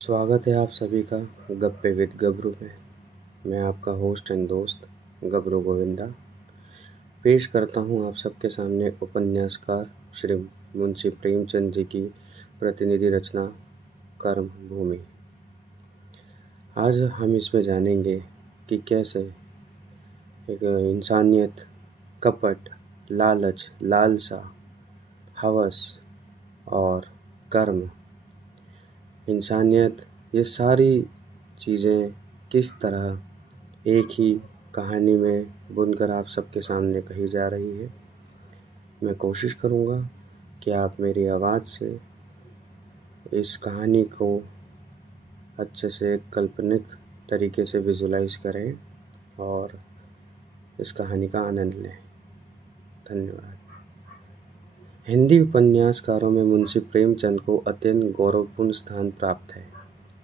स्वागत है आप सभी का गप्पे विद गबरू में। मैं आपका होस्ट एंड दोस्त गबरू गोविंदा पेश करता हूँ आप सबके सामने उपन्यासकार श्री मुंशी प्रेमचंद जी की प्रतिनिधि रचना कर्म भूमि। आज हम इसमें जानेंगे कि कैसे एक इंसानियत, कपट, लालच, लालसा, हवस और कर्म, इंसानियत, ये सारी चीज़ें किस तरह एक ही कहानी में बुनकर आप सबके सामने कही जा रही है। मैं कोशिश करूँगा कि आप मेरी आवाज़ से इस कहानी को अच्छे से काल्पनिक तरीके से विजुलाइज करें और इस कहानी का आनंद लें। धन्यवाद। हिंदी उपन्यासकारों में मुंशी प्रेमचंद को अत्यंत गौरवपूर्ण स्थान प्राप्त है।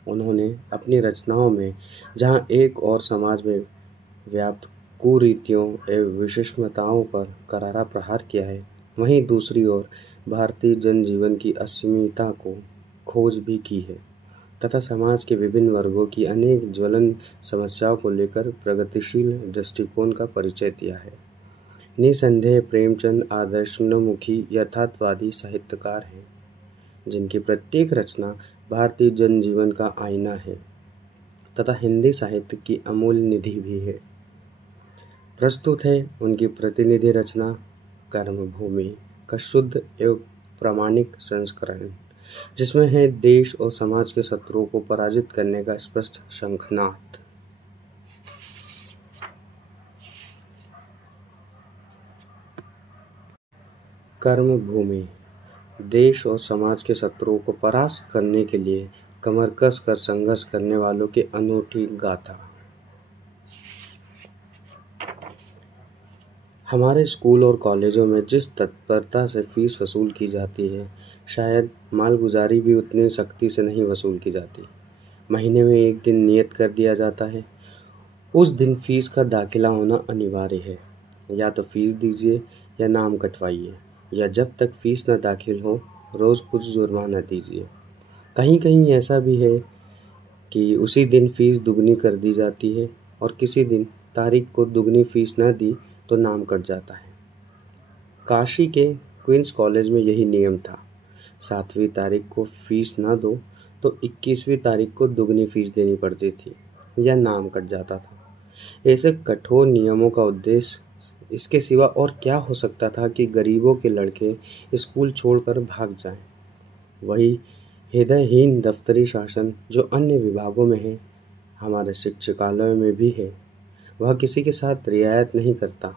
उन्होंने अपनी रचनाओं में जहाँ एक और समाज में व्याप्त कुरीतियों एवं विषमताओं पर करारा प्रहार किया है, वहीं दूसरी ओर भारतीय जनजीवन की असीमता को खोज भी की है तथा समाज के विभिन्न वर्गों की अनेक ज्वलन समस्याओं को लेकर प्रगतिशील दृष्टिकोण का परिचय दिया है। निसंदेह प्रेमचंद आदर्शोन्मुखी यथार्थवादी साहित्यकार हैं, जिनकी प्रत्येक रचना भारतीय जनजीवन का आईना है तथा हिंदी साहित्य की अमूल्य निधि भी है। प्रस्तुत है उनकी प्रतिनिधि रचना कर्मभूमि का शुद्ध एवं प्रामाणिक संस्करण, जिसमें है देश और समाज के शत्रुओं को पराजित करने का स्पष्ट शंखनाद। कर्मभूमि देश और समाज के शत्रुओं को परास्त करने के लिए कमर कस कर संघर्ष करने वालों की अनूठी गाथा। हमारे स्कूल और कॉलेजों में जिस तत्परता से फीस वसूल की जाती है, शायद मालगुजारी भी उतनी सख्ती से नहीं वसूल की जाती। महीने में एक दिन नियत कर दिया जाता है, उस दिन फीस का दाखिला होना अनिवार्य है। या तो फीस दीजिए या नाम कटवाइए, या जब तक फीस न दाखिल हो रोज़ कुछ जुर्माना दीजिए। कहीं कहीं ऐसा भी है कि उसी दिन फीस दुगनी कर दी जाती है और किसी दिन तारीख को दुगनी फीस न दी तो नाम कट जाता है। काशी के क्वींस कॉलेज में यही नियम था। 7वीं तारीख को फीस न दो तो 21वीं तारीख को दुगनी फीस देनी पड़ती थी या नाम कट जाता था। ऐसे कठोर नियमों का उद्देश्य इसके सिवा और क्या हो सकता था कि गरीबों के लड़के स्कूल छोड़कर भाग जाएं। वही हृदयहीन दफ्तरी शासन जो अन्य विभागों में है, हमारे शिक्षकालय में भी है। वह किसी के साथ रियायत नहीं करता।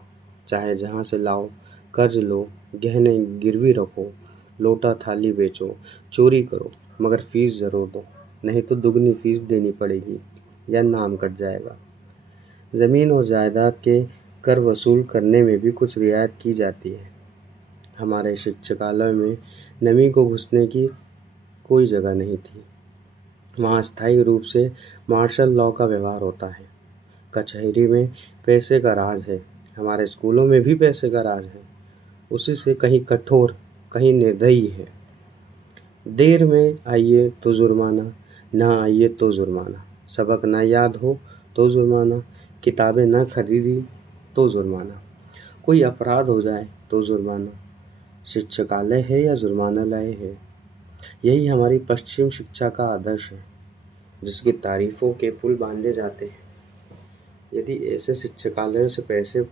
चाहे जहाँ से लाओ, कर्ज लो, गहने गिरवी रखो, लोटा थाली बेचो, चोरी करो, मगर फीस ज़रूर दो, नहीं तो दुगनी फीस देनी पड़ेगी या नाम कट जाएगा। ज़मीन और जायदाद के कर वसूल करने में भी कुछ रियायत की जाती है। हमारे शिक्षकालय में नमी को घुसने की कोई जगह नहीं थी। वहाँ स्थायी रूप से मार्शल लॉ का व्यवहार होता है। कचहरी में पैसे का राज है, हमारे स्कूलों में भी पैसे का राज है। उसी से कहीं कठोर, कहीं निर्दयी है। देर में आइए तो जुर्माना, ना आइए तो जुर्माना, सबक ना याद हो तो जुर्माना, किताबें ना खरीदी तो जुर्माना, कोई अपराध हो जाए तो जुर्माना। शिक्षकालय है या जुर्मानालय है, यही हमारी पश्चिम शिक्षा का आदर्श है, जिसकी तारीफों के पुल बांधे जाते हैं। यदि ऐसे शिक्षकालयों से पैसे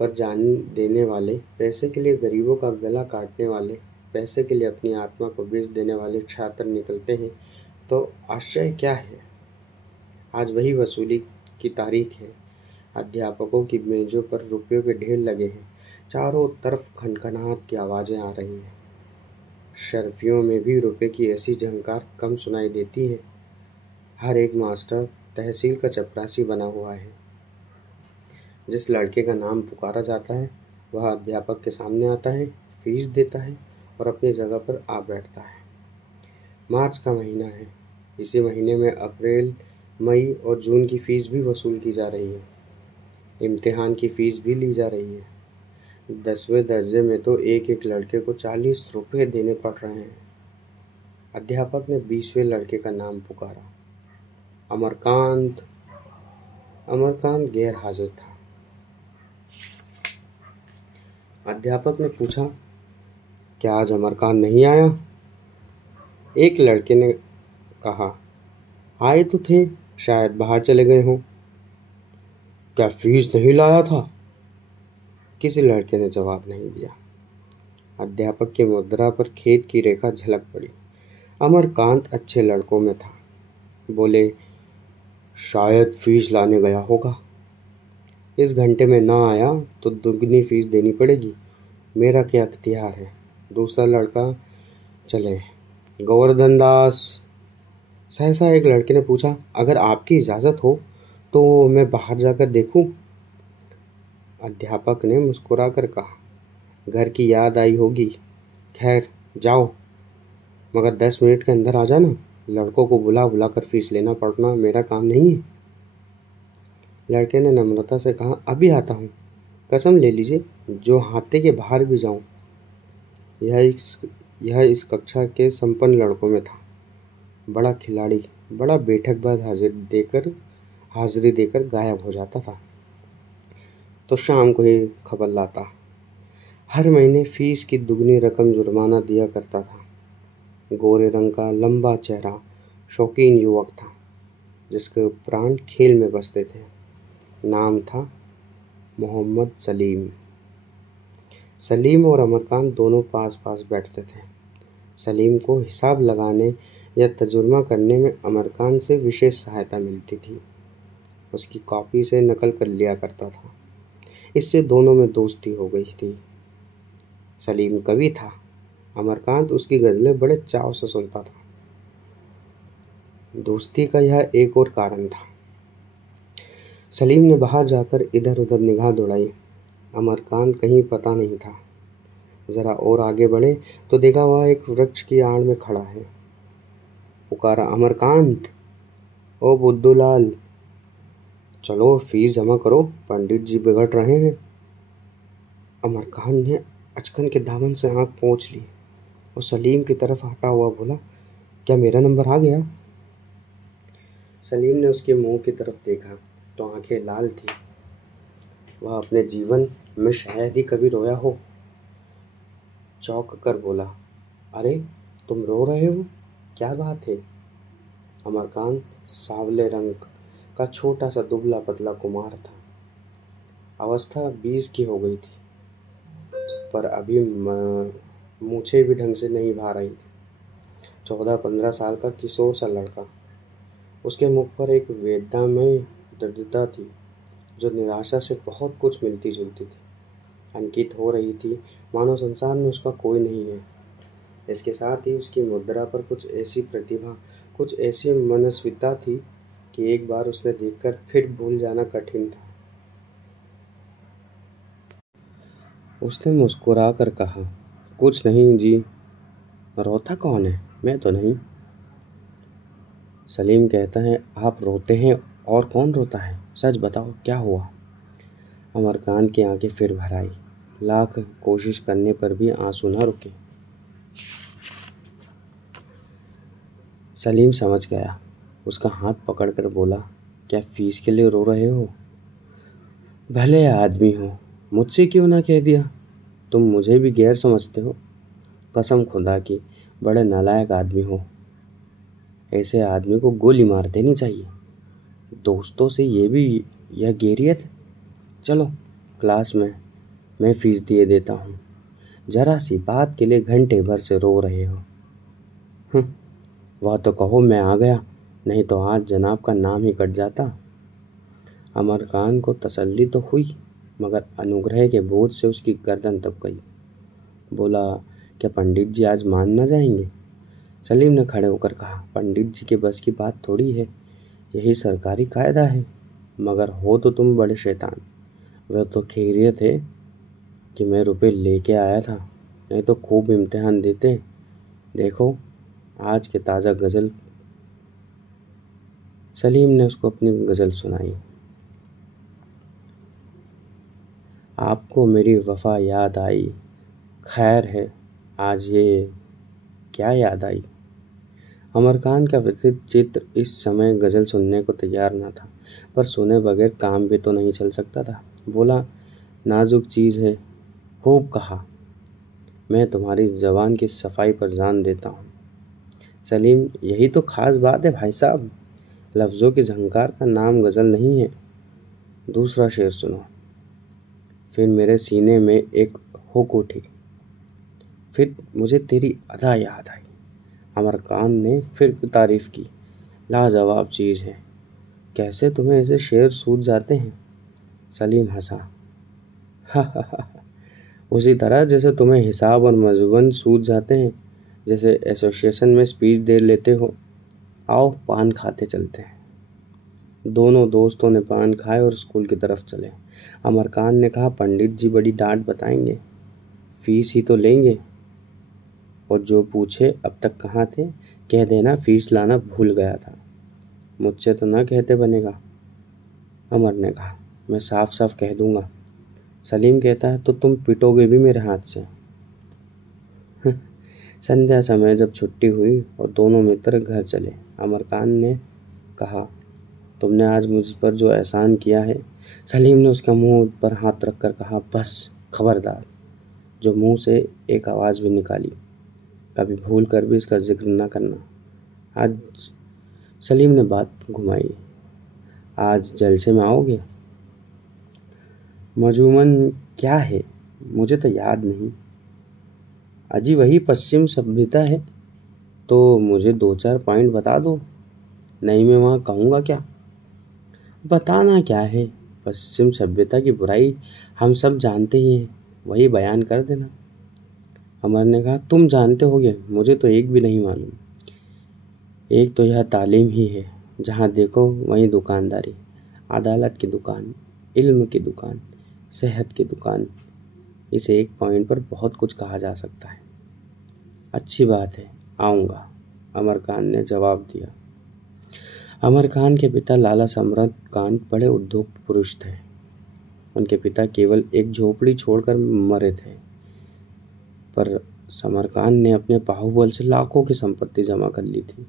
पर जान देने वाले, पैसे के लिए गरीबों का गला काटने वाले, पैसे के लिए अपनी आत्मा को बेच देने वाले छात्र निकलते हैं तो आश्चर्य क्या है। आज वही वसूली की तारीख है। अध्यापकों की मेजों पर रुपयों के ढेर लगे हैं। चारों तरफ खनखनाहट की आवाज़ें आ रही हैं। शर्फियों में भी रुपए की ऐसी झंकार कम सुनाई देती है। हर एक मास्टर तहसील का चपरासी बना हुआ है। जिस लड़के का नाम पुकारा जाता है वह अध्यापक के सामने आता है, फीस देता है और अपनी जगह पर आ बैठता है। मार्च का महीना है। इसी महीने में अप्रैल, मई और जून की फीस भी वसूल की जा रही है। इम्तिहान की फीस भी ली जा रही है। 10वें दर्जे में तो एक एक लड़के को 40 रुपये देने पड़ रहे हैं। अध्यापक ने 20वें लड़के का नाम पुकारा। अमरकांत। अमरकांत गैर हाजिर था। अध्यापक ने पूछा, क्या आज अमरकांत नहीं आया? एक लड़के ने कहा, आए तो थे, शायद बाहर चले गए हों। क्या फीस नहीं लाया था? किसी लड़के ने जवाब नहीं दिया। अध्यापक की मुद्रा पर खेद की रेखा झलक पड़ी। अमरकांत अच्छे लड़कों में था। बोले, शायद फीस लाने गया होगा। इस घंटे में ना आया तो दुगनी फीस देनी पड़ेगी। मेरा क्या अख्तियार है। दूसरा लड़का, चले गोवर्धन दास। सहसा एक लड़के ने पूछा, अगर आपकी इजाज़त हो तो मैं बाहर जाकर देखूं? अध्यापक ने मुस्कुराकर कहा, घर की याद आई होगी। खैर जाओ, मगर 10 मिनट के अंदर आ जाना। लड़कों को बुला बुला कर फीस लेना पड़ना मेरा काम नहीं है। लड़के ने नम्रता से कहा, अभी आता हूँ। कसम ले लीजिए, जो हाथे के बाहर भी जाऊँ। यह इस कक्षा के संपन्न लड़कों में था। बड़ा खिलाड़ी, बड़ा बैठकबाज हाजिरी देकर गायब हो जाता था तो शाम को ही खबर लाता। हर महीने फीस की दुगनी रकम जुर्माना दिया करता था। गोरे रंग का लंबा चेहरा, शौकीन युवक था जिसके प्राण खेल में बसते थे। नाम था मोहम्मद सलीम। सलीम और अमरकांत दोनों पास पास बैठते थे। सलीम को हिसाब लगाने या तर्जुमा करने में अमरकांत से विशेष सहायता मिलती थी। उसकी कॉपी से नकल कर लिया करता था। इससे दोनों में दोस्ती हो गई थी। सलीम कवि था। अमरकांत उसकी गज़लें बड़े चाव से सुनता था। दोस्ती का यह एक और कारण था। सलीम ने बाहर जाकर इधर उधर निगाह दौड़ाई। अमरकांत कहीं पता नहीं था। ज़रा और आगे बढ़े तो देखा वह एक वृक्ष की आड़ में खड़ा है। पुकारा, अमरकांत, ओ बुद्धूलाल, चलो फीस जमा करो, पंडित जी बिगड़ रहे हैं। अमरकांत ने अचकन के दामन से आंख पोंछ ली और सलीम की तरफ आता हुआ बोला, क्या मेरा नंबर आ गया? सलीम ने उसके मुंह की तरफ देखा तो आंखें लाल थी। वह अपने जीवन में शायद ही कभी रोया हो। चौंक कर बोला, अरे तुम रो रहे हो, क्या बात है? अमरकांत सांवले रंग का छोटा सा दुबला पतला कुमार था। अवस्था 20 की हो गई थी, पर अभी मूछें भी ढंग से नहीं भा रही थी। 14-15 साल का किशोर सा लड़का। उसके मुख पर एक वेदनामय दृढ़ता थी जो निराशा से बहुत कुछ मिलती जुलती थी। अंकित हो रही थी मानो संसार में उसका कोई नहीं है। इसके साथ ही उसकी मुद्रा पर कुछ ऐसी प्रतिभा, कुछ ऐसी मनस्विता थी कि एक बार उसे देखकर फिर भूल जाना कठिन था। उसने मुस्कुरा कर कहा, कुछ नहीं जी। रोता कौन है? मैं तो नहीं। सलीम कहता है, आप रोते हैं और कौन रोता है? सच बताओ, क्या हुआ? अमरकांत की आंखें फिर भर आई। लाख कोशिश करने पर भी आंसू न रुके। सलीम समझ गया। उसका हाथ पकड़कर बोला, क्या फीस के लिए रो रहे हो? भले आदमी हो, मुझसे क्यों ना कह दिया? तुम मुझे भी गैर समझते हो। कसम खुदा की, बड़े नालायक आदमी हो। ऐसे आदमी को गोली मार देनी चाहिए। दोस्तों से यह गैरियत। चलो क्लास में, मैं फीस दिए देता हूँ। जरा सी बात के लिए घंटे भर से रो रहे हो। वह तो कहो मैं आ गया, नहीं तो आज जनाब का नाम ही कट जाता। अमरकांत को तसल्ली तो हुई, मगर अनुग्रह के बोझ से उसकी गर्दन दब गई। बोला, क्या पंडित जी आज मान न जाएंगे? सलीम ने खड़े होकर कहा, पंडित जी के बस की बात थोड़ी है, यही सरकारी कायदा है। मगर हो तो तुम बड़े शैतान। वह तो खैरियत है कि मैं रुपए लेके आया था, नहीं तो खूब इम्तिहान देते। देखो आज के ताज़ा गज़ल। सलीम ने उसको अपनी गज़ल सुनाई। आपको मेरी वफ़ा याद आई, खैर है आज ये क्या याद आई। अमरकान का विकसित चित्र इस समय गज़ल सुनने को तैयार न था, पर सुने बगैर काम भी तो नहीं चल सकता था। बोला, नाजुक चीज़ है, खूब कहा। मैं तुम्हारी ज़बान की सफाई पर जान देता हूँ। सलीम, यही तो खास बात है भाई साहब, लफ्ज़ों की झंकार का नाम गज़ल नहीं है। दूसरा शेर सुनो। फिर मेरे सीने में एक हुक उठी, फिर मुझे तेरी अदा याद आई। अमरकान ने फिर तारीफ की, लाजवाब चीज़ है, कैसे तुम्हें ऐसे शेर सूझ जाते हैं? सलीम हंसा, हा हा हा, उसी तरह जैसे तुम्हें हिसाब और मजबन सूझ जाते हैं, जैसे एसोसिएशन में स्पीच दे लेते हो। आओ पान खाते चलते हैं। दोनों दोस्तों ने पान खाए और स्कूल की तरफ चले। अमरकान ने कहा, पंडित जी बड़ी डांट बताएंगे, फीस ही तो लेंगे, और जो पूछे अब तक कहाँ थे, कह देना फीस लाना भूल गया था। मुझसे तो ना कहते बनेगा, अमर ने कहा। मैं साफ साफ कह दूंगा। सलीम कहता है, तो तुम पिटोगे भी मेरे हाथ से। संध्या समय जब छुट्टी हुई और दोनों मित्र घर चले, अमरकान ने कहा, तुमने आज मुझ पर जो एहसान किया है। सलीम ने उसके मुंह पर हाथ रखकर कहा, बस खबरदार, जो मुंह से एक आवाज़ भी निकाली, कभी भूल कर भी इसका जिक्र न करना। आज सलीम ने बात घुमाई, आज जलसे में आओगे? मजूमन क्या है, मुझे तो याद नहीं। अजी वही पश्चिम सभ्यता है, तो मुझे 2-4 पॉइंट बता दो, नहीं मैं वहाँ कहूँगा क्या? बताना क्या है, पश्चिम सभ्यता की बुराई हम सब जानते ही हैं, वही बयान कर देना। अमर ने कहा, तुम जानते होगे, मुझे तो एक भी नहीं मालूम। एक तो यह तालीम ही है, जहाँ देखो वहीं दुकानदारी, अदालत की दुकान, इल्म की दुकान, सेहत की दुकान। इस एक पॉइंट पर बहुत कुछ कहा जा सकता है। अच्छी बात है, आऊँगा, अमर खान ने जवाब दिया। अमर खान के पिता लाला सम्राट खान बड़े उद्योग पुरुष थे। उनके पिता केवल एक झोपड़ी छोड़कर मरे थे, पर समरकान ने अपने बाहुबल से लाखों की संपत्ति जमा कर ली थी।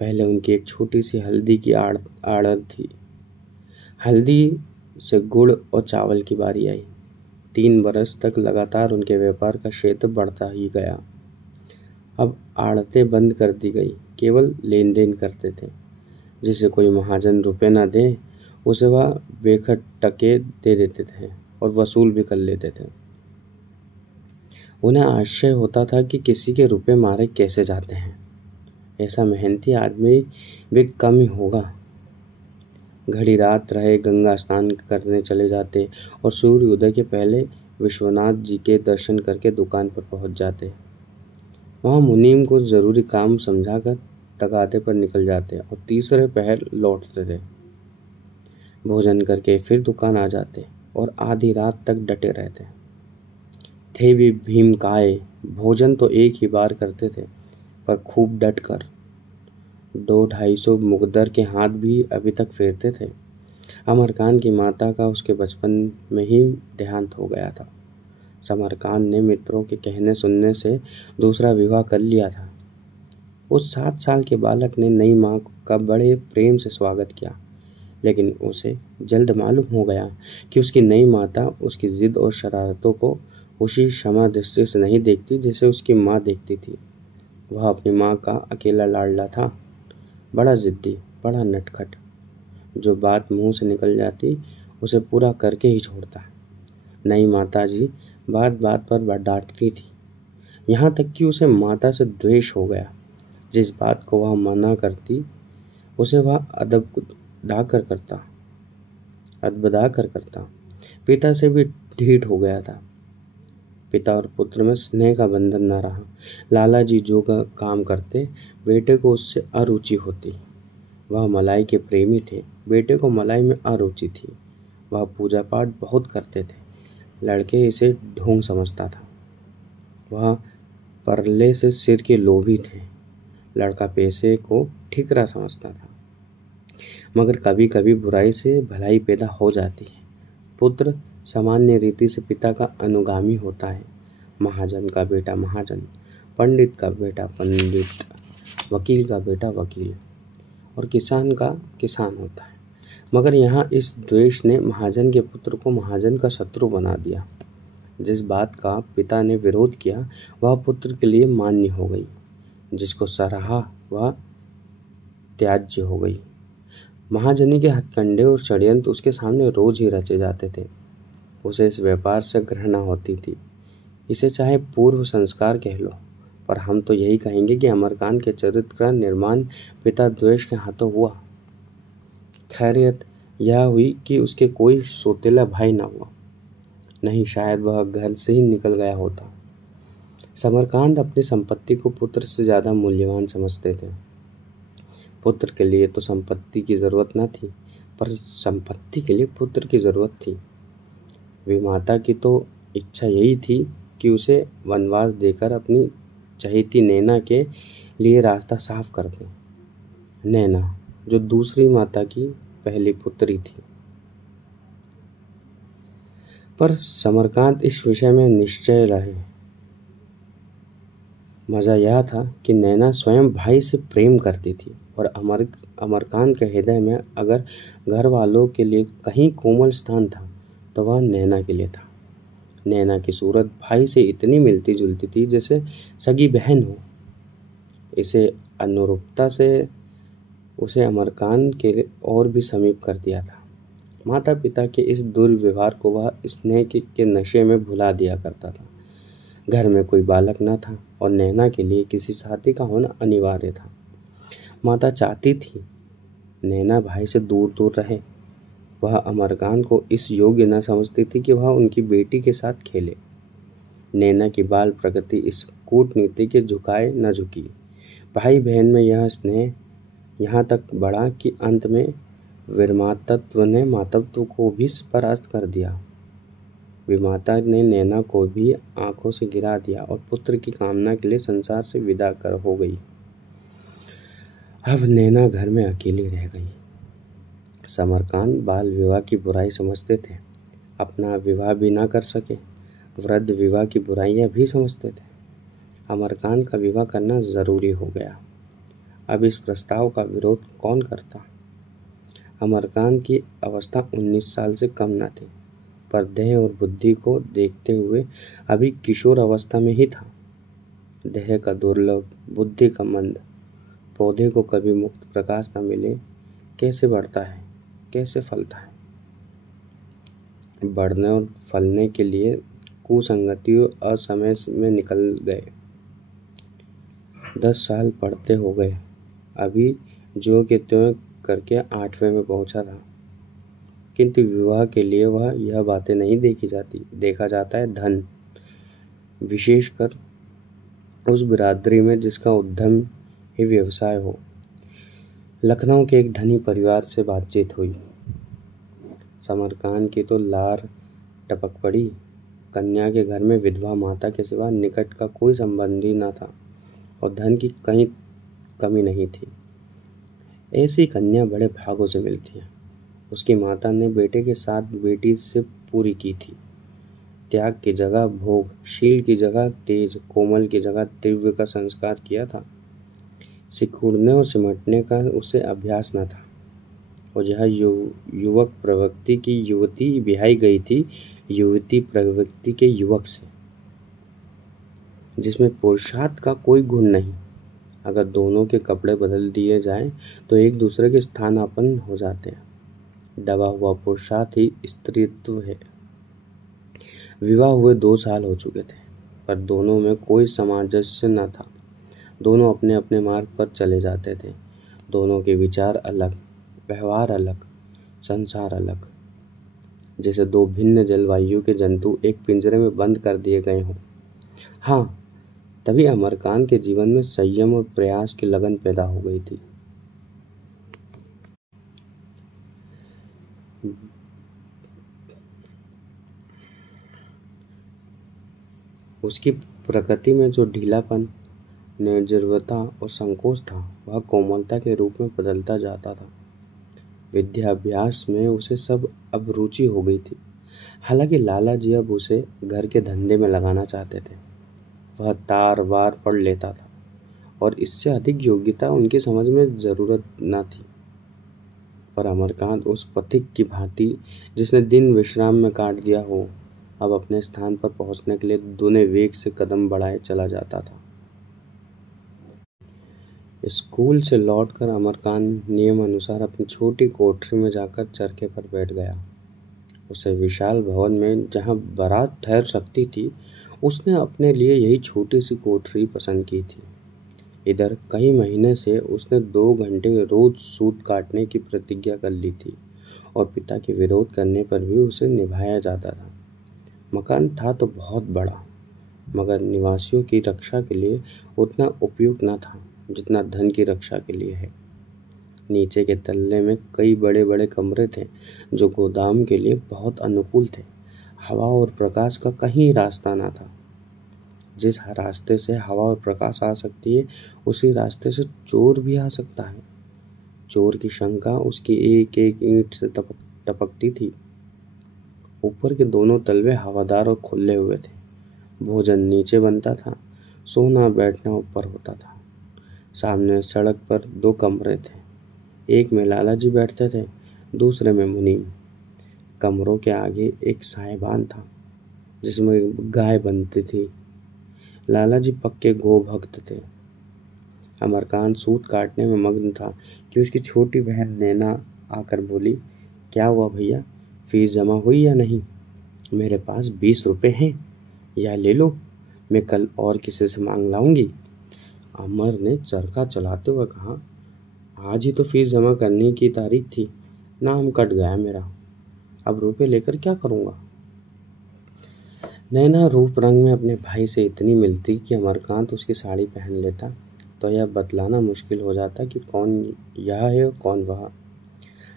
पहले उनकी एक छोटी सी हल्दी की आड़त थी। हल्दी से गुड़ और चावल की बारी आई। 3 बरस तक लगातार उनके व्यापार का क्षेत्र बढ़ता ही गया। अब आड़तें बंद कर दी गई, केवल लेन देन करते थे। जिसे कोई महाजन रुपए न दे, उसे वह बेखटके दे देते थे और वसूल भी कर लेते थे। उन्हें आश्चर्य होता था कि किसी के रुपए मारे कैसे जाते हैं। ऐसा मेहनती आदमी भी कम ही होगा। घड़ी रात रहे गंगा स्नान करने चले जाते और सूर्य उदय के पहले विश्वनाथ जी के दर्शन करके दुकान पर पहुंच जाते। वहां मुनीम को जरूरी काम समझाकर तगादे पर निकल जाते और तीसरे पहर लौटते थे। भोजन करके फिर दुकान आ जाते और आधी रात तक डटे रहते। थे भी भीमकाय, भोजन तो एक ही बार करते थे, पर खूब डट कर। 200-250 मुकद्दर के हाथ भी अभी तक फेरते थे। अमरकान की माता का उसके बचपन में ही देहांत हो गया था। समरकान ने मित्रों के कहने सुनने से दूसरा विवाह कर लिया था। उस 7 साल के बालक ने नई माँ का बड़े प्रेम से स्वागत किया, लेकिन उसे जल्द मालूम हो गया कि उसकी नई माता उसकी जिद और शरारतों को उसी क्षमा दृष्टि से नहीं देखती जैसे उसकी माँ देखती थी। वह अपनी माँ का अकेला लाडला था, बड़ा जिद्दी, बड़ा नटखट, जो बात मुंह से निकल जाती उसे पूरा करके ही छोड़ता। नई माता जी बात बात पर डांटती थी, यहाँ तक कि उसे माता से द्वेष हो गया। जिस बात को वह मना करती उसे वह अदबदा कर करता। पिता से भी ढीठ हो गया था। पिता और पुत्र में स्नेह का बंधन न रहा। लाला जी जो काम करते, बेटे को उससे अरुचि होती। वह मलाई के प्रेमी थे, बेटे को मलाई में अरुचि थी। वह पूजा पाठ बहुत करते थे, लड़के इसे ढोंग समझता था। वह परले से सिर के लोभी थे, लड़का पैसे को ठिकरा समझता था। मगर कभी कभी बुराई से भलाई पैदा हो जाती है। पुत्र सामान्य रीति से पिता का अनुगामी होता है। महाजन का बेटा महाजन, पंडित का बेटा पंडित, वकील का बेटा वकील और किसान का किसान होता है। मगर यहाँ इस द्वेष ने महाजन के पुत्र को महाजन का शत्रु बना दिया। जिस बात का पिता ने विरोध किया वह पुत्र के लिए मान्य हो गई, जिसको सराहा वह त्याज्य हो गई। महाजनी के हथकंडे और षड्यंत्र उसके सामने रोज ही रचे जाते थे। उसे इस व्यापार से घृणा होती थी। इसे चाहे पूर्व संस्कार कह लो, पर हम तो यही कहेंगे कि अमरकांत के चरित्र का निर्माण पिता द्वेष के हाथों हुआ। खैरियत यह हुई कि उसके कोई सौतेला भाई न हुआ, नहीं शायद वह घर से ही निकल गया होता। समरकांत अपनी संपत्ति को पुत्र से ज़्यादा मूल्यवान समझते थे। पुत्र के लिए तो संपत्ति की ज़रूरत न थी, पर संपत्ति के लिए पुत्र की ज़रूरत थी। विमाता की तो इच्छा यही थी कि उसे वनवास देकर अपनी चहेती नैना के लिए रास्ता साफ कर दें। नैना जो दूसरी माता की पहली पुत्री थी। पर समरकांत इस विषय में निश्चय रहे। मज़ा यह था कि नैना स्वयं भाई से प्रेम करती थी और अमरकांत के हृदय में अगर घर वालों के लिए कहीं कोमल स्थान था तो वह नैना के लिए था। नैना की सूरत भाई से इतनी मिलती जुलती थी जैसे सगी बहन हो। इसे अनुरूपता से उसे अमरकांत के और भी समीप कर दिया था। माता पिता के इस दुर्व्यवहार को वह स्नेह के नशे में भुला दिया करता था। घर में कोई बालक न था और नैना के लिए किसी साथी का होना अनिवार्य था। माता चाहती थी नैना भाई से दूर दूर रहे। वह अमरकांत को इस योग्य न समझती थी कि वह उनकी बेटी के साथ खेले। नैना की बाल प्रकृति इस कूटनीति के झुकाए न झुकी। भाई बहन में यह स्नेह यहाँ तक बढ़ा कि अंत में विमातत्व ने मातत्व को भी परास्त कर दिया। विमाता ने नैना को भी आंखों से गिरा दिया और पुत्र की कामना के लिए संसार से विदा कर हो गई। अब नैना घर में अकेली रह गई। समरकांत बाल विवाह की बुराई समझते थे, अपना विवाह भी ना कर सके। वृद्ध विवाह की बुराइयां भी समझते थे। अमरकांत का विवाह करना जरूरी हो गया। अब इस प्रस्ताव का विरोध कौन करता। अमरकांत की अवस्था 19 साल से कम न थी, पर देह और बुद्धि को देखते हुए अभी किशोर अवस्था में ही था। देह का दुर्लभ, बुद्धि का मंद। पौधे को कभी मुक्त प्रकाश न मिले कैसे बढ़ता है, कैसे फलता है। बढ़ने और फलने के लिए कुसंगतियों असमय में निकल गए। 10 साल पढ़ते हो गए। अभी ज्यों के त्यों करके 8वें में पहुंचा था। किंतु विवाह के लिए वह यह बातें नहीं देखा जाता है धन, विशेषकर उस बिरादरी में जिसका उद्यम ही व्यवसाय हो। लखनऊ के एक धनी परिवार से बातचीत हुई। समरकांत की तो लार टपक पड़ी। कन्या के घर में विधवा माता के सिवा निकट का कोई संबंधी न था और धन की कहीं कमी नहीं थी। ऐसी कन्या बड़े भागों से मिलती है। उसकी माता ने बेटे के साथ बेटी से पूरी की थी। त्याग की जगह भोग, शील की जगह तेज, कोमल की जगह तीव्र का संस्कार किया था। सिकुड़ने और सिमटने का उसे अभ्यास न था। और यह युवक प्रवृत्ति की युवती ब्याही गई थी युवती प्रवृत्ति के युवक से, जिसमें पुरुषार्थ का कोई गुण नहीं। अगर दोनों के कपड़े बदल दिए जाएं तो एक दूसरे के स्थानापन्न हो जाते हैं। दबा हुआ पुरुषार्थ ही स्त्रीत्व है। विवाह हुए 2 साल हो चुके थे, पर दोनों में कोई सामंजस्य न था। दोनों अपने अपने मार्ग पर चले जाते थे। दोनों के विचार अलग, व्यवहार अलग, संसार अलग। जैसे 2 भिन्न जलवायु के जंतु एक पिंजरे में बंद कर दिए गए हों। हाँ, तभी अमरकांत के जीवन में संयम और प्रयास की लगन पैदा हो गई थी। उसकी प्रकृति में जो ढीलापन, निर्जीवता और संकोच था, वह कोमलता के रूप में बदलता जाता था। विद्याभ्यास में उसे सब अब रुचि हो गई थी। हालांकि लाला जी अब उसे घर के धंधे में लगाना चाहते थे। वह तार वार पढ़ लेता था और इससे अधिक योग्यता उनकी समझ में ज़रूरत न थी। पर अमरकांत उस पथिक की भांति जिसने दिन विश्राम में काट दिया हो, अब अपने स्थान पर पहुंचने के लिए दूने वेग से कदम बढ़ाए चला जाता था। स्कूल से लौटकर अमरकांत नियम अनुसार अपनी छोटी कोठरी में जाकर चरखे पर बैठ गया। उसे विशाल भवन में जहाँ बारात ठहर सकती थी, उसने अपने लिए यही छोटी सी कोठरी पसंद की थी। इधर कई महीने से उसने 2 घंटे रोज सूत काटने की प्रतिज्ञा कर ली थी और पिता के विरोध करने पर भी उसे निभाया जाता था। मकान था तो बहुत बड़ा, मगर निवासियों की रक्षा के लिए उतना उपयुक्त न था जितना धन की रक्षा के लिए है। नीचे के तल्ले में कई बड़े बड़े कमरे थे जो गोदाम के लिए बहुत अनुकूल थे। हवा और प्रकाश का कहीं रास्ता न था। जिस रास्ते से हवा और प्रकाश आ सकती है, उसी रास्ते से चोर भी आ सकता है। चोर की शंका उसकी एक एक ईंट से टपकती थी। ऊपर के दोनों तलवे हवादार और खुले हुए थे। भोजन नीचे बनता था, सोना बैठना ऊपर होता था। सामने सड़क पर 2 कमरे थे। एक में लाला जी बैठते थे, दूसरे में मुनीम। कमरों के आगे एक साहिबान था जिसमें गाय बनती थी। लाला जी पक्के गो भक्त थे। अमरकांत सूत काटने में मग्न था कि उसकी छोटी बहन नैना आकर बोली, क्या हुआ भैया, फीस जमा हुई या नहीं? मेरे पास 20 रुपए हैं, या ले लो, मैं कल और किसी से मांग लाऊंगी। अमर ने चरखा चलाते हुए कहा, आज ही तो फीस जमा करने की तारीख थी, नाम कट गया मेरा, अब रुपए लेकर क्या करूंगा? नैना रूप रंग में अपने भाई से इतनी मिलती कि अमरकांत उसकी साड़ी पहन लेता तो यह बतलाना मुश्किल हो जाता कि कौन यह है और कौन वह।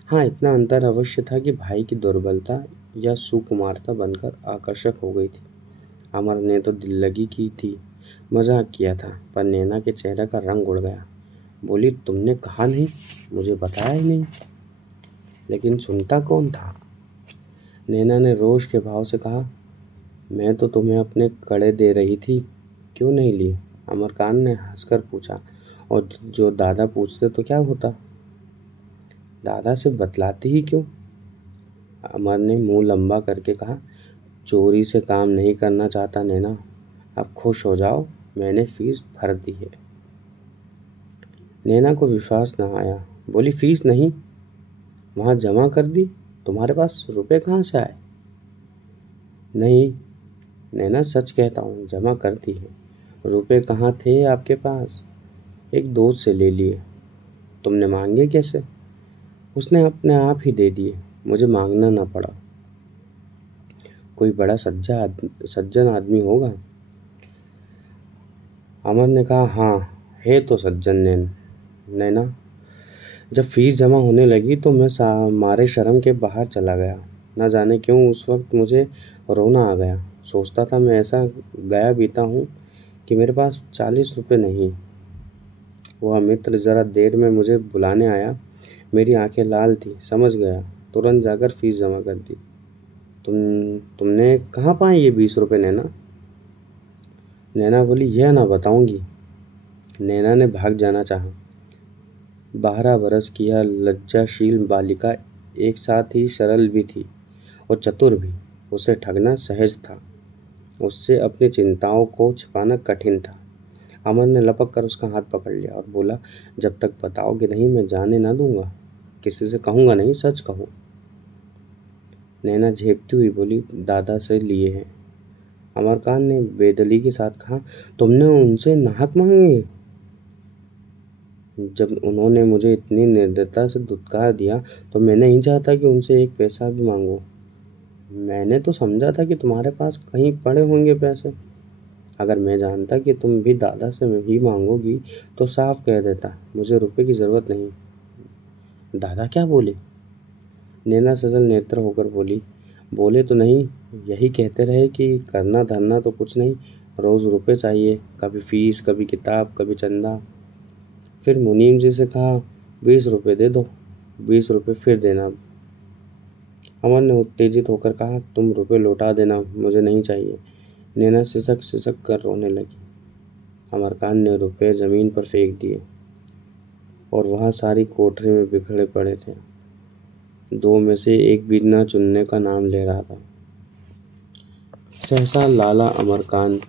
हाँ, इतना अंतर अवश्य था कि भाई की दुर्बलता या सुकुमारता बनकर आकर्षक हो गई थी। अमर ने तो दिल लगी की थी, मजाक किया था, पर नैना के चेहरे का रंग उड़ गया। बोली, तुमने कहा नहीं, मुझे बताया ही नहीं। लेकिन सुनता कौन था? नैना ने रोष के भाव से कहा, मैं तो तुम्हें अपने कड़े दे रही थी, क्यों नहीं ली? अमरकांत ने हंसकर पूछा, और जो दादा पूछते तो क्या होता? दादा से बतलाती ही क्यों? अमर ने मुंह लंबा करके कहा, चोरी से काम नहीं करना चाहता नैना, अब खुश हो जाओ, मैंने फीस भर दी है। नैना को विश्वास न आया। बोली, फीस नहीं, वहां जमा कर दी, तुम्हारे पास रुपए कहाँ से आए? नहीं नैना, सच कहता हूँ, जमा कर दी है। रुपए कहाँ थे आपके पास? एक दोस्त से ले लिए। तुमने मांगे कैसे? उसने अपने आप ही दे दिए, मुझे मांगना ना पड़ा। कोई बड़ा सज्जन आदमी होगा। अमर ने कहा, हाँ है तो सज्जन नैना। जब फीस जमा होने लगी तो मैं मारे शर्म के बाहर चला गया। न जाने क्यों उस वक्त मुझे रोना आ गया। सोचता था मैं ऐसा गया बीता हूँ कि मेरे पास 40 रुपये नहीं। वह मित्र ज़रा देर में मुझे बुलाने आया। मेरी आंखें लाल थी, समझ गया, तुरंत जाकर फीस जमा कर दी। तुमने कहाँ पाए ये 20 रुपये नैना? नैना बोली, यह ना बताऊंगी। नैना ने भाग जाना चाहा। 12 बरस की यह लज्जाशील बालिका एक साथ ही सरल भी थी और चतुर भी। उसे ठगना सहज था, उससे अपनी चिंताओं को छिपाना कठिन था। अमर ने लपक कर उसका हाथ पकड़ लिया और बोला, जब तक बताओगे नहीं मैं जाने ना दूंगा, किसी से कहूँगा नहीं, सच कहो। नैना झेपती हुई बोली, दादा से लिए हैं। अमरकांत ने बेदली के साथ कहा, तुमने उनसे नाहक मांगे? जब उन्होंने मुझे इतनी निर्दयता से धुतकार दिया तो मैं नहीं चाहता कि उनसे एक पैसा भी मांगो। मैंने तो समझा था कि तुम्हारे पास कहीं पड़े होंगे पैसे। अगर मैं जानता कि तुम भी दादा से ही मांगोगी तो साफ कह देता, मुझे रुपए की ज़रूरत नहीं। दादा क्या बोले? नैना सजल नेत्र होकर बोली, बोले तो नहीं, यही कहते रहे कि करना धरना तो कुछ नहीं, रोज़ रुपए चाहिए, कभी फीस, कभी किताब, कभी चंदा। फिर मुनीम जी से कहा, 20 रुपये दे दो, 20 रुपये फिर देना। अमर ने उत्तेजित होकर कहा, तुम रुपए लौटा देना, मुझे नहीं चाहिए। नैना सिसक सिसक कर रोने लगी। अमरकांत ने रुपए ज़मीन पर फेंक दिए और वहाँ सारी कोठरी में बिखरे पड़े थे। दो में से एक भी न चुनने का नाम ले रहा था। सहसा लाला अमरकांत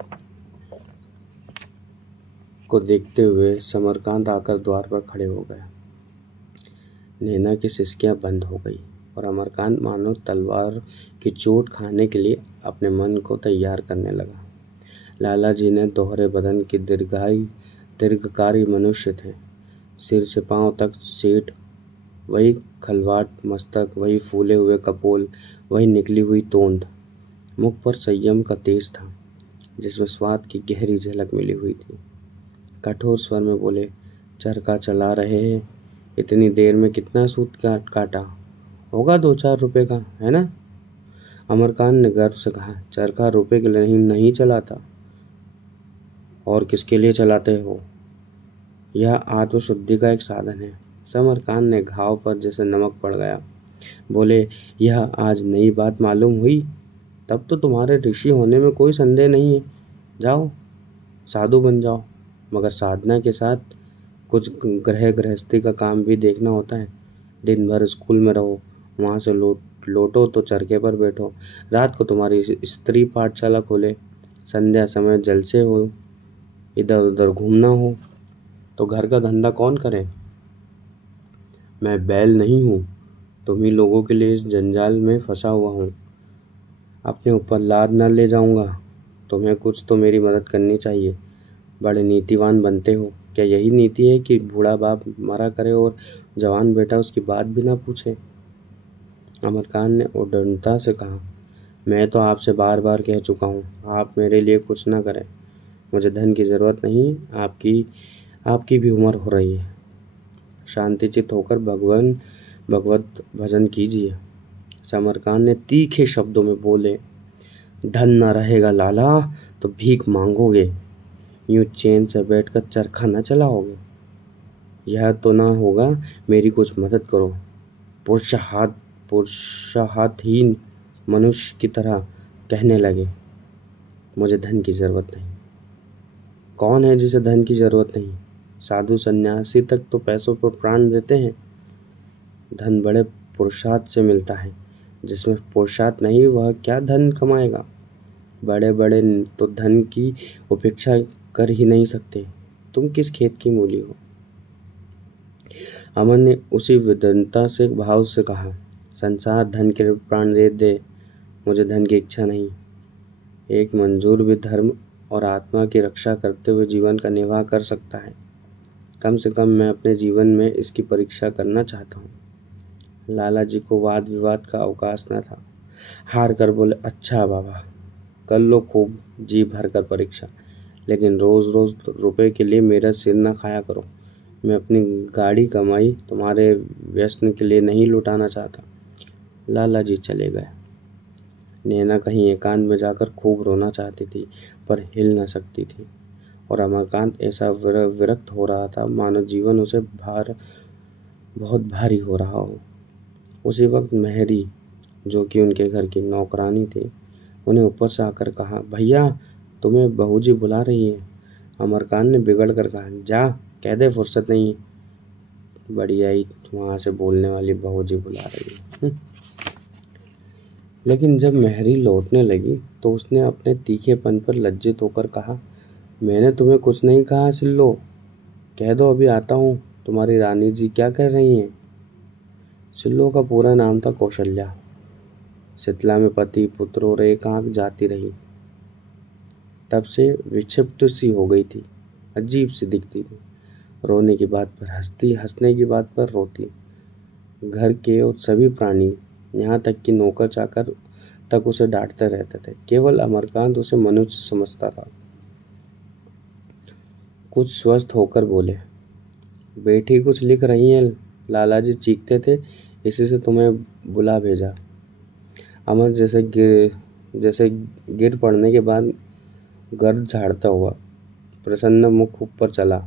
को देखते हुए समरकांत आकर द्वार पर खड़े हो गए। नैना की सिसकियां बंद हो गई और अमरकांत मानो तलवार की चोट खाने के लिए अपने मन को तैयार करने लगा। लाला जी ने दोहरे बदन के दीर्घकारी मनुष्य थे। सिर से पांव तक सेठ, वही खलवाट मस्तक, वही फूले हुए कपोल, वही निकली हुई तोंद। मुख पर संयम का तेज था जिसमें स्वाद की गहरी झलक मिली हुई थी। कठोर स्वर में बोले, चरखा चला रहे हैं, इतनी देर में कितना सूत काटा होगा? 2-4 रुपए का, है ना? अमरकांत ने गर्व से कहा, चरखा रुपए के लिए नहीं चलाता। और किसके लिए चलाते हो? यह आत्मशुद्धि का एक साधन है। समरकांत ने घाव पर जैसे नमक पड़ गया। बोले, यह आज नई बात मालूम हुई? तब तो तुम्हारे ऋषि होने में कोई संदेह नहीं है। जाओ, साधु बन जाओ, मगर साधना के साथ कुछ गृहस्थी का काम भी देखना होता है। दिन भर स्कूल में रहो, वहाँ से लौटो तो चरखे पर बैठो, रात को तुम्हारी स्त्री पाठशाला खोले, संध्या समय जलसे हो, इधर उधर घूमना हो, तो घर का धंधा कौन करे? मैं बैल नहीं हूँ, तुम ही लोगों के लिए इस जंजाल में फंसा हुआ हूँ। अपने ऊपर लाद न ले जाऊंगा। तुम्हें कुछ तो मेरी मदद करनी चाहिए। बड़े नीतिवान बनते हो। क्या यही नीति है कि बूढ़ा बाप मरा करे और जवान बेटा उसकी बात भी ना पूछे? अमरकांत ने उद्दंडता से कहा, मैं तो आपसे बार बार कह चुका हूँ, आप मेरे लिए कुछ ना करें। मुझे धन की ज़रूरत नहीं है। आपकी भी उम्र हो रही है। शांतिचित होकर भगवत भजन कीजिए। समरकांत ने तीखे शब्दों में बोले, धन न रहेगा लाला तो भीख मांगोगे, यूं चैन से बैठकर चरखा न चलाओगे। यह तो ना होगा। मेरी कुछ मदद करो। पुरुषार्थहीन मनुष्य की तरह कहने लगे, मुझे धन की ज़रूरत नहीं। कौन है जिसे धन की ज़रूरत नहीं? साधु सन्यासी तक तो पैसों पर प्राण देते हैं। धन बड़े पुरुषार्थ से मिलता है। जिसमें पुरुषार्थ नहीं वह क्या धन कमाएगा? बड़े बड़े तो धन की उपेक्षा कर ही नहीं सकते। तुम किस खेत की मूली हो? अमन ने उसी विदग्धता से भाव से कहा, संसार धन के लिए प्राण दे दे, मुझे धन की इच्छा नहीं। एक मंजूर भी धर्म और आत्मा की रक्षा करते हुए जीवन का निर्वाह कर सकता है। कम से कम मैं अपने जीवन में इसकी परीक्षा करना चाहता हूँ। लाला जी को वाद विवाद का अवकाश न था। हार कर बोले, अच्छा बाबा, कर लो खूब जी भर कर परीक्षा, लेकिन रोज़ रोज़ रुपए के लिए मेरा सिर न खाया करो। मैं अपनी गाड़ी कमाई तुम्हारे व्यसन के लिए नहीं लुटाना चाहता। लाला जी चले गए। नैना कहीं एकांत में जाकर खूब रोना चाहती थी, पर हिल न सकती थी। और अमरकांत ऐसा विरक्त हो रहा था मानो जीवन उसे बहुत भारी हो रहा हो। उसी वक्त मेहरी, जो कि उनके घर की नौकरानी थी, उन्हें ऊपर से आकर कहा, भैया तुम्हें बहू जी बुला रही है। अमरकांत ने बिगड़ कर कहा, जा कह दे फुर्सत नहीं है। बढ़िया ही वहाँ से बोलने वाली बहू जी बुला रही है। लेकिन जब मेहरी लौटने लगी तो उसने अपने तीखेपन पर लज्जित होकर कहा, मैंने तुम्हें कुछ नहीं कहा सिल्लो, कह दो अभी आता हूँ। तुम्हारी रानी जी क्या कर रही हैं? सिल्लो का पूरा नाम था कौशल्या। शीतला में पति पुत्र और एक आंख जाती रही। तब से विक्षिप्त सी हो गई थी, अजीब सी दिखती थी। रोने की बात पर हंसती, हंसने की बात पर रोती। घर के और सभी प्राणी, यहाँ तक कि नौकर चाकर तक उसे डांटते रहते थे। केवल अमरकांत उसे मनुष्य समझता था। कुछ स्वस्थ होकर बोले, बेटी कुछ लिख रही हैं, लाला जी चीखते थे, इसी से तुम्हें बुला भेजा। अमर जैसे गिर पड़ने के बाद गर्द झाड़ता हुआ प्रसन्न मुख ऊपर चला।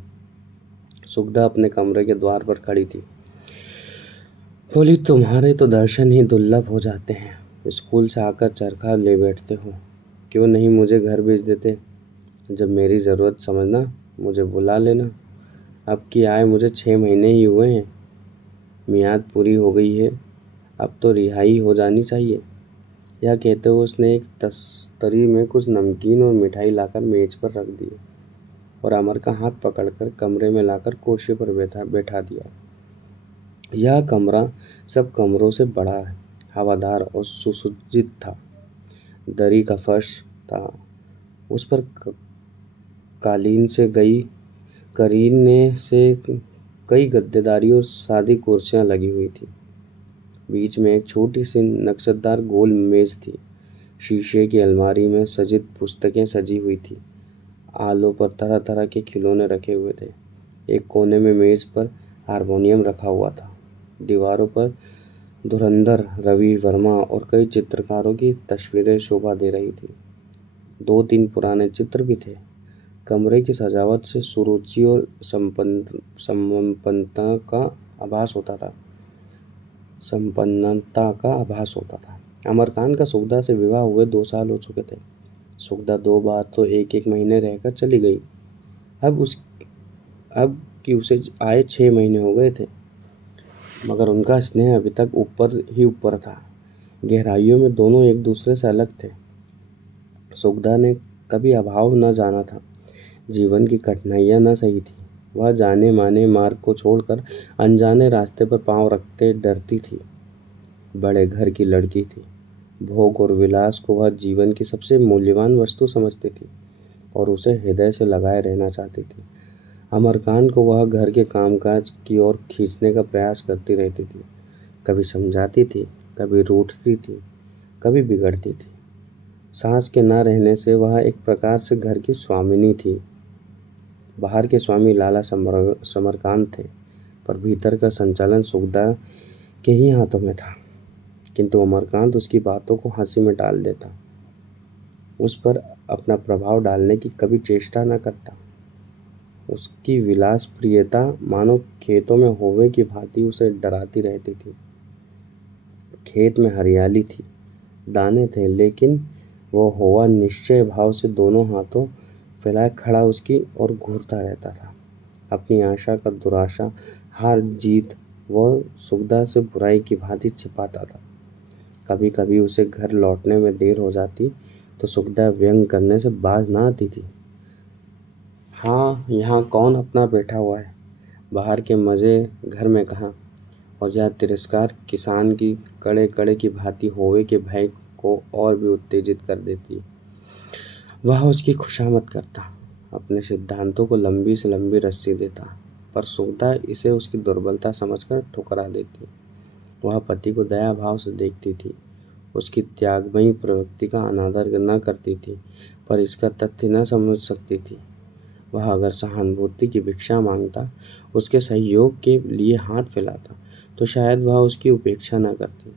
सुगधा अपने कमरे के द्वार पर खड़ी थी। बोली, तुम्हारे तो दर्शन ही दुर्लभ हो जाते हैं। स्कूल से आकर चरखा ले बैठते हो, क्यों नहीं मुझे घर भेज देते? जब मेरी ज़रूरत समझना मुझे बुला लेना। अब की आए मुझे 6 महीने ही हुए हैं, मियाद पूरी हो गई है, अब तो रिहाई हो जानी चाहिए। यह कहते हुए उसने एक तस्तरी में कुछ नमकीन और मिठाई लाकर मेज पर रख दी और अमर का हाथ पकड़कर कमरे में लाकर कुर्सी पर बैठा दिया। यह कमरा सब कमरों से बड़ा है, हवादार और सुसज्जित था। दरी का फर्श था, उस पर कालीन से करीने से कई गद्देदारी और सादी कुर्सियां लगी हुई थी। बीच में एक छोटी सी नक्शेदार गोल मेज थी। शीशे की अलमारी में सजित पुस्तकें सजी हुई थी। आलों पर तरह तरह के खिलौने रखे हुए थे। एक कोने में मेज पर हारमोनियम रखा हुआ था। दीवारों पर धुरंधर, रवि वर्मा और कई चित्रकारों की तस्वीरें शोभा दे रही थी। 2-3 पुराने चित्र भी थे। कमरे की सजावट से सुरुचि और संपन्नता का आभास होता था। अमरकांत का सुगदा से विवाह हुए 2 साल हो चुके थे। सुगदा 2 बार तो 1-1 महीने रहकर चली गई। अब कि उसे आए 6 महीने हो गए थे, मगर उनका स्नेह अभी तक ऊपर ही ऊपर था। गहराइयों में दोनों एक दूसरे से अलग थे। सुगदा ने कभी अभाव न जाना था, जीवन की कठिनाइयां न सही थी। वह जाने माने मार्ग को छोड़कर अनजाने रास्ते पर पांव रखते डरती थी। बड़े घर की लड़की थी। भोग और विलास को वह जीवन की सबसे मूल्यवान वस्तु समझती थी और उसे हृदय से लगाए रहना चाहती थी। अमरकांत को वह घर के कामकाज की ओर खींचने का प्रयास करती रहती थी। कभी समझाती थी, कभी रूठती थी, कभी बिगड़ती थी। सास के न रहने से वह एक प्रकार से घर की स्वामिनी थी। बाहर के स्वामी लाला समरकांत थे, पर भीतर का संचालन सुगदा के ही हाथों में था। किंतु अमरकांत उसकी बातों को हंसी में टाल देता, उस पर अपना प्रभाव डालने की कभी चेष्टा न करता। उसकी विलास प्रियता मानो खेतों में होवे की भांति उसे डराती रहती थी। खेत में हरियाली थी, दाने थे, लेकिन वो होवा निश्चय भाव से दोनों हाथों फैलाए खड़ा उसकी ओर घूरता रहता था। अपनी आशा का दुराशा, हार जीत वह सुगदा से बुराई की भांति छिपाता था। कभी कभी उसे घर लौटने में देर हो जाती तो सुगदा व्यंग करने से बाज ना आती थी। हाँ, यहाँ कौन अपना बैठा हुआ है, बाहर के मज़े घर में कहाँ। और यह तिरस्कार किसान की कड़े कड़े की भांति होवे के भय को और भी उत्तेजित कर देती। वह उसकी खुशामद करता, अपने सिद्धांतों को लंबी से लंबी रस्सी देता, पर सुगदा इसे उसकी दुर्बलता समझकर ठुकरा देती। वह पति को दया भाव से देखती थी, उसकी त्यागमयी प्रवृत्ति का अनादर न करती थी, पर इसका तथ्य न समझ सकती थी। वह अगर सहानुभूति की भिक्षा मांगता, उसके सहयोग के लिए हाथ फैलाता, तो शायद वह उसकी उपेक्षा न करती,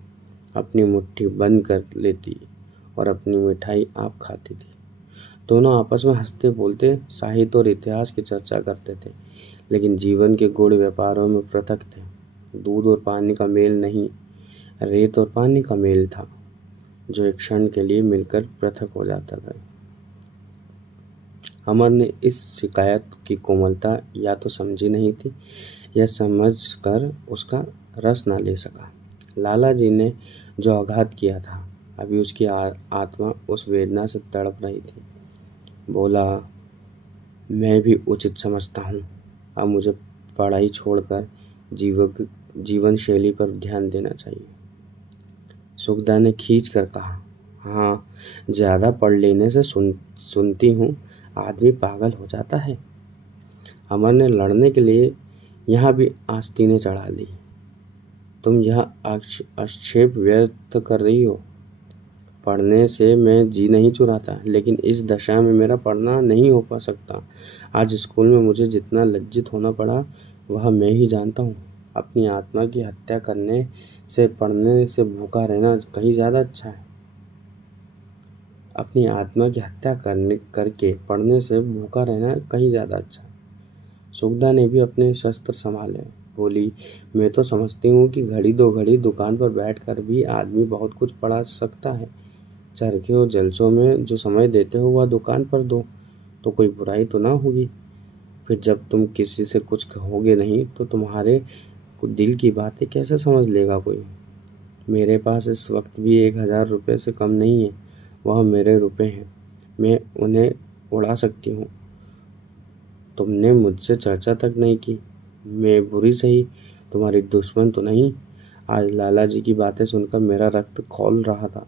अपनी मुट्ठी बंद कर लेती और अपनी मिठाई आप खाती थी। दोनों आपस में हंसते बोलते साहित्य और इतिहास की चर्चा करते थे, लेकिन जीवन के गुण व्यापारों में पृथक थे। दूध और पानी का मेल नहीं, रेत और पानी का मेल था, जो एक क्षण के लिए मिलकर पृथक हो जाता था। अमर ने इस शिकायत की कोमलता या तो समझी नहीं थी या समझ कर उसका रस न ले सका। लाला जी ने जो आघात किया था, अभी उसकी आत्मा उस वेदना से तड़प रही थी। बोला, मैं भी उचित समझता हूँ, अब मुझे पढ़ाई छोड़कर जीवन शैली पर ध्यान देना चाहिए। सुगदा ने खींच कर कहा, हाँ, ज़्यादा पढ़ लेने से सुनती हूँ आदमी पागल हो जाता है। अमर ने लड़ने के लिए यहाँ भी आस्तीनें चढ़ा ली। तुम यह आक्षेप व्यक्त कर रही हो। पढ़ने से मैं जी नहीं चुराता, लेकिन इस दशा में मेरा पढ़ना नहीं हो पा सकता। आज स्कूल में मुझे जितना लज्जित होना पड़ा वह मैं ही जानता हूँ। अपनी आत्मा की हत्या करने से पढ़ने से भूखा रहना कहीं ज़्यादा अच्छा है। अपनी आत्मा की हत्या करके पढ़ने से भूखा रहना कहीं ज़्यादा अच्छा है। सुगदा ने भी अपने शस्त्र संभाले, बोली, मैं तो समझती हूँ कि घड़ी 2 घड़ी दुकान पर बैठकर भी आदमी बहुत कुछ पढ़ा सकता है। चरखे और जलसों में जो समय देते हो वह दुकान पर दो, तो कोई बुराई तो ना होगी। फिर जब तुम किसी से कुछ कहोगे नहीं तो तुम्हारे दिल की बातें कैसे समझ लेगा कोई। मेरे पास इस वक्त भी 1,000 रुपये से कम नहीं है। वह मेरे रुपए हैं, मैं उन्हें उड़ा सकती हूँ। तुमने मुझसे चर्चा तक नहीं की। मैं बुरी सही, तुम्हारी दुश्मन तो नहीं। आज लाला जी की बातें सुनकर मेरा रक्त खौल रहा था।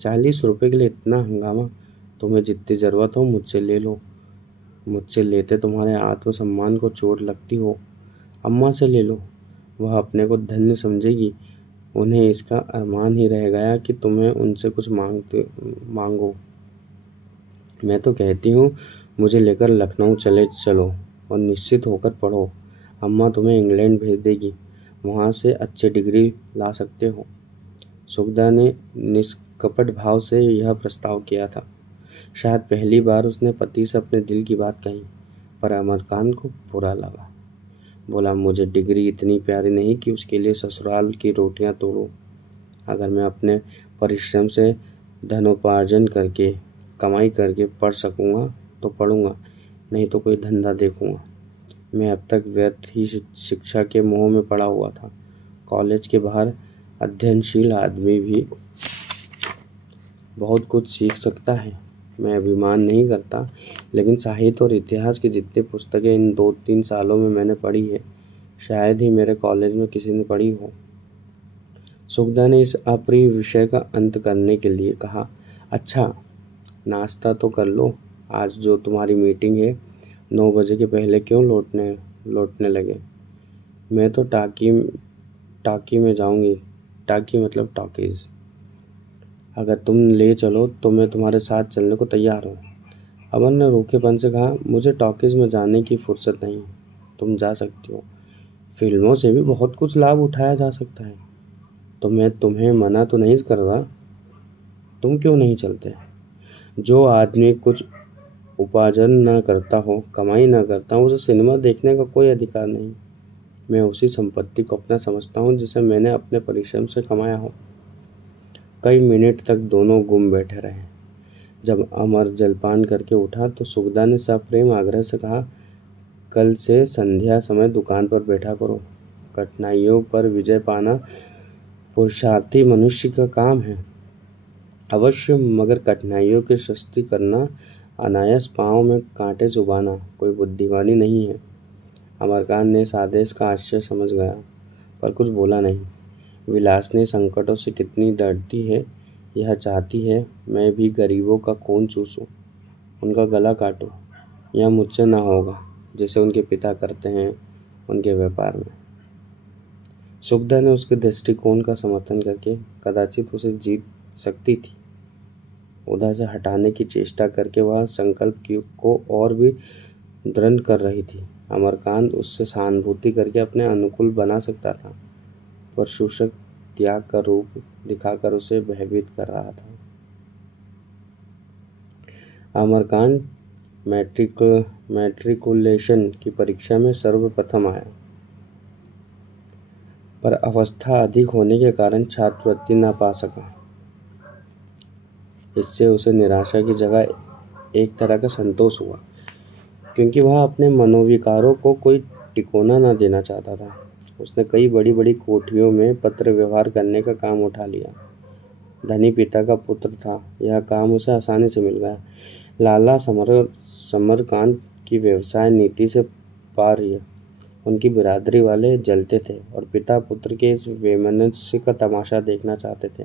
40 रुपये के लिए इतना हंगामा। तुम्हें जितनी ज़रूरत हो मुझसे ले लो। मुझसे लेते तुम्हारे आत्मसम्मान को चोट लगती हो। अम्मा से ले लो, वह अपने को धन्य समझेगी। उन्हें इसका अरमान ही रह गया कि तुम्हें उनसे कुछ मांगो। मैं तो कहती हूँ मुझे लेकर लखनऊ चले चलो और निश्चित होकर पढ़ो। अम्मा तुम्हें इंग्लैंड भेज देगी, वहाँ से अच्छी डिग्री ला सकते हो। सुखदा ने निष्कपट भाव से यह प्रस्ताव किया था। शायद पहली बार उसने पति से अपने दिल की बात कही, पर अमरकांत को बुरा लगा। बोला, मुझे डिग्री इतनी प्यारी नहीं कि उसके लिए ससुराल की रोटियां तोड़ूं। अगर मैं अपने परिश्रम से धनोपार्जन करके कमाई करके पढ़ सकूँगा तो पढ़ूँगा, नहीं तो कोई धंधा देखूँगा। मैं अब तक व्यर्थ ही शिक्षा के मोह में पड़ा हुआ था। कॉलेज के बाहर अध्ययनशील आदमी भी बहुत कुछ सीख सकता है। मैं अभिमान नहीं करता, लेकिन साहित्य और इतिहास की जितनी पुस्तकें इन 2-3 सालों में मैंने पढ़ी है, शायद ही मेरे कॉलेज में किसी ने पढ़ी हो। सुखदा ने इस अप्रिय विषय का अंत करने के लिए कहा, अच्छा नाश्ता तो कर लो। आज जो तुम्हारी मीटिंग है 9 बजे के पहले क्यों लौटने लगे। मैं तो टाकी में जाऊंगी। टाकी मतलब टॉकीज। अगर तुम ले चलो तो मैं तुम्हारे साथ चलने को तैयार हूँ। अमन ने रूखेपन से कहा, मुझे टॉकीज में जाने की फुर्सत नहीं। तुम जा सकती हो, फिल्मों से भी बहुत कुछ लाभ उठाया जा सकता है। तो मैं तुम्हें मना तो नहीं कर रहा। तुम क्यों नहीं चलते। जो आदमी कुछ उपार्जन न करता हो, कमाई न करता हो, उसे सिनेमा देखने का कोई अधिकार नहीं। मैं उसी संपत्ति को अपना समझता हूँ जिसे मैंने अपने परिश्रम से कमाया हो। कई मिनट तक दोनों गुम बैठे रहे। जब अमर जलपान करके उठा तो सुखदा ने सप्रेम आग्रह से कहा, कल से संध्या समय दुकान पर बैठा करो। कठिनाइयों पर विजय पाना पुरुषार्थी मनुष्य का काम है अवश्य, मगर कठिनाइयों की सृष्टि करना, अनायास पाँव में कांटे चुभाना कोई बुद्धिमानी नहीं है। अमरकांत ने इस आदेश का आशय समझ गया, पर कुछ बोला नहीं। विलासिनी संकटों से कितनी डरती है, यह चाहती है मैं भी गरीबों का खून चूसूं, उनका गला काटूं। यह मुझसे ना होगा जैसे उनके पिता करते हैं उनके व्यापार में। सुखदा ने उसके दृष्टिकोण का समर्थन करके कदाचित उसे जीत सकती थी। उधर से हटाने की चेष्टा करके वह संकल्प को और भी दृढ़ कर रही थी। अमरकांत उससे सहानुभूति करके अपने अनुकूल बना सकता था, पर शोषक त्याग का रूप दिखाकर उसे भयभीत कर रहा था। अमरकांत मैट्रिकुलेशन की परीक्षा में सर्वप्रथम आया, पर अवस्था अधिक होने के कारण छात्रवृत्ति न पा सका। इससे उसे निराशा की जगह एक तरह का संतोष हुआ, क्योंकि वह अपने मनोविकारों को कोई टिकोना न देना चाहता था। उसने कई बड़ी बड़ी कोठियों में पत्र व्यवहार करने का काम उठा लिया। धनी पिता का पुत्र था, यह काम उसे आसानी से मिल गया। लाला समरकांत की व्यवसाय नीति से पार्य उनकी बिरादरी वाले जलते थे और पिता पुत्र के इस वैमनस्य का तमाशा देखना चाहते थे।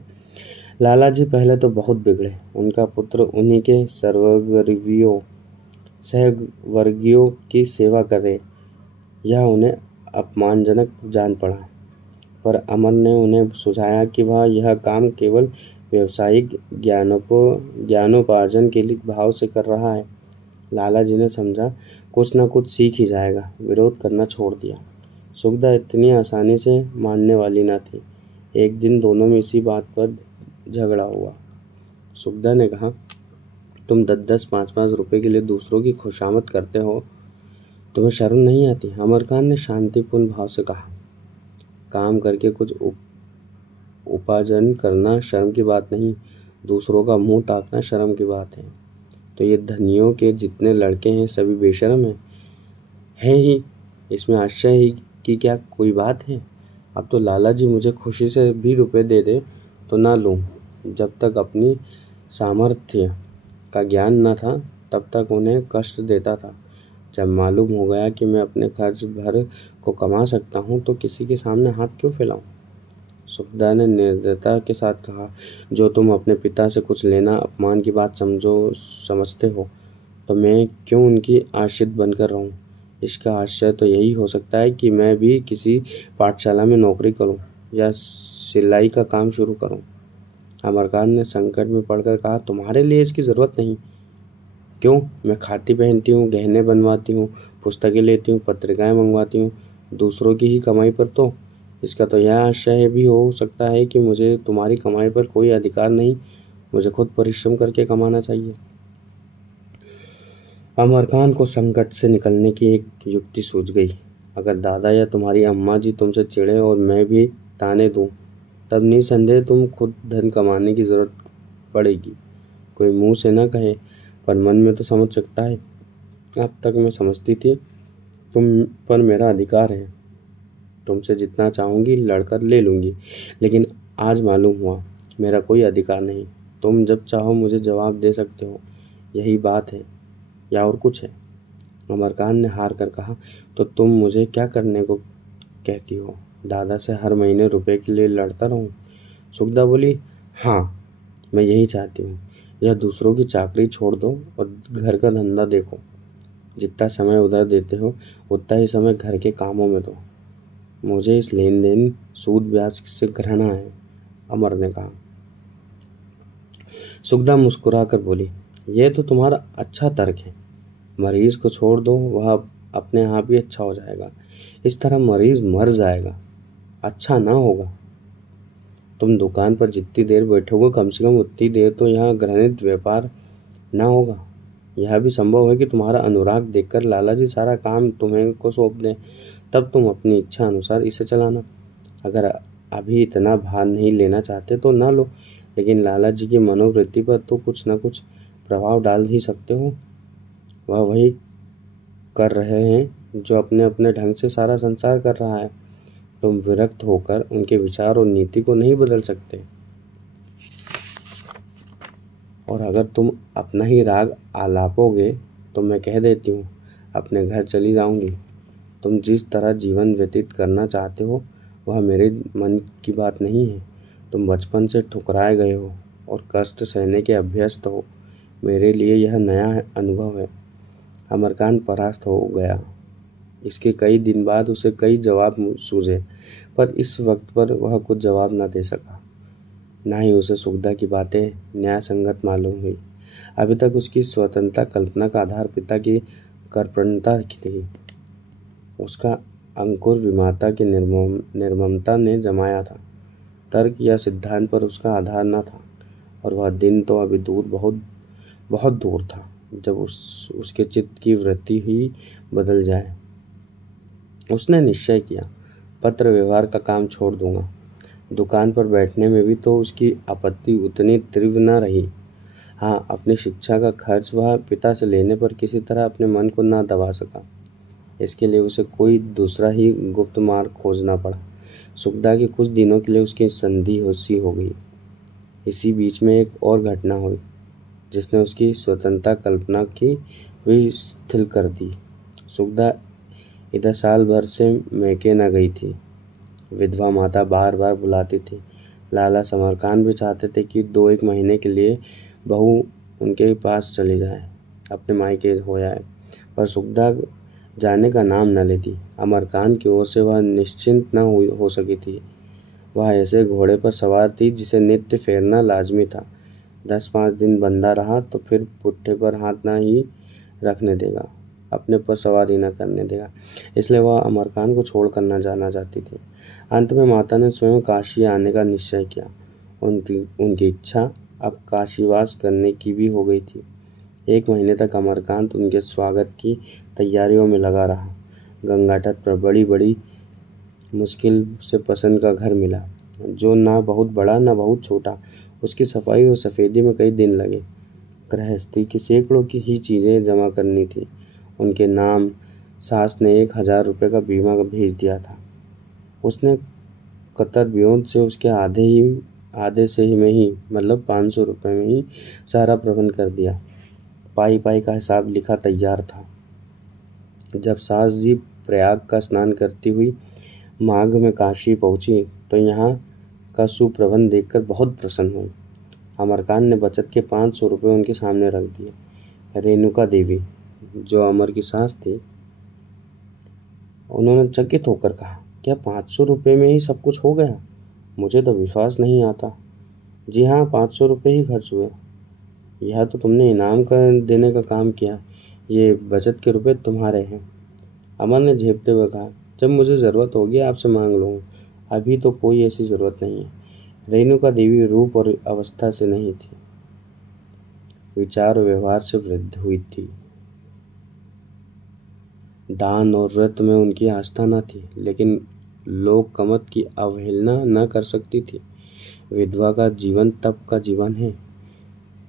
लाला जी पहले तो बहुत बिगड़े। उनका पुत्र उन्हीं के सहवर्गियों की सेवा करे, यह उन्हें अपमानजनक जान पड़ा। पर अमर ने उन्हें सुझाया कि वह यह काम केवल व्यावसायिक ज्ञानोपार्जन के लिए भाव से कर रहा है। लाला जी ने समझा कुछ न कुछ सीख ही जाएगा, विरोध करना छोड़ दिया। सुखदा इतनी आसानी से मानने वाली न थी। एक दिन दोनों में इसी बात पर झगड़ा हुआ। सुखदा ने कहा, तुम 10-10, 5-5 रुपए के लिए दूसरों की खुशामद करते हो, तुम्हें शर्म नहीं आती। अमरकांत ने शांतिपूर्ण भाव से कहा, काम करके कुछ उपार्जन करना शर्म की बात नहीं, दूसरों का मुंह ताकना शर्म की बात है। तो ये धनियों के जितने लड़के हैं सभी बेशर्म हैं। है ही, इसमें आश्चर्य की क्या कोई बात है। अब तो लाला जी मुझे खुशी से भी रुपए दे दे तो ना लूँ। जब तक अपनी सामर्थ्य का ज्ञान न था तब तक उन्हें कष्ट देता था। जब मालूम हो गया कि मैं अपने खर्च भर को कमा सकता हूँ तो किसी के सामने हाथ क्यों फैलाऊं। सुखदा ने निर्दयता के साथ कहा, जो तुम अपने पिता से कुछ लेना अपमान की बात समझते हो तो मैं क्यों उनकी आश्रित बनकर रहूं। इसका आश्चर्य तो यही हो सकता है कि मैं भी किसी पाठशाला में नौकरी करूं या सिलाई का काम शुरू करूं। अमरकांत ने संकट में पड़कर कहा, तुम्हारे लिए इसकी ज़रूरत नहीं। क्यों? मैं खाती पहनती हूँ, गहने बनवाती हूँ, पुस्तकें लेती हूँ, पत्रिकाएं मंगवाती हूँ, दूसरों की ही कमाई पर। तो इसका तो यह आशय भी हो सकता है कि मुझे तुम्हारी कमाई पर कोई अधिकार नहीं, मुझे खुद परिश्रम करके कमाना चाहिए। अमरकांत को संकट से निकलने की एक युक्ति सूझ गई। अगर दादा या तुम्हारी अम्मा जी तुमसे चिढ़े और मैं भी ताने दूं, तब निसंदेह तुम खुद धन कमाने की जरूरत पड़ेगी। कोई मुंह से न कहे पर मन में तो समझ सकता है। अब तक मैं समझती थी तुम पर मेरा अधिकार है, तुमसे जितना चाहूँगी लड़कर ले लूँगी, लेकिन आज मालूम हुआ मेरा कोई अधिकार नहीं। तुम जब चाहो मुझे जवाब दे सकते हो, यही बात है या और कुछ है। अमरकांत ने हार कर कहा, तो तुम मुझे क्या करने को कहती हो? दादा से हर महीने रुपए के लिए लड़ता रहूं? सुखदा बोली, हाँ, मैं यही चाहती हूँ। यह दूसरों की चाकरी छोड़ दो और घर का धंधा देखो। जितना समय उधर देते हो उतना ही समय घर के कामों में दो। मुझे इस लेन देन सूद ब्याज से घृणा है, अमर ने कहा। सुखदा मुस्कुरा कर बोली, यह तो तुम्हारा अच्छा तर्क है। मरीज को छोड़ दो, वह अपने आप ही अच्छा हो जाएगा। इस तरह मरीज मर जाएगा, अच्छा ना होगा। तुम दुकान पर जितनी देर बैठोगे कम से कम उतनी देर तो यहाँ घृणित व्यापार ना होगा। यह भी संभव है कि तुम्हारा अनुराग देखकर लाला जी सारा काम तुम्हें को सौंप दें, तब तुम अपनी इच्छा अनुसार इसे चलाना। अगर अभी इतना भार नहीं लेना चाहते तो ना लो, लेकिन लाला जी की मनोवृत्ति पर तो कुछ न कुछ प्रभाव डाल ही सकते हो। वह वही कर रहे हैं जो अपने अपने ढंग से सारा संसार कर रहा है। तुम विरक्त होकर उनके विचार और नीति को नहीं बदल सकते। और अगर तुम अपना ही राग आलापोगे तो मैं कह देती हूँ, अपने घर चली जाऊंगी। तुम जिस तरह जीवन व्यतीत करना चाहते हो वह मेरे मन की बात नहीं है। तुम बचपन से ठुकराए गए हो और कष्ट सहने के अभ्यस्त हो। मेरे लिए यह नया अनुभव है। अमरकांत परास्त हो गया। इसके कई दिन बाद उसे कई जवाब सूझे, पर इस वक्त पर वह कुछ जवाब न दे सका। ना ही उसे सुखदा की बातें न्याय संगत मालूम हुई। अभी तक उसकी स्वतंत्रता कल्पना का आधार पिता की कर्पणता की थी। उसका अंकुर विमाता की निर्ममता ने जमाया था। तर्क या सिद्धांत पर उसका आधार न था। और वह दिन तो अभी दूर, बहुत बहुत दूर था, जब उसके चित्त की वृत्ति ही बदल जाए। उसने निश्चय किया, पत्र व्यवहार का काम छोड़ दूंगा। दुकान पर बैठने में भी तो उसकी आपत्ति उतनी तीव्र न रही। हाँ, अपनी शिक्षा का खर्च वह पिता से लेने पर किसी तरह अपने मन को न दबा सका। इसके लिए उसे कोई दूसरा ही गुप्त मार्ग खोजना पड़ा। सुखदा के कुछ दिनों के लिए उसकी संधि होशी हो गई। इसी बीच में एक और घटना हुई जिसने उसकी स्वतंत्रता कल्पना की भी शिथिल कर दी। सुखदा इधर साल भर से मैके न गई थी। विधवा माता बार बार बुलाती थी। लाला समरकांत भी चाहते थे कि 2-1 महीने के लिए बहू उनके पास चली जाए, अपने मायके हो जाए, पर सुखदा जाने का नाम न लेती। अमरकांत की ओर से वह निश्चिंत न हो सकी थी। वह ऐसे घोड़े पर सवार थी जिसे नित्य फेरना लाजमी था। 10-5 दिन बंधा रहा तो फिर पुट्ठे पर हाथ न ही रखने देगा, अपने पर सवारी न करने देगा। इसलिए वह अमरकांत को छोड़ कर न जाना चाहती थी। अंत में माता ने स्वयं काशी आने का निश्चय किया। उनकी इच्छा अब काशीवास करने की भी हो गई थी। 1 महीने तक अमरकांत उनके स्वागत की तैयारियों में लगा रहा। गंगा तट पर बड़ी बड़ी मुश्किल से पसंद का घर मिला, जो ना बहुत बड़ा ना बहुत छोटा। उसकी सफाई और सफ़ेदी में कई दिन लगे। गृहस्थी की सैकड़ों की ही चीज़ें जमा करनी थी। उनके नाम सास ने 1,000 रुपये का बीमा भेज दिया था। उसने कतर ब्योंत से उसके आधे से ही में ही मतलब 500 रुपये में ही सारा प्रबंध कर दिया। पाई पाई का हिसाब लिखा तैयार था। जब सास जी प्रयाग का स्नान करती हुई माघ में काशी पहुंची तो यहाँ का सुप्रबंध देखकर बहुत प्रसन्न हुई। अमरकांत ने बचत के 500 रुपये उनके सामने रख दिए। रेणुका देवी, जो अमर की सास थी, उन्होंने चकित होकर कहा, क्या 500 रुपये में ही सब कुछ हो गया? मुझे तो विश्वास नहीं आता। जी हाँ, 500 रुपये ही खर्च हुए। यह तो तुमने इनाम का देने का काम किया। ये बचत के रुपए तुम्हारे हैं। अमर ने झेपते हुए कहा, जब मुझे ज़रूरत होगी आपसे मांग लूँगा, अभी तो कोई ऐसी ज़रूरत नहीं है। रेणुका देवी रूप और अवस्था से नहीं थी, विचार और व्यवहार से वृद्ध हुई थी। दान और व्रत में उनकी आस्था न थी, लेकिन लोक कमत की अवहेलना न कर सकती थी। विधवा का जीवन तप का जीवन है।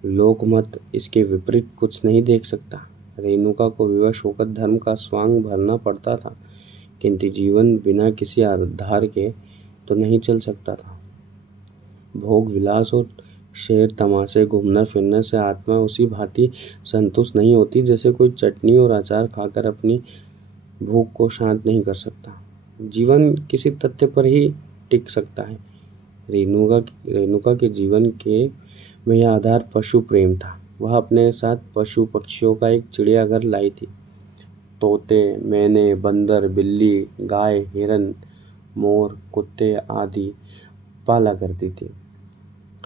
लोकमत इसके विपरीत कुछ नहीं देख सकता। रेणुका को विवश होकर धर्म का स्वांग भरना पड़ता था, किंतु जीवन बिना किसी आधार के तो नहीं चल सकता था। भोग विलास और शेर तमाशे घूमना फिरने से आत्मा उसी भांति संतुष्ट नहीं होती जैसे कोई चटनी और अचार खाकर अपनी भूख को शांत नहीं कर सकता। जीवन किसी तथ्य पर ही टिक सकता है। रेणुका के जीवन के में यह आधार पशु प्रेम था। वह अपने साथ पशु पक्षियों का एक चिड़ियाघर लाई थी। तोते, मैने, बंदर, बिल्ली, गाय, हिरन, मोर, कुत्ते आदि पाला करती थी।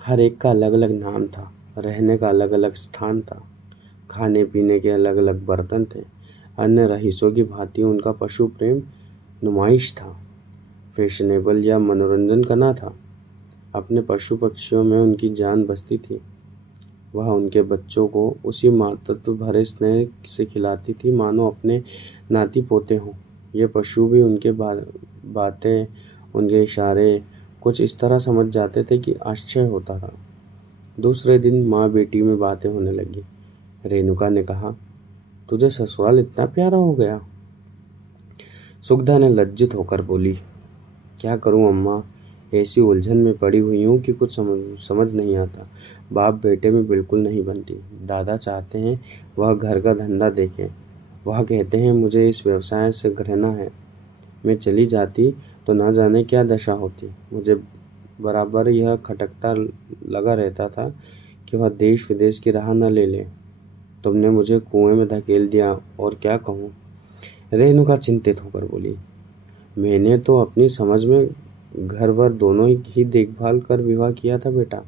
हर एक का अलग अलग नाम था, रहने का अलग अलग स्थान था, खाने पीने के अलग अलग बर्तन थे। अन्य रईसों की भांति उनका पशु प्रेम नुमाइश था, फैशनेबल या मनोरंजन का ना था। अपने पशु पक्षियों में उनकी जान बसती थी। वह उनके बच्चों को उसी मातृत्व भरे स्नेह से खिलाती थी मानो अपने नाती पोते हों। ये पशु भी उनके बातें, उनके इशारे कुछ इस तरह समझ जाते थे कि आश्चर्य होता था। दूसरे दिन माँ बेटी में बातें होने लगी। रेणुका ने कहा, तुझे ससुराल इतना प्यारा हो गया? सुगधा ने लज्जित होकर बोली, क्या करूं अम्मा, ऐसी उलझन में पड़ी हुई हूँ कि कुछ समझ नहीं आता। बाप बेटे में बिल्कुल नहीं बनती। दादा चाहते हैं वह घर का धंधा देखें। वह कहते हैं मुझे इस व्यवसाय से घृणा है। मैं चली जाती तो ना जाने क्या दशा होती। मुझे बराबर यह खटकता लगा रहता था कि वह देश विदेश की राह न ले ले। तुमने मुझे कुएं में धकेल दिया, और क्या कहूँ। रेणुका चिंतित होकर बोली, मैंने तो अपनी समझ में घर वर दोनों ही देखभाल कर विवाह किया था बेटा,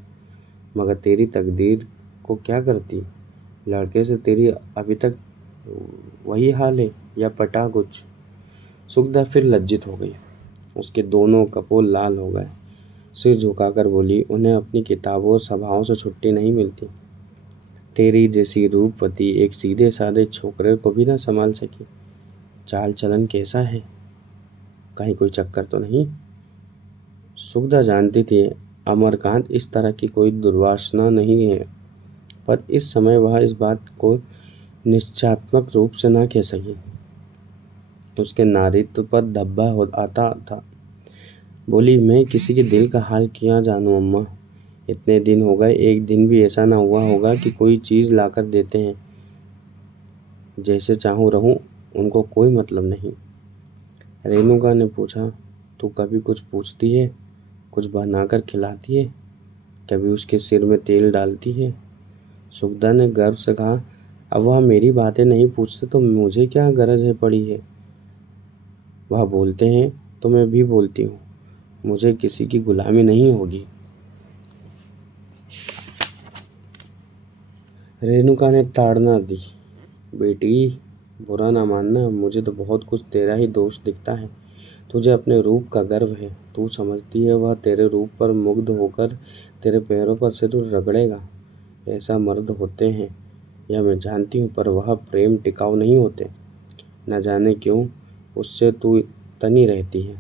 मगर तेरी तकदीर को क्या करती। लड़के से तेरी अभी तक वही हाल है या पटा कुछ। सुगधा फिर लज्जित हो गई। उसके दोनों कपोल लाल हो गए। सिर झुकाकर बोली, उन्हें अपनी किताबों और सभाओं से छुट्टी नहीं मिलती। तेरी जैसी रूपवती एक सीधे साधे छोकरे को भी ना संभाल सकी। चाल चलन कैसा है, कहीं कोई चक्कर तो नहीं। सुगधा जानती थी अमरकांत इस तरह की कोई दुर्वासना नहीं है, पर इस समय वह इस बात को निश्चयात्मक रूप से न कह सकी। उसके नारीत्व पर धब्बा आता था। बोली, मैं किसी के दिल का हाल क्या जानूं अम्मा। इतने दिन हो गए, एक दिन भी ऐसा ना हुआ होगा कि कोई चीज़ लाकर देते हैं। जैसे चाहूँ रहूं, उनको कोई मतलब नहीं। रेणुका ने पूछा, तू कभी कुछ पूछती है, कुछ बनाकर खिलाती है, कभी उसके सिर में तेल डालती है? सुगधा ने गर्व से कहा, अब वह मेरी बातें नहीं पूछते तो मुझे क्या गरज है पड़ी है। वह बोलते हैं तो मैं भी बोलती हूँ। मुझे किसी की गुलामी नहीं होगी। रेणुका ने ताड़ना दी, बेटी बुरा ना मानना, मुझे तो बहुत कुछ तेरा ही दोष दिखता है। तुझे अपने रूप का गर्व है। तू समझती है वह तेरे रूप पर मुग्ध होकर तेरे पैरों पर सिर रगड़ेगा। ऐसा मर्द होते हैं, यह मैं जानती हूँ, पर वह प्रेम टिकाऊ नहीं होते। न जाने क्यों उससे तू तनी रहती है।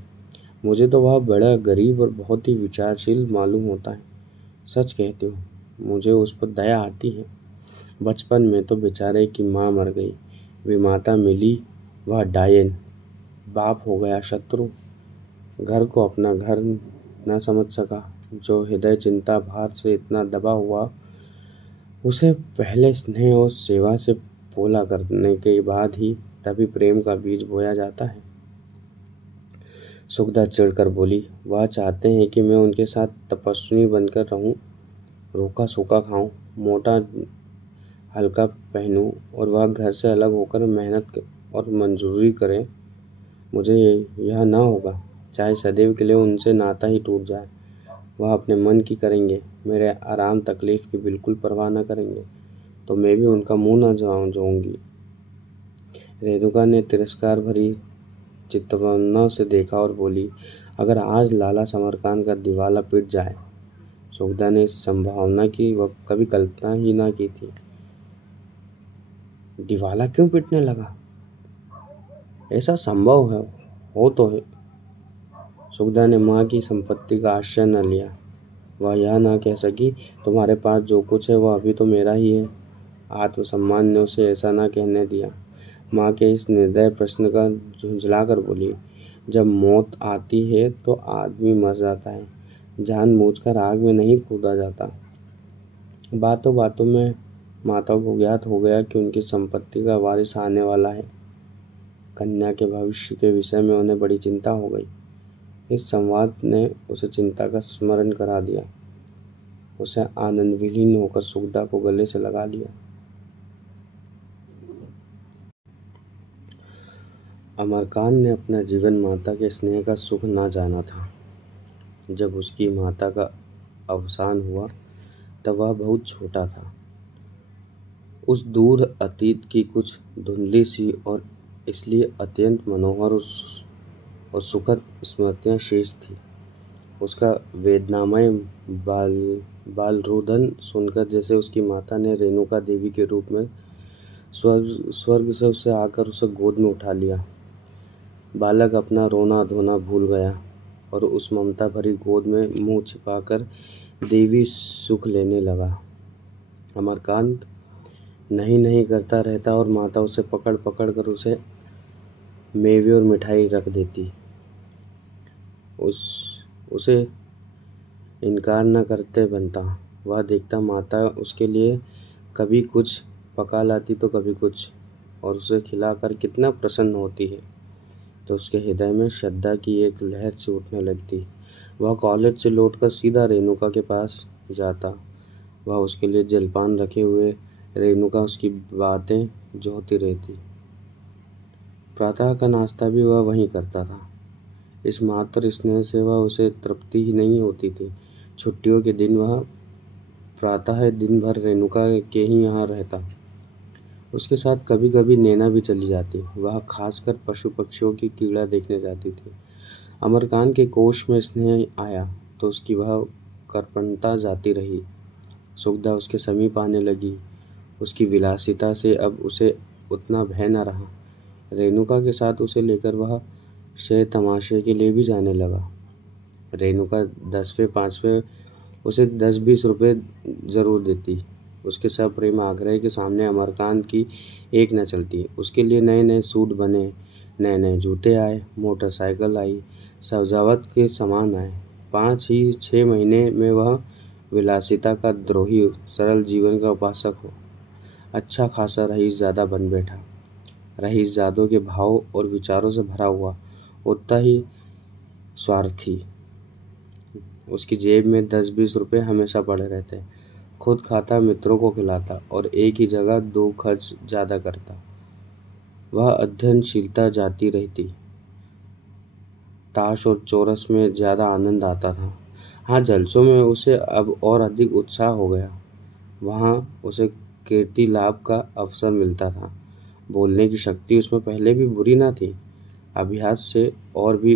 मुझे तो वह बड़ा गरीब और बहुत ही विचारशील मालूम होता है। सच कहती हूँ, मुझे उस पर दया आती है। बचपन में तो बेचारे की माँ मर गई, विमाता मिली वह डायन, बाप हो गया शत्रु, घर को अपना घर न समझ सका। जो हृदय चिंता भार से इतना दबा हुआ, उसे पहले स्नेह और सेवा से पोला करने के बाद ही तभी प्रेम का बीज बोया जाता है। सुखदा चिढ़कर बोली, वह चाहते हैं कि मैं उनके साथ तपस्वी बनकर रहूं, रूखा सूखा खाऊं, मोटा हल्का पहनूं और वह घर से अलग होकर मेहनत और मजदूरी करें। मुझे यह न होगा, चाहे सदैव के लिए उनसे नाता ही टूट जाए। वह अपने मन की करेंगे, मेरे आराम तकलीफ की बिल्कुल परवाह न करेंगे, तो मैं भी उनका मुंह न जोऊंगी। रेणुका ने तिरस्कार भरी चित्तवना से देखा और बोली, अगर आज लाला समरकांत का दिवाला पिट जाए। सुखदा ने इस संभावना की वह कभी कल्पना ही ना की थी। दिवाला क्यों पिटने लगा? ऐसा संभव है हो तो है। सुखदा ने माँ की संपत्ति का आश्रय न लिया। वह यह ना कह सकी, तुम्हारे पास जो कुछ है वह अभी तो मेरा ही है। आत्मसम्मान ने उसे ऐसा ना कहने दिया। माँ के इस निर्दय प्रश्न का झुंझला कर बोली, जब मौत आती है तो आदमी मर जाता है, जानबूझकर आग में नहीं कूदा जाता। बातों बातों में माता को ज्ञात हो गया कि उनकी संपत्ति का वारिस आने वाला है। कन्या के भविष्य के विषय में उन्हें बड़ी चिंता हो गई। इस संवाद ने उसे चिंता का स्मरण करा दिया। उसे आनंद विलीन होकर सुखदा को गले से लगा लिया। अमरकांत ने अपना जीवन माता के स्नेह का सुख ना जाना था। जब उसकी माता का अवसान हुआ तब वह बहुत छोटा था। उस दूर अतीत की कुछ धुंधली सी और इसलिए अत्यंत मनोहर और सुखद स्मृतियाँ शेष थी। उसका वेदनामय बालरुदन सुनकर जैसे उसकी माता ने रेणुका देवी के रूप में स्वर्ग से उसे आकर उसे गोद में उठा लिया। बालक अपना रोना धोना भूल गया और उस ममता भरी गोद में मुंह छिपाकर देवी सुख लेने लगा। अमरकांत नहीं करता रहता और माता उसे पकड़ पकड़ कर उसे मेवे और मिठाई रख देती। उसे इनकार न करते बनता। वह देखता माता उसके लिए कभी कुछ पका लाती तो कभी कुछ, और उसे खिलाकर कितना प्रसन्न होती है, तो उसके हृदय में श्रद्धा की एक लहर से उठने लगती। वह कॉलेज से लौटकर सीधा रेणुका के पास जाता। वह उसके लिए जलपान रखे हुए, रेणुका उसकी बातें जोहती रहती। प्रातः का नाश्ता भी वह वहीं करता था। इस मात्र स्नेह से वह उसे तृप्ति ही नहीं होती थी। छुट्टियों के दिन वह प्रातः दिन भर रेणुका के ही यहाँ रहता। उसके साथ कभी कभी नैना भी चली जाती। वह खासकर पशु पक्षियों की कीड़ा देखने जाती थी। अमरकांत के कोष में स्नेह आया तो उसकी वह कर्पणता जाती रही। सुखदा उसके समीप आने लगी। उसकी विलासिता से अब उसे उतना भय न रहा। रेणुका के साथ उसे लेकर वह शय तमाशे के लिए भी जाने लगा। रेणुका 10वें 5वें उसे 10-20 रुपये ज़रूर देती। उसके सप्रेम आग्रह के सामने अमरकांत की एक न चलती। उसके लिए नए नए सूट बने, नए नए जूते आए, मोटरसाइकिल आई, सजावट के सामान आए। 5 ही 6 महीने में वह विलासिता का द्रोही, सरल जीवन का उपासक हो अच्छा खासा रईसजादा बन बैठा। रईसजादों के भाव और विचारों से भरा हुआ, उतना ही स्वार्थी। उसकी जेब में 10-20 रुपये हमेशा पड़े रहते। खुद खाता, मित्रों को खिलाता और एक ही जगह 2 खर्च ज़्यादा करता। वह अध्ययनशीलता जाती रहती। ताश और चौरस में ज़्यादा आनंद आता था। हाँ, जलसों में उसे अब और अधिक उत्साह हो गया। वहाँ उसे कीर्ति लाभ का अवसर मिलता था। बोलने की शक्ति उसमें पहले भी बुरी ना थी, अभ्यास से और भी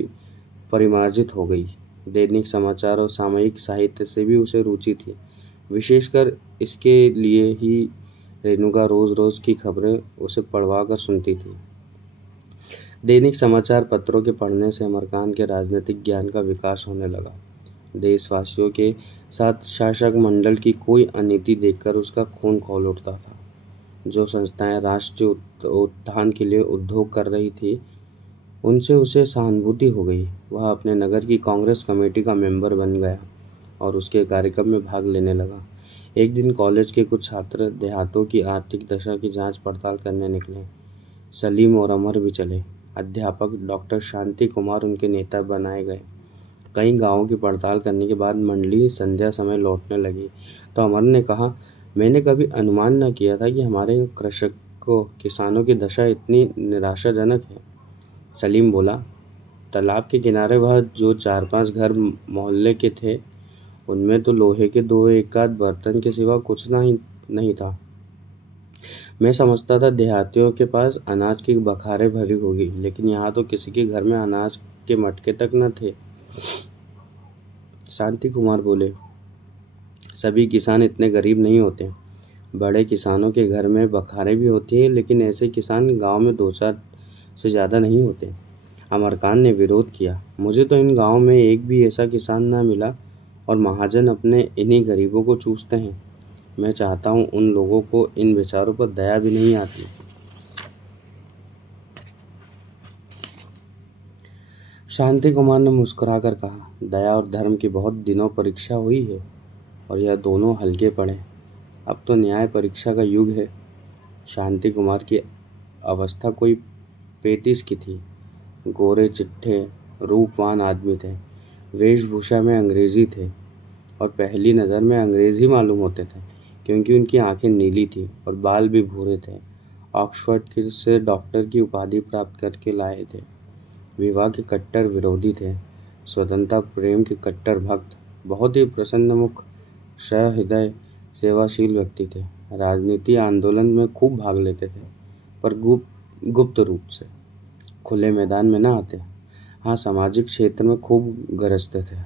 परिमार्जित हो गई। दैनिक समाचार और सामयिक साहित्य से भी उसे रुचि थी। विशेषकर इसके लिए ही रेणुका रोज़ रोज़ की खबरें उसे पढ़वा कर सुनती थी। दैनिक समाचार पत्रों के पढ़ने से अमरकांत के राजनीतिक ज्ञान का विकास होने लगा। देशवासियों के साथ शासक मंडल की कोई अनीति देखकर उसका खून खौल उठता था। जो संस्थाएं राष्ट्रीय उत्थान के लिए उद्योग कर रही थी, उनसे उसे सहानुभूति हो गई। वह अपने नगर की कांग्रेस कमेटी का मेंबर बन गया और उसके कार्यक्रम में भाग लेने लगा। एक दिन कॉलेज के कुछ छात्र देहातों की आर्थिक दशा की जांच पड़ताल करने निकले। सलीम और अमर भी चले। अध्यापक डॉक्टर शांति कुमार उनके नेता बनाए गए। कई गांवों की पड़ताल करने के बाद मंडली संध्या समय लौटने लगी तो अमर ने कहा, मैंने कभी अनुमान न किया था कि हमारे कृषकों किसानों की दशा इतनी निराशाजनक है। सलीम बोला, तालाब के किनारे वह जो 4-5 घर मोहल्ले के थे, उनमें तो लोहे के 2 एकाध बर्तन के सिवा कुछ नहीं था। मैं समझता था देहातियों के पास अनाज की बखारें भरी होगी, लेकिन यहाँ तो किसी के घर में अनाज के मटके तक न थे। शांति कुमार बोले, सभी किसान इतने गरीब नहीं होते। बड़े किसानों के घर में बखारें भी होती हैं, लेकिन ऐसे किसान गांव में 2-4 से ज़्यादा नहीं होते। अमरकान ने विरोध किया, मुझे तो इन गांव में एक भी ऐसा किसान ना मिला और महाजन अपने इन्हीं गरीबों को चूसते हैं। मैं चाहता हूँ उन लोगों को इन बेचारों पर दया भी नहीं आती। शांति कुमार ने मुस्कुराकर कहा, दया और धर्म की बहुत दिनों परीक्षा हुई है और यह दोनों हल्के पड़े। अब तो न्याय परीक्षा का युग है। शांति कुमार की अवस्था कोई 35 की थी। गोरे चिट्ठे रूपवान आदमी थे। वेशभूषा में अंग्रेजी थे और पहली नज़र में अंग्रेजी मालूम होते थे, क्योंकि उनकी आंखें नीली थी और बाल भी भूरे थे। ऑक्सफोर्ड से डॉक्टर की उपाधि प्राप्त करके लाए थे। विवाह के कट्टर विरोधी थे। स्वतंत्रता प्रेम के कट्टर भक्त। बहुत ही प्रसन्न मुख, सहृदय, सेवाशील व्यक्ति थे। राजनीति आंदोलन में खूब भाग लेते थे, पर गुप्त रूप से, खुले मैदान में न आते। हाँ, सामाजिक क्षेत्र में खूब गरजते थे।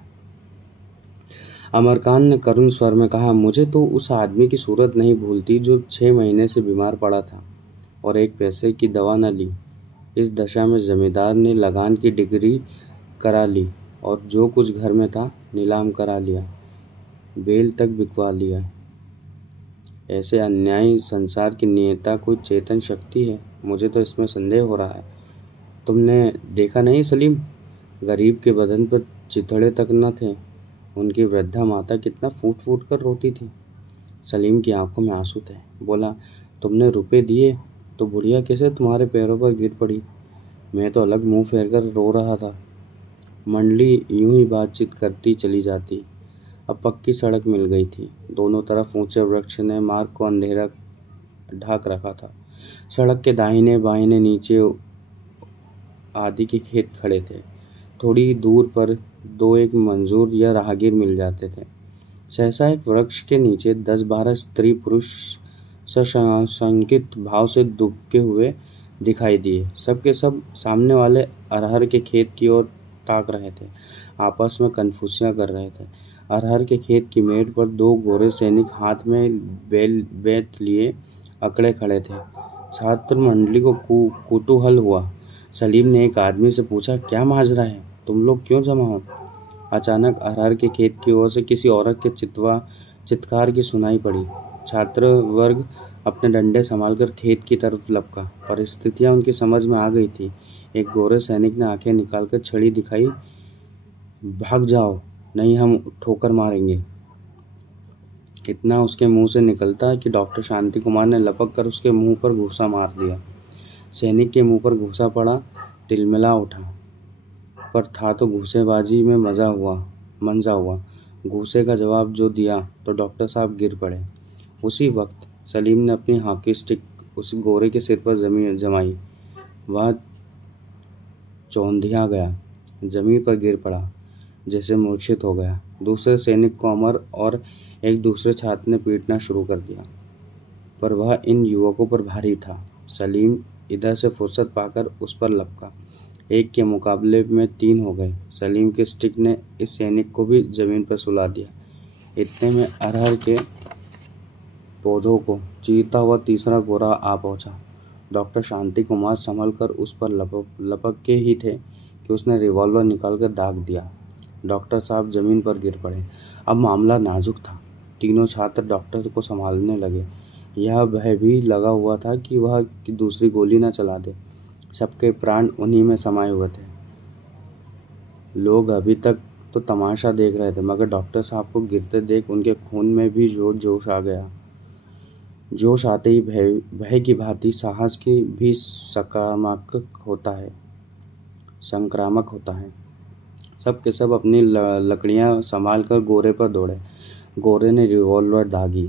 अमरकान ने करुण स्वर में कहा, मुझे तो उस आदमी की सूरत नहीं भूलती जो 6 महीने से बीमार पड़ा था और 1 पैसे की दवा न ली। इस दशा में जमींदार ने लगान की डिग्री करा ली और जो कुछ घर में था नीलाम करा लिया, बेल तक बिकवा लिया। ऐसे अन्यायी संसार की नियता कोई चेतन शक्ति है? मुझे तो इसमें संदेह हो रहा है। तुमने देखा नहीं सलीम, गरीब के बदन पर चिथड़े तक न थे। उनकी वृद्धा माता कितना फूट फूट कर रोती थी। सलीम की आंखों में आंसू थे। बोला, तुमने रुपए दिए तो बुढ़िया कैसे तुम्हारे पैरों पर गिर पड़ी? मैं तो अलग मुंह फेर कर रो रहा था। मंडली यूं ही बातचीत करती चली जाती। अब पक्की सड़क मिल गई थी। दोनों तरफ ऊंचे वृक्ष ने मार्ग को अंधेरा ढाक रखा था। सड़क के दाहिने बाहिने नीचे आदि के खेत खड़े थे। थोड़ी दूर पर 2-1 मंजूर या राहगीर मिल जाते थे। सहसा एक वृक्ष के नीचे 10-12 स्त्री पुरुष सशंकित भाव से दुबके हुए दिखाई दिए। सबके सब सामने वाले अरहर के खेत की ओर ताक रहे थे, आपस में कन्फुसियां कर रहे थे। अरहर के खेत की मेड़ पर 2 गोरे सैनिक हाथ में बेत लिए अकड़े खड़े थे। छात्र मंडली को कुतूहल हुआ। सलीम ने एक आदमी से पूछा, क्या माजरा है? तुम लोग क्यों जमा हो? अचानक अरहर के खेत की ओर से किसी औरत के चित्कार की सुनाई पड़ी। छात्र वर्ग अपने डंडे संभालकर खेत की तरफ लपका। परिस्थितियां उनकी समझ में आ गई थी। एक गोरे सैनिक ने आंखें निकालकर छड़ी दिखाई, भाग जाओ नहीं हम ठोकर मारेंगे। इतना उसके मुंह से निकलता कि डॉक्टर शांति कुमार ने लपक कर उसके मुंह पर घूंसा मार दिया। सैनिक के मुंह पर घूंसा पड़ा, तिलमिला उठा, पर था तो घूसेबाजी में मंजा हुआ। घूसे का जवाब जो दिया तो डॉक्टर साहब गिर पड़े। उसी वक्त सलीम ने अपनी हॉकी स्टिक उस गोरे के सिर पर जमाई। वह चौंधिया गया, जमीन पर गिर पड़ा, जैसे मूर्छित हो गया। दूसरे सैनिक को अमर और एक दूसरे छात्र ने पीटना शुरू कर दिया, पर वह इन युवकों पर भारी था। सलीम इधर से फुर्सत पाकर उस पर लपका। 1 के मुकाबले में 3 हो गए। सलीम के स्टिक ने इस सैनिक को भी जमीन पर सुला दिया। इतने में अरहर के पौधों को चीरता हुआ तीसरा गोरा आ पहुंचा। डॉक्टर शांति कुमार संभल कर उस पर लपक के ही थे कि उसने रिवॉल्वर निकालकर दाग दिया। डॉक्टर साहब जमीन पर गिर पड़े। अब मामला नाजुक था। तीनों छात्र डॉक्टर को संभालने लगे। यह भय भी लगा हुआ था कि वह दूसरी गोली न चला दे। सबके प्राण उन्हीं में समाये हुए थे। लोग अभी तक तो तमाशा देख रहे थे, मगर डॉक्टर साहब को गिरते देख उनके खून में भी जोश आ गया। जोश आते ही भय की भांति साहस की भी संक्रामक होता है। सब के सब अपनी लकड़ियां संभाल कर गोरे पर दौड़े। गोरे ने रिवॉल्वर दागी,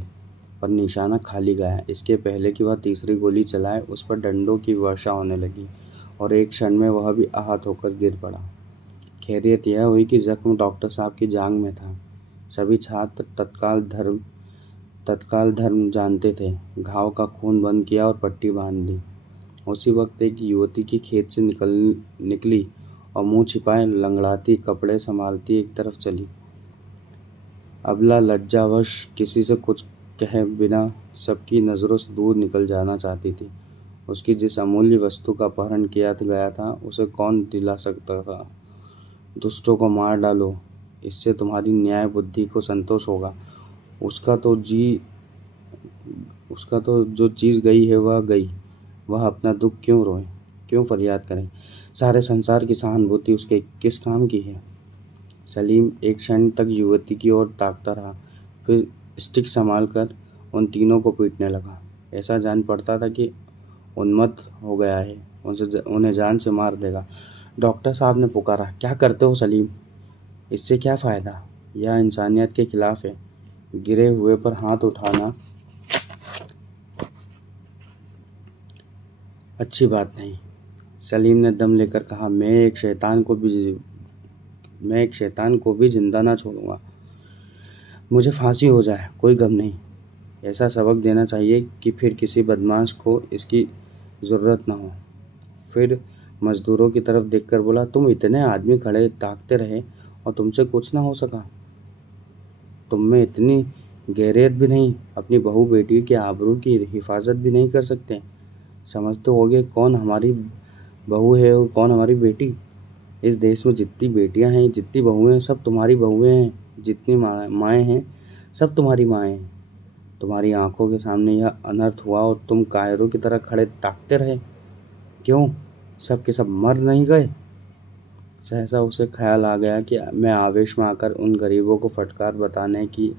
पर निशाना खाली गया। इसके पहले कि वह तीसरी गोली चलाए, उस पर डंडों की वर्षा होने लगी और एक क्षण में वह भी आहत होकर गिर पड़ा। खैरियत यह हुई कि जख्म डॉक्टर साहब की जांघ में था। सभी छात्र तत्काल धर्म जानते थे। घाव का खून बंद किया और पट्टी बांध दी। उसी वक्त एक युवती की खेत से निकली और मुंह छिपाए लंगड़ाती कपड़े संभालती एक तरफ चली। अबला लज्जावश किसी से कुछ कहे बिना सबकी नज़रों से दूर निकल जाना चाहती थी। उसकी जिस अमूल्य वस्तु का अपहरण किया गया था, उसे कौन दिला सकता था। दुष्टों को मार डालो, इससे तुम्हारी न्याय बुद्धि को संतोष होगा। उसका तो जो चीज़ गई है वह गई। वह अपना दुख क्यों रोए, क्यों फरियाद करे। सारे संसार की सहानुभूति उसके किस काम की है। सलीम एक क्षण तक युवती की ओर ताकता रहा, फिर स्टिक संभाल कर उन तीनों को पीटने लगा। ऐसा जान पड़ता था कि उन्मत्त हो गया है, उन्हें जान से मार देगा। डॉक्टर साहब ने पुकारा, क्या करते हो सलीम? इससे क्या फ़ायदा? यह इंसानियत के खिलाफ है। गिरे हुए पर हाथ उठाना अच्छी बात नहीं। सलीम ने दम लेकर कहा, मैं एक शैतान को भी जिंदा ना छोड़ूंगा। मुझे फांसी हो जाए, कोई गम नहीं। ऐसा सबक देना चाहिए कि फिर किसी बदमाश को इसकी ज़रूरत ना हो। फिर मजदूरों की तरफ देखकर बोला, तुम इतने आदमी खड़े ताकते रहे और तुमसे कुछ ना हो सका। तुम में इतनी गैरियत भी नहीं, अपनी बहू बेटी के आबरू की हिफाजत भी नहीं कर सकते। समझते होगे कौन हमारी बहू है और कौन हमारी बेटी। इस देश में जितनी बेटियां हैं, जितनी बहुएं हैं, सब तुम्हारी बहुएं हैं। जितनी माएँ हैं, सब तुम्हारी माएँ हैं। तुम्हारी आंखों के सामने यह अनर्थ हुआ और तुम कायरों की तरह खड़े ताकते रहे। क्यों? सब के सब मर नहीं गए? सहसा उसे ख्याल आ गया कि मैं आवेश में आकर उन गरीबों को फटकार बताने की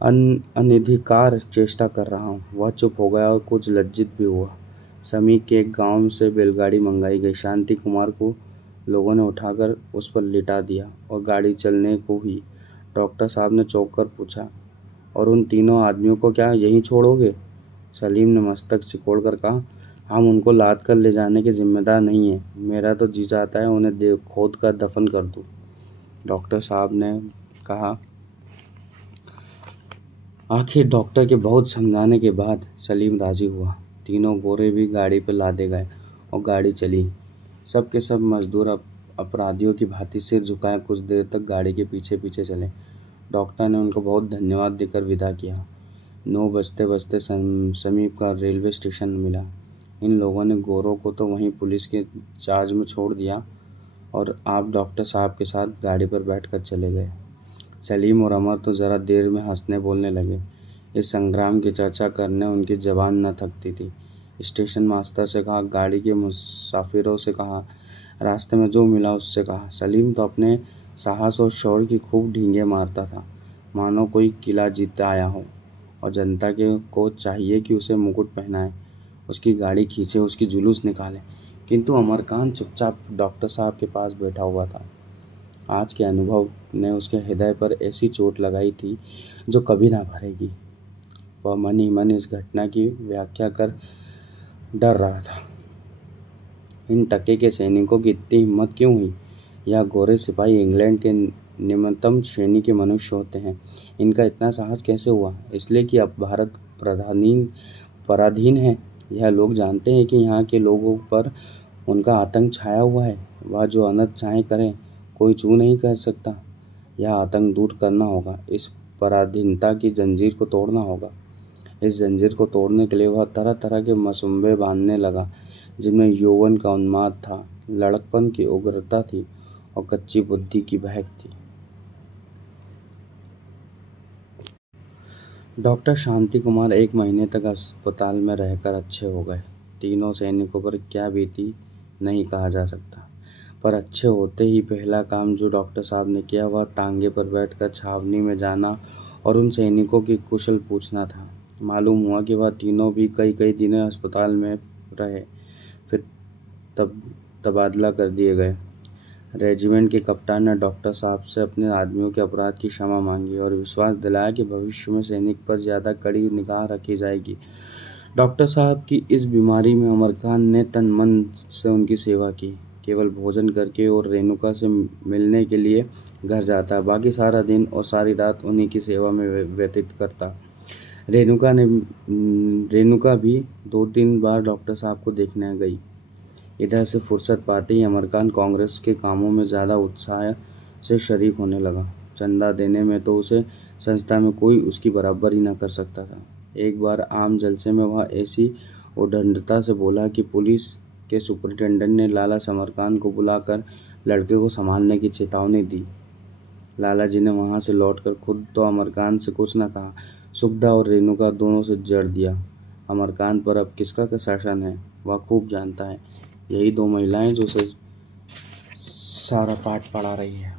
अनधिकार चेष्टा कर रहा हूँ। वह चुप हो गया और कुछ लज्जित भी हुआ। समीप के एक गांव से बैलगाड़ी मंगाई गई। शांति कुमार को लोगों ने उठाकर उस पर लिटा दिया और गाड़ी चलने को हुई। डॉक्टर साहब ने चौंक कर पूछा, और उन तीनों आदमियों को क्या यहीं छोड़ोगे? सलीम ने मस्तक सिकोड़कर कहा, हम उनको लाद कर ले जाने के जिम्मेदार नहीं हैं। मेरा तो जी चाहता है उन्हें खोद कर दफन कर दूं। डॉक्टर साहब ने कहा। आखिर डॉक्टर के बहुत समझाने के बाद सलीम राजी हुआ। तीनों गोरे भी गाड़ी पर लादे गए और गाड़ी चली। सब के सब मजदूर अपराधियों की भांति सिर झुकाए कुछ देर तक गाड़ी के पीछे पीछे चले। डॉक्टर ने उनको बहुत धन्यवाद देकर विदा किया। 9 बजते बजते समीप का रेलवे स्टेशन मिला। इन लोगों ने गोरों को तो वहीं पुलिस के चार्ज में छोड़ दिया और आप डॉक्टर साहब के साथ गाड़ी पर बैठकर चले गए। सलीम और अमर तो ज़रा देर में हंसने बोलने लगे। इस संग्राम की चर्चा करने उनकी ज़बान न थकती थी। स्टेशन मास्टर से कहा, गाड़ी के मुसाफिरों से कहा, रास्ते में जो मिला उससे कहा। सलीम तो अपने साहस और शौर्य की खूब ढींगे मारता था, मानो कोई किला जीत आया हो, और जनता को चाहिए कि उसे मुकुट पहनाए, उसकी गाड़ी खींचे, उसकी जुलूस निकाले। किंतु अमरकांत चुपचाप डॉक्टर साहब के पास बैठा हुआ था। आज के अनुभव ने उसके हृदय पर ऐसी चोट लगाई थी जो कभी ना भरेगी। वह मन ही मन इस घटना की व्याख्या कर डर रहा था। इन टके के सैनिकों की इतनी हिम्मत क्यों हुई? यह गोरे सिपाही इंग्लैंड के निम्नतम श्रेणी के मनुष्य होते हैं। इनका इतना साहस कैसे हुआ? इसलिए कि अब भारत पराधीन है। यह लोग जानते हैं कि यहाँ के लोगों पर उनका आतंक छाया हुआ है। वह जो अनर्थ चाहे करें, कोई छू नहीं कर सकता। यह आतंक दूर करना होगा। इस पराधीनता की जंजीर को तोड़ना होगा। इस जंजीर को तोड़ने के लिए वह तरह तरह के मसुम्बे बांधने लगा, जिनमें यौवन का उन्माद था, लड़कपन की उग्रता थी और कच्ची बुद्धि की बहक थी। डॉक्टर शांति कुमार 1 महीने तक अस्पताल में रहकर अच्छे हो गए। तीनों सैनिकों पर क्या बीती नहीं कहा जा सकता, पर अच्छे होते ही पहला काम जो डॉक्टर साहब ने किया वह तांगे पर बैठकर छावनी में जाना और उन सैनिकों की कुशल पूछना था। मालूम हुआ कि वह तीनों भी कई कई दिनों अस्पताल में रहे, फिर तब तबादला कर दिए गए। रेजिमेंट के कप्तान ने डॉक्टर साहब से अपने आदमियों के अपराध की क्षमा मांगी और विश्वास दिलाया कि भविष्य में सैनिक पर ज़्यादा कड़ी निगाह रखी जाएगी। डॉक्टर साहब की इस बीमारी में अमर खान ने तन मन से उनकी सेवा की। केवल भोजन करके और रेणुका से मिलने के लिए घर जाता, बाकी सारा दिन और सारी रात उन्हीं की सेवा में व्यतीत करता। रेणुका भी 2-3 बार डॉक्टर साहब को देखने गई। इधर से फुर्सत पाते ही अमरकांत कांग्रेस के कामों में ज़्यादा उत्साह से शरीक होने लगा। चंदा देने में तो उसे संस्था में कोई उसकी बराबरी न कर सकता था। एक बार आम जलसे में वह ऐसी उद्दंडता से बोला कि पुलिस के सुपरिटेंडेंट ने लाला से अमरकांत को बुलाकर लड़के को संभालने की चेतावनी दी। लाला जी ने वहाँ से लौटकर खुद तो अमरकांत से कुछ न कहा, सुखदा और रेणुका दोनों से जड़ दिया। अमरकांत पर अब किसका शासन है वह खूब जानता है। यही 2 महिलाएं जो उसे सारा पाठ पढ़ा रही है,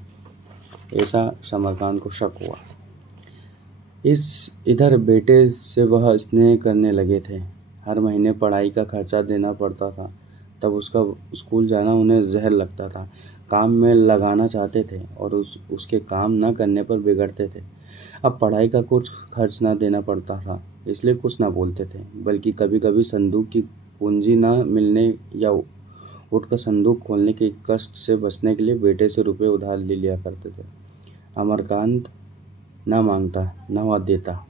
ऐसा अमरकांत को शक हुआ। इधर बेटे से वह स्नेह करने लगे थे। हर महीने पढ़ाई का खर्चा देना पड़ता था, तब उसका स्कूल जाना उन्हें जहर लगता था। काम में लगाना चाहते थे और उसके काम न करने पर बिगड़ते थे। अब पढ़ाई का कुछ खर्च न देना पड़ता था, इसलिए कुछ न बोलते थे, बल्कि कभी कभी संदूक की पूंजी न मिलने या उठकर संदूक खोलने के कष्ट से बचने के लिए बेटे से रुपए उधार ले लिया करते थे। अमरकांत न मांगता न वह देता।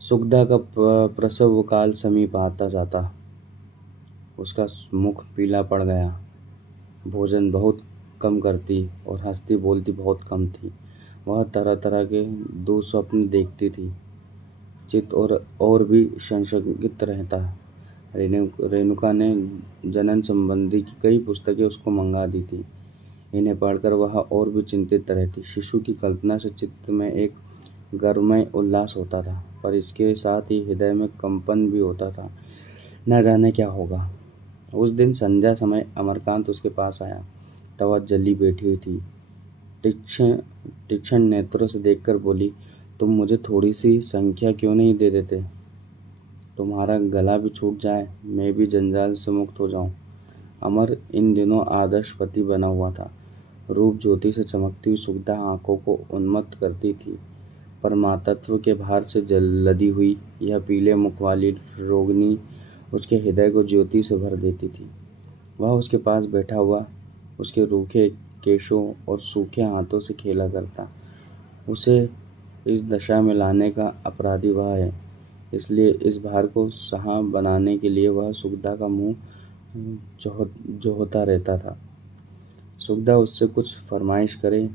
सुखदा का प्रसव काल समीप आता जाता। उसका मुख पीला पड़ गया। भोजन बहुत कम करती और हंसती बोलती बहुत कम थी। वह तरह तरह के दुस्वप्न देखती थी। चित्त और भी संशयित रहता। रेणुका ने जनन संबंधी की कई पुस्तकें उसको मंगा दी थी। इन्हें पढ़कर वह और भी चिंतित रहती। शिशु की कल्पना से चित्त में एक गर्वमय उल्लास होता था, पर इसके साथ ही हृदय में कंपन भी होता था। न जाने क्या होगा। उस दिन संध्या समय अमरकांत उसके पास आया, तब वह जली बैठी हुई थी। तीक्ष्ण नेत्रों से देखकर बोली, तुम मुझे थोड़ी सी संख्या क्यों नहीं दे देते? तुम्हारा गला भी छूट जाए, मैं भी जंजाल से मुक्त हो जाऊं। अमर इन दिनों आदर्श पति बना हुआ था। रूप ज्योति से चमकती हुई सुखदा आंखों को उन्मत्त करती थी, पर मातृत्व के भार से लदी हुई यह पीले मुख वाली रोगिणी उसके हृदय को ज्योति से भर देती थी। वह उसके पास बैठा हुआ उसके रूखे केशों और सूखे हाथों से खेला करता। उसे इस दशा में लाने का अपराधी वह है, इसलिए इस भार को सहा बनाने के लिए वह सुखदा का मुंह जोहता रहता था। सुखदा उससे कुछ फरमाइश करे,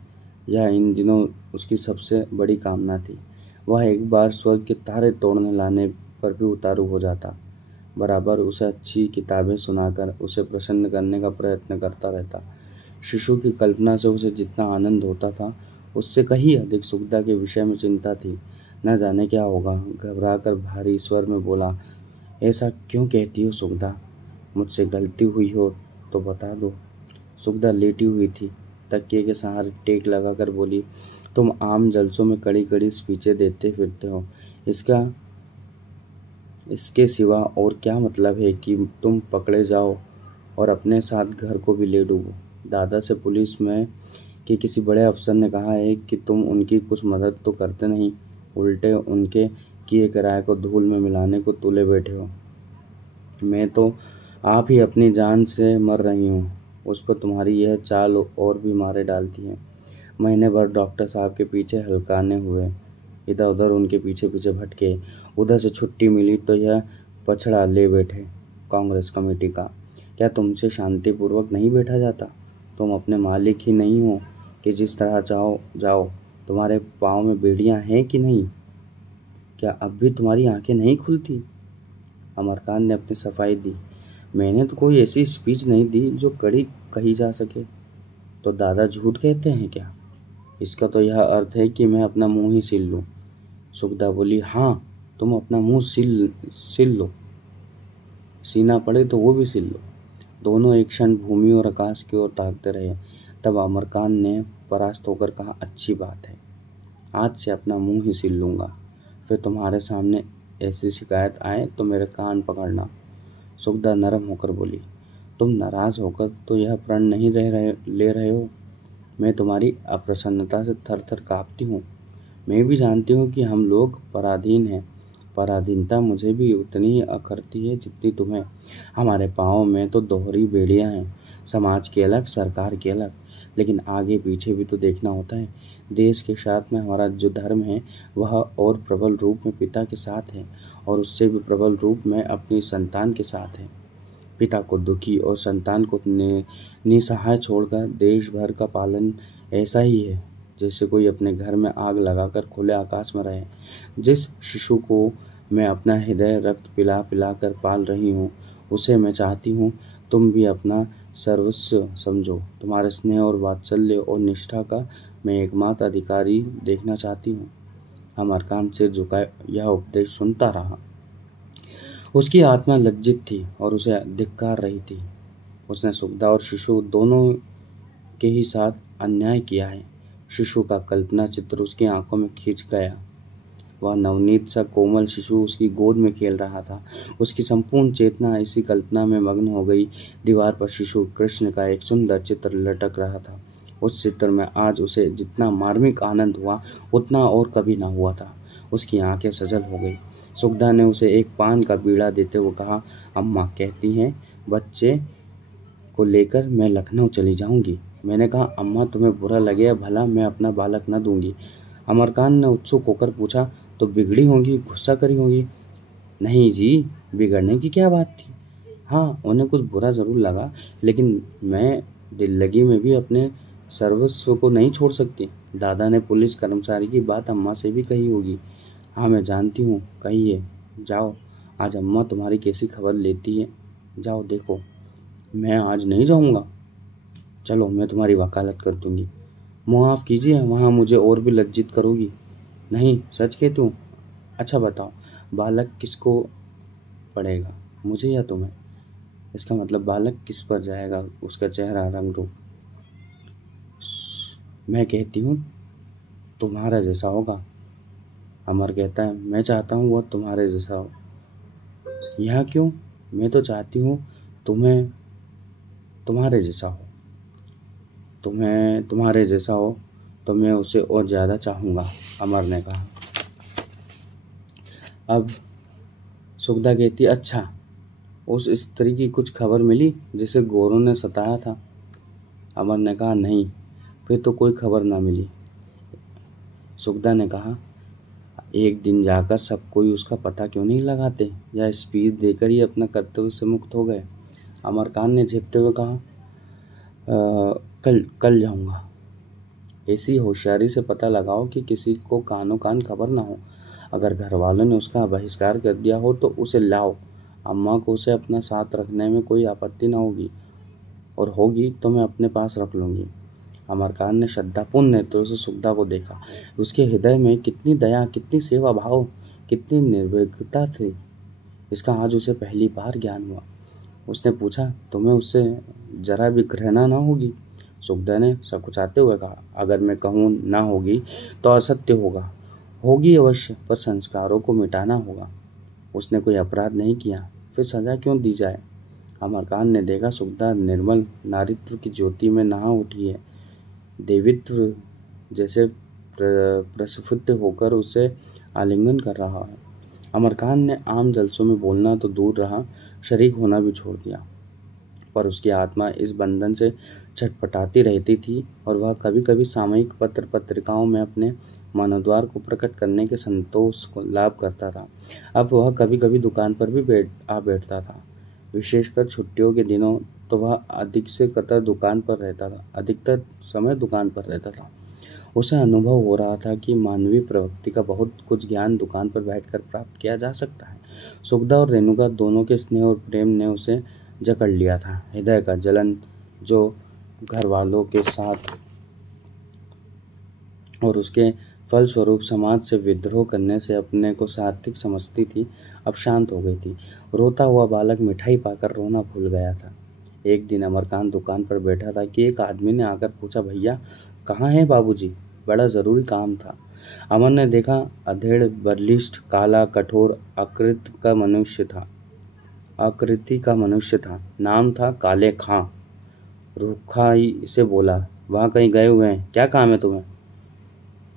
यह इन दिनों उसकी सबसे बड़ी कामना थी। वह एक बार स्वर्ग के तारे तोड़ने लाने पर भी उतारू हो जाता। बराबर उसे अच्छी किताबें सुनाकर उसे प्रसन्न करने का प्रयत्न करता रहता। शिशु की कल्पना से उसे जितना आनंद होता था, उससे कहीं अधिक सुखदा के विषय में चिंता थी। न जाने क्या होगा। घबराकर भारी स्वर में बोला, ऐसा क्यों कहती हो सुखदा? मुझसे गलती हुई हो तो बता दो। सुखदा लेटी हुई थी, तकिए के सहारे टेक लगाकर बोली, तुम आम जलसों में कड़ी कड़ी स्पीचें देते फिरते हो। इसके सिवा और क्या मतलब है कि तुम पकड़े जाओ और अपने साथ घर को भी ले डूबो। दादा से पुलिस में कि किसी बड़े अफसर ने कहा है कि तुम उनकी कुछ मदद तो करते नहीं, उल्टे उनके किए किराए को धूल में मिलाने को तुले बैठे हो। मैं तो आप ही अपनी जान से मर रही हूँ, उस पर तुम्हारी यह चाल और भी मारे डालती है। महीने भर डॉक्टर साहब के पीछे हलकाने हुए, इधर उधर उनके पीछे पीछे भटके। उधर से छुट्टी मिली तो यह पछड़ा ले बैठे कांग्रेस कमेटी का। क्या तुमसे शांतिपूर्वक नहीं बैठा जाता? तुम अपने मालिक ही नहीं हो कि जिस तरह चाहो जाओ। तुम्हारे पाँव में बेड़ियां हैं कि नहीं? क्या अब भी तुम्हारी आंखें नहीं खुलती? अमरकांत ने अपनी सफाई दी। मैंने तो कोई ऐसी स्पीच नहीं दी जो कड़ी कही जा सके। तो दादा झूठ कहते हैं क्या? इसका तो यह अर्थ है कि मैं अपना मुंह ही सील लूं। सुखदा बोली, हाँ तुम अपना मुंह सिल लो, सीना पड़े तो वो भी सिल लो। दोनों एक क्षण भूमि और आकाश की ओर ताकते रहे। तब अमरकांत ने परास्त होकर कहा, अच्छी बात है, आज से अपना मुंह ही सिल लूंगा। फिर तुम्हारे सामने ऐसी शिकायत आए तो मेरे कान पकड़ना। सुखदा नरम होकर बोली, तुम नाराज होकर तो यह प्रण नहीं ले रहे हो। मैं तुम्हारी अप्रसन्नता से थर थर कांपती हूँ। मैं भी जानती हूँ कि हम लोग पराधीन हैं। पराधीनता मुझे भी उतनी ही अखरती है जितनी तुम्हें। हमारे पाँव में तो दोहरी बेड़ियाँ हैं, समाज की अलग, सरकार की अलग, लेकिन आगे पीछे भी तो देखना होता है। देश के साथ में हमारा जो धर्म है वह और प्रबल रूप में पिता के साथ है, और उससे भी प्रबल रूप में अपनी संतान के साथ है। पिता को दुखी और संतान को निसहाय छोड़कर देश भर का पालन ऐसा ही है जैसे कोई अपने घर में आग लगाकर खुले आकाश में रहे। जिस शिशु को मैं अपना हृदय रक्त पिला पिला कर पाल रही हूँ, उसे मैं चाहती हूँ तुम भी अपना सर्वस्व समझो। तुम्हारे स्नेह और वात्सल्य और निष्ठा का मैं एकमात्र अधिकारी देखना चाहती हूँ। अमरकांत सिर झुकाए यह उपदेश सुनता रहा। उसकी आत्मा लज्जित थी और उसे धिक्कार रही थी। उसने सुखदा और शिशु दोनों के ही साथ अन्याय किया है। शिशु का कल्पना चित्र उसकी आंखों में खींच गया। वह नवनीत सा कोमल शिशु उसकी गोद में खेल रहा था। उसकी संपूर्ण चेतना इसी कल्पना में मग्न हो गई। दीवार पर शिशु कृष्ण का एक सुंदर चित्र लटक रहा था। उस चित्र में आज उसे जितना मार्मिक आनंद हुआ उतना और कभी ना हुआ था। उसकी आंखें सजल हो गई। सुखदा ने उसे एक पान का बीड़ा देते हुए कहा, अम्मा कहती हैं बच्चे को लेकर मैं लखनऊ चली जाऊंगी। मैंने कहा, अम्मा तुम्हें बुरा लगे या भला, मैं अपना बालक न दूंगी। अमरकांत ने उत्सुक होकर पूछा, तो बिगड़ी होंगी, गुस्सा करी होंगी। नहीं जी, बिगड़ने की क्या बात थी। हाँ, उन्हें कुछ बुरा जरूर लगा, लेकिन मैं दिल लगी में भी अपने सर्वस्व को नहीं छोड़ सकती। दादा ने पुलिस कर्मचारी की बात अम्मा से भी कही होगी। हाँ मैं जानती हूँ, कहिए। जाओ, आज अम्मा तुम्हारी कैसी खबर लेती है, जाओ देखो। मैं आज नहीं जाऊँगा। चलो, मैं तुम्हारी वकालत कर दूंगी। मुआफ़ कीजिए, वहाँ मुझे और भी लज्जित करोगी। नहीं, सच कहती हूँ। अच्छा बताओ, बालक किसको पड़ेगा, मुझे या तुम्हें? इसका मतलब बालक किस पर जाएगा, उसका चेहरा, रंग रूप? मैं कहती हूँ तुम्हारा जैसा होगा। अमर कहता है, मैं चाहता हूँ वह तुम्हारे जैसा हो। यह क्यों? मैं तो चाहती हूँ तुम्हें तुम्हारे जैसा हो। तुम्हारे जैसा हो तो मैं उसे और ज़्यादा चाहूँगा, अमर ने कहा। अब सुखदा कहती, अच्छा, उस स्त्री की कुछ खबर मिली जिसे गोरों ने सताया था? अमर ने कहा, नहीं, फिर तो कोई खबर ना मिली। सुखदा ने कहा, एक दिन जाकर सब कोई उसका पता क्यों नहीं लगाते, या स्पीच देकर ही अपना कर्तव्य से मुक्त हो गए? अमरकांत ने झेपते हुए कहा, कल जाऊंगा। ऐसी होशियारी से पता लगाओ कि किसी को कानों कान खबर ना हो। अगर घर वालों ने उसका बहिष्कार कर दिया हो तो उसे लाओ। अम्मा को उसे अपना साथ रखने में कोई आपत्ति ना होगी, और होगी तो मैं अपने पास रख लूँगी। अमरकांत ने श्रद्धापूर्ण नेत्रों से सुखदा को देखा। उसके हृदय में कितनी दया, कितनी सेवा भाव, कितनी निर्भीकता थी, इसका आज उसे पहली बार ज्ञान हुआ। उसने पूछा, तुम्हें उससे जरा भी घृणा ना होगी? सुखदा ने सकुचाते हुए कहा, अगर मैं कहूँ ना होगी तो असत्य होगा। होगी अवश्य, पर संस्कारों को मिटाना होगा। उसने कोई अपराध नहीं किया, फिर सजा क्यों दी जाए? अमरकांत ने देखा सुखदा निर्मल नारित्व की ज्योति में नहा उठी है। देवित्व जैसे प्रस्फुटित होकर उसे आलिंगन कर रहा है। अमरकांत ने आम जलसों में बोलना तो दूर रहा, शरीक होना भी छोड़ दिया, पर उसकी आत्मा इस बंधन से छटपटाती रहती थी, और वह कभी कभी सामयिक पत्र पत्रिकाओं में अपने मनोद्वार को प्रकट करने के संतोष को लाभ करता था। अब वह कभी कभी दुकान पर भी बैठता था। विशेषकर छुट्टियों के दिनों तो वह अधिकतर समय दुकान पर रहता था। उसे अनुभव हो रहा था कि मानवीय प्रवृत्ति का बहुत कुछ ज्ञान दुकान पर बैठकर प्राप्त किया जा सकता है। सुखदा और रेणुका दोनों के स्नेह और प्रेम ने उसे जकड़ लिया था। हृदय का जलन जो घर वालों के साथ और उसके फलस्वरूप समाज से विद्रोह करने से अपने को सार्थक समझती थी, अब शांत हो गई थी। रोता हुआ बालक मिठाई पाकर रोना भूल गया था। एक दिन अमरकांत दुकान पर बैठा था कि एक आदमी ने आकर पूछा, भैया कहाँ हैं बाबूजी? बड़ा ज़रूरी काम था। अमर ने देखा, अधेड़, बलिष्ठ, काला, कठोर आकृति का मनुष्य था। नाम था काले खां। रूखाई से बोला, वहाँ कहीं गए हुए हैं? क्या काम है तुम्हें?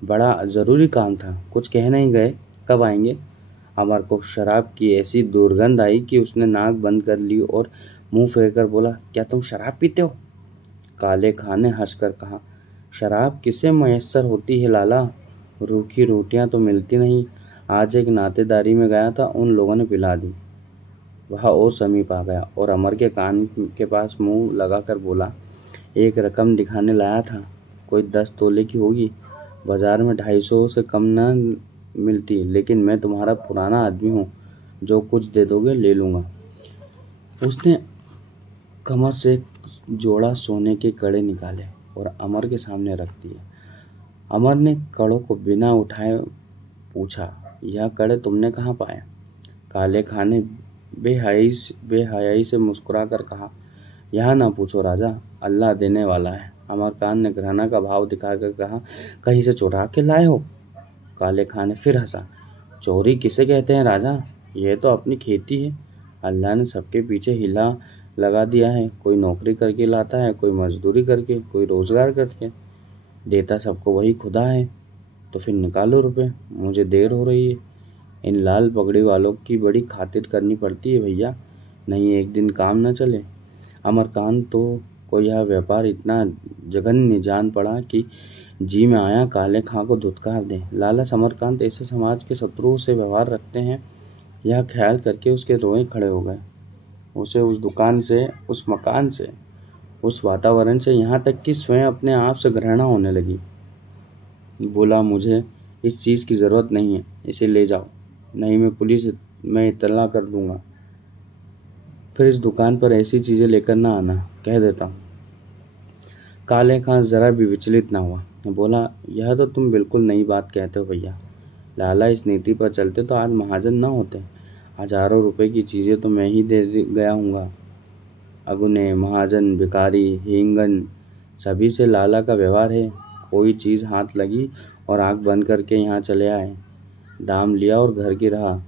बड़ा ज़रूरी काम था। कुछ कह नहीं गए? कब आएंगे? अमर को शराब की ऐसी दुर्गंध आई कि उसने नाक बंद कर ली और मुंह फेर कर बोला, क्या तुम शराब पीते हो? काले खां ने हंसकर कहा, शराब किसे मयस्सर होती है लाला, रूखी रोटियां तो मिलती नहीं। आज एक नातेदारी में गया था, उन लोगों ने पिला दी। वह और समीप आ गया और अमर के कान के पास मुंह लगाकर बोला, एक रकम दिखाने लाया था, कोई 10 तोले की होगी। बाजार में 250 से कम न मिलती, लेकिन मैं तुम्हारा पुराना आदमी हूँ, जो कुछ दे दोगे ले लूँगा। उसने कमर से जोड़ा सोने के कड़े निकाले और अमर के सामने रख दिए। अमर ने कड़ों को बिना उठाए पूछा, यह कड़े तुमने कहाँ पाए? काले खां ने बेहयाई से मुस्कुरा कर कहा, यहाँ ना पूछो राजा, अल्लाह देने वाला है। अमरकांत ने घृणा का भाव दिखाकर कहा, कहीं से चुरा के लाए हो? काले खां ने फिर हंसा, चोरी किसे कहते हैं राजा, यह तो अपनी खेती है। अल्लाह ने सबके पीछे हिला लगा दिया है। कोई नौकरी करके लाता है, कोई मजदूरी करके, कोई रोजगार करके। देता सबको वही खुदा है। तो फिर निकालो रुपए, मुझे देर हो रही है। इन लाल पगड़ी वालों की बड़ी खातिर करनी पड़ती है भैया, नहीं एक दिन काम न चले। अमरकांत को यह व्यापार इतना जघन्य जान पड़ा कि जी में आया काले खां को धुतकार दें। लाला अमरकांत ऐसे समाज के शत्रुओं से व्यवहार रखते हैं, यह ख्याल करके उसके रोए खड़े हो गए। उसे उस दुकान से, उस मकान से, उस वातावरण से, यहाँ तक कि स्वयं अपने आप से घृणा होने लगी। बोला, मुझे इस चीज़ की ज़रूरत नहीं है, इसे ले जाओ, नहीं मैं पुलिस में इत्तला कर दूंगा। फिर इस दुकान पर ऐसी चीज़ें लेकर ना आना, कह देता हूँ। काले खां ज़रा भी विचलित ना हुआ, बोला, यह तो तुम बिल्कुल नई बात कहते हो भैया। लाला इस नीति पर चलते तो आज महाजन ना होते। हजारों रुपए की चीज़ें तो मैं ही दे गया हूँगा। अगुने, महाजन, भिखारी, हिंगन, सभी से लाला का व्यवहार है। कोई चीज़ हाथ लगी और आंख बंद करके यहाँ चले आए, दाम लिया और घर की रहा।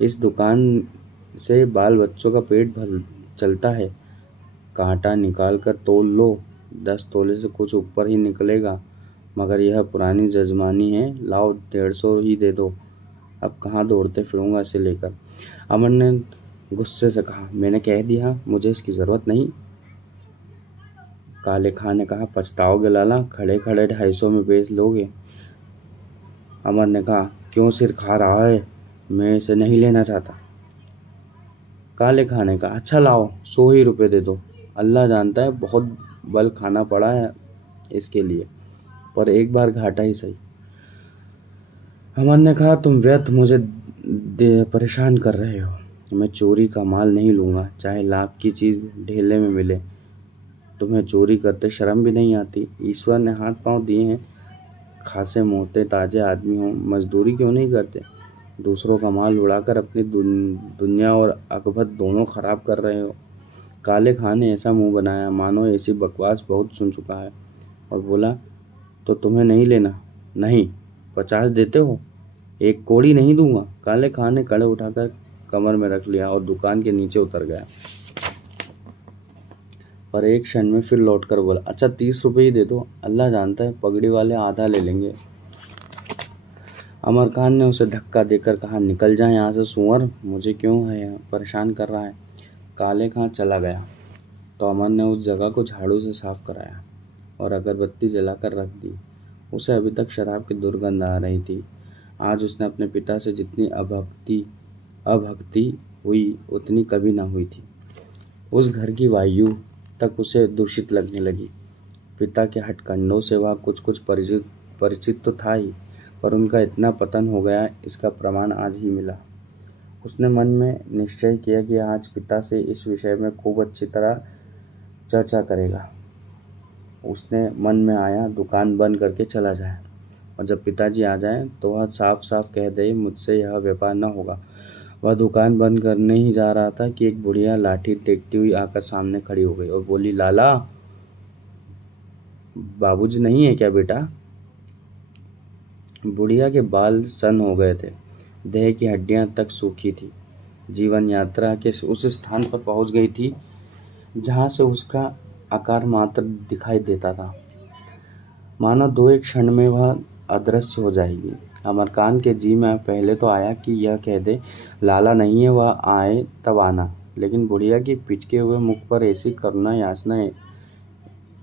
इस दुकान से बाल बच्चों का पेट भर चलता है। कांटा निकाल कर तोल लो, 10 तोले से कुछ ऊपर ही निकलेगा, मगर यह पुरानी जजमानी है, लाओ 150 ही दे दो। अब कहाँ दौड़ते फिरूंगा इसे लेकर। अमर ने गुस्से से कहा, मैंने कह दिया, मुझे इसकी ज़रूरत नहीं। काले खां ने कहा, पछताओगे लाला, खड़े खड़े 250 में बेच लोगे। अमर ने कहा, क्यों सिर खा रहा है, मैं इसे नहीं लेना चाहता। काले खां ने कहा, अच्छा लाओ, 100 ही रुपये दे दो। अल्लाह जानता है बहुत बल खाना पड़ा है इसके लिए, पर एक बार घाटा ही सही। अमर ने कहा, तुम व्यर्थ मुझे परेशान कर रहे हो। मैं चोरी का माल नहीं लूँगा, चाहे लाख की चीज़ ढेले में मिले। तुम्हें चोरी करते शर्म भी नहीं आती? ईश्वर ने हाथ पांव दिए हैं, खासे मोटे ताजे आदमी हो, मजदूरी क्यों नहीं करते? दूसरों का माल उड़ाकर अपनी दुनिया और आखिरत दोनों खराब कर रहे हो। काले खां ने ऐसा मुंह बनाया मानो ऐसी बकवास बहुत सुन चुका है, और बोला, तो तुम्हें नहीं लेना? नहीं, 50 देते हो? एक कौड़ी नहीं दूंगा। काले खां ने कड़े उठाकर कमर में रख लिया और दुकान के नीचे उतर गया, पर एक क्षण में फिर लौटकर बोला, अच्छा 30 रुपये ही दे दो, अल्लाह जानता है पगड़ी वाले आधा ले लेंगे। अमरकांत ने उसे धक्का देकर कहा, निकल जाए यहाँ से सूअर, मुझे क्यों है परेशान कर रहा है। काले खां चला गया तो अमर ने उस जगह को झाड़ू से साफ कराया और अगरबत्ती जलाकर रख दी। उसे अभी तक शराब की दुर्गंध आ रही थी। आज उसने अपने पिता से जितनी अभक्ति हुई उतनी कभी ना हुई थी। उस घर की वायु तक उसे दूषित लगने लगी। पिता के हथकंडों से वह कुछ परिचित तो था ही, पर उनका इतना पतन हो गया, इसका प्रमाण आज ही मिला। उसने मन में निश्चय किया कि आज पिता से इस विषय में खूब अच्छी तरह चर्चा करेगा। उसने मन में आया दुकान बंद करके चला जाए और जब पिताजी आ जाएं तो वह साफ साफ कह दे मुझसे यह व्यापार न होगा। वह दुकान बंद करने ही जा रहा था कि एक बुढ़िया लाठी टेकती हुई आकर सामने खड़ी हो गई और बोली, लाला, बाबूजी नहीं है क्या बेटा? बुढ़िया के बाल सन हो गए थे, देह की हड्डियां तक सूखी थी। जीवन यात्रा के उस स्थान पर पहुंच गई थी जहां से उसका आकार मात्र दिखाई देता था, मानो दो एक क्षण में वह अदृश्य हो जाएगी। अमरकांत के जी में पहले तो आया कि यह कह दे, लाला नहीं है, वह आए तब आना, लेकिन बुढ़िया की पिचके हुए मुख पर ऐसी करुणा याचना,